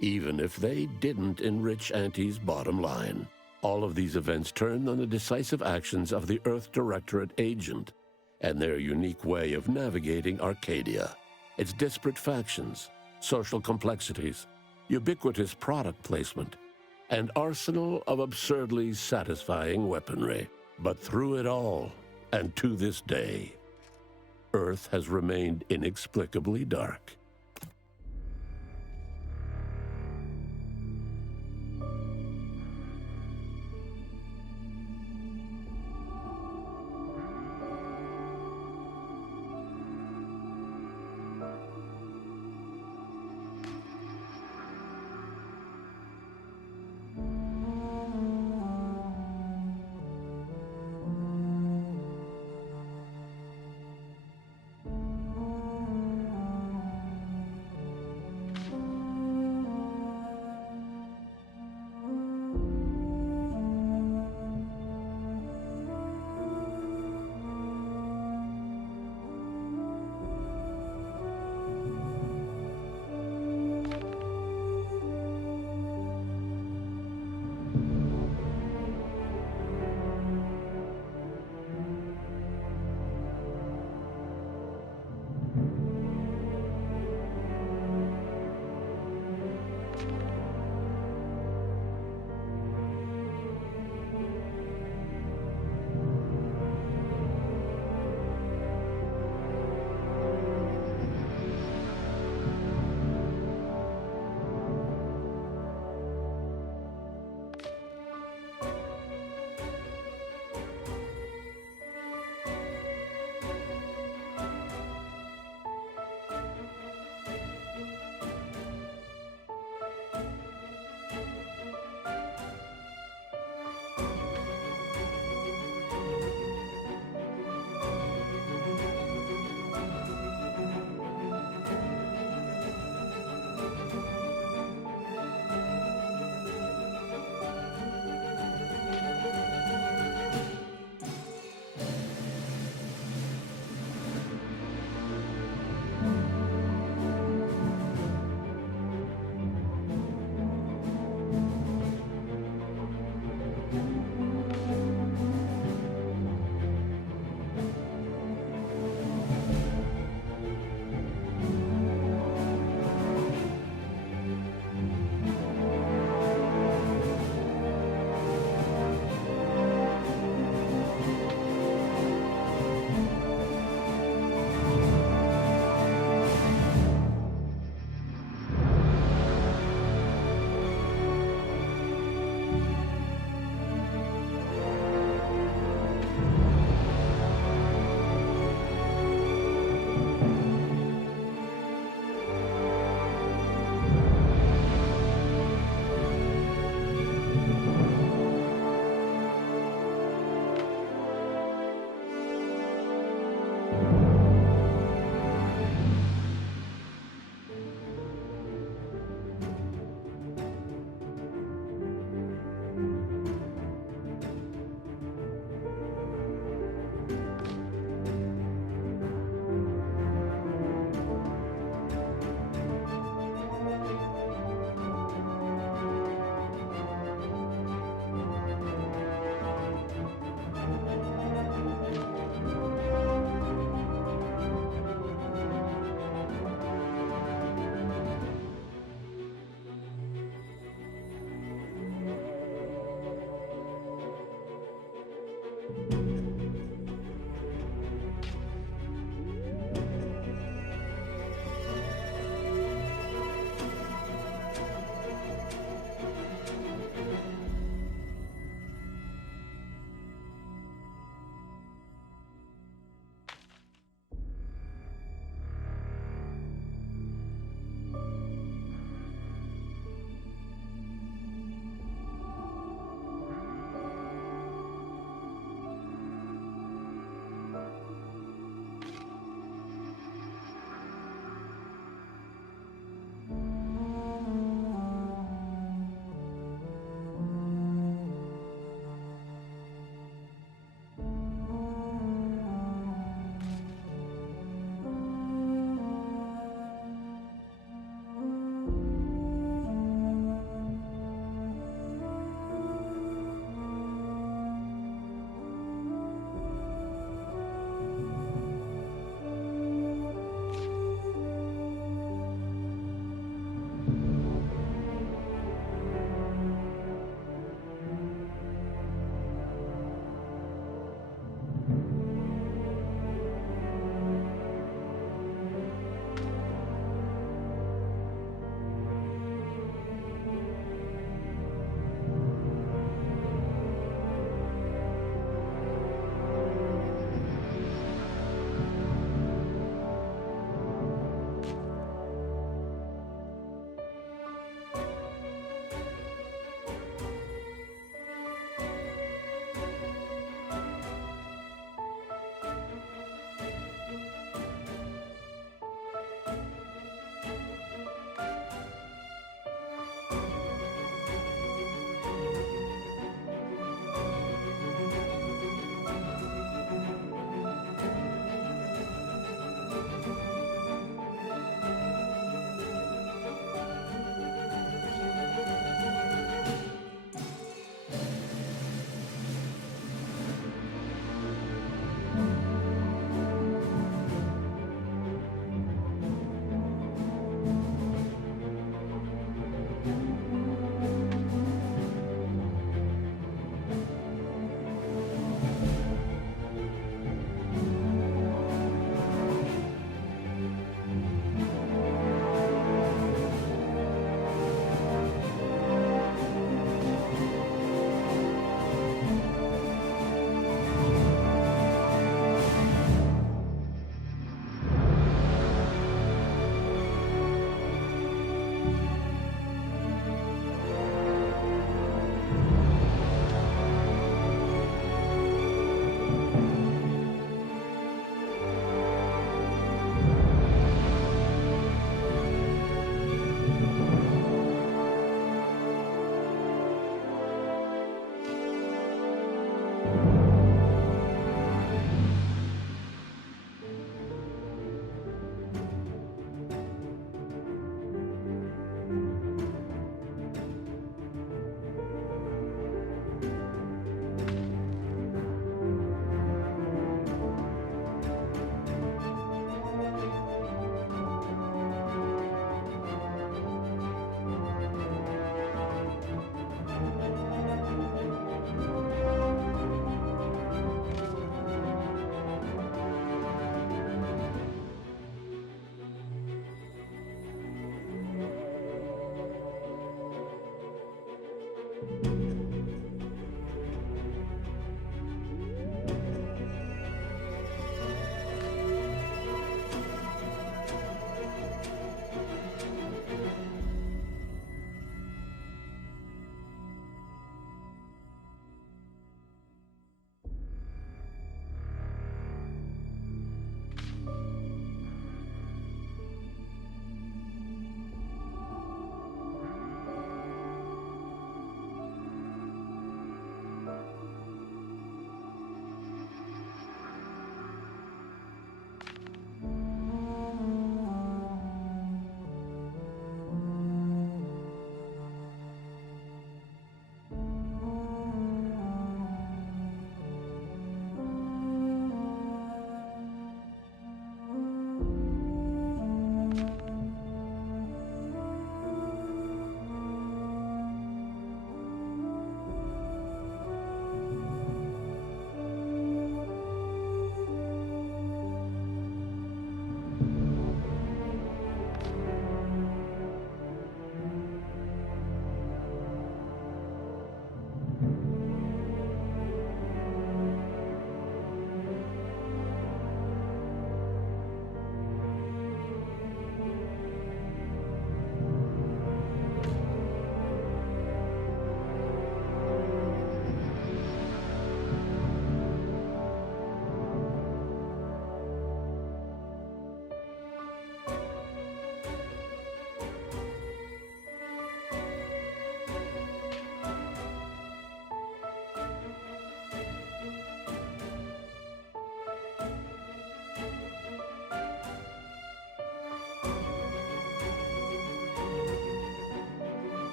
even if they didn't enrich Auntie's bottom line. All of these events turned on the decisive actions of the Earth Directorate agent and their unique way of navigating Arcadia, its disparate factions, social complexities, ubiquitous product placement, and arsenal of absurdly satisfying weaponry. But through it all, and to this day, Earth has remained inexplicably dark.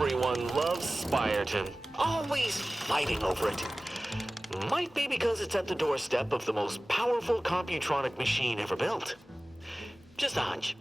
Everyone loves Spyerton. Always fighting over it. Might be because it's at the doorstep of the most powerful computronic machine ever built. Just a hunch.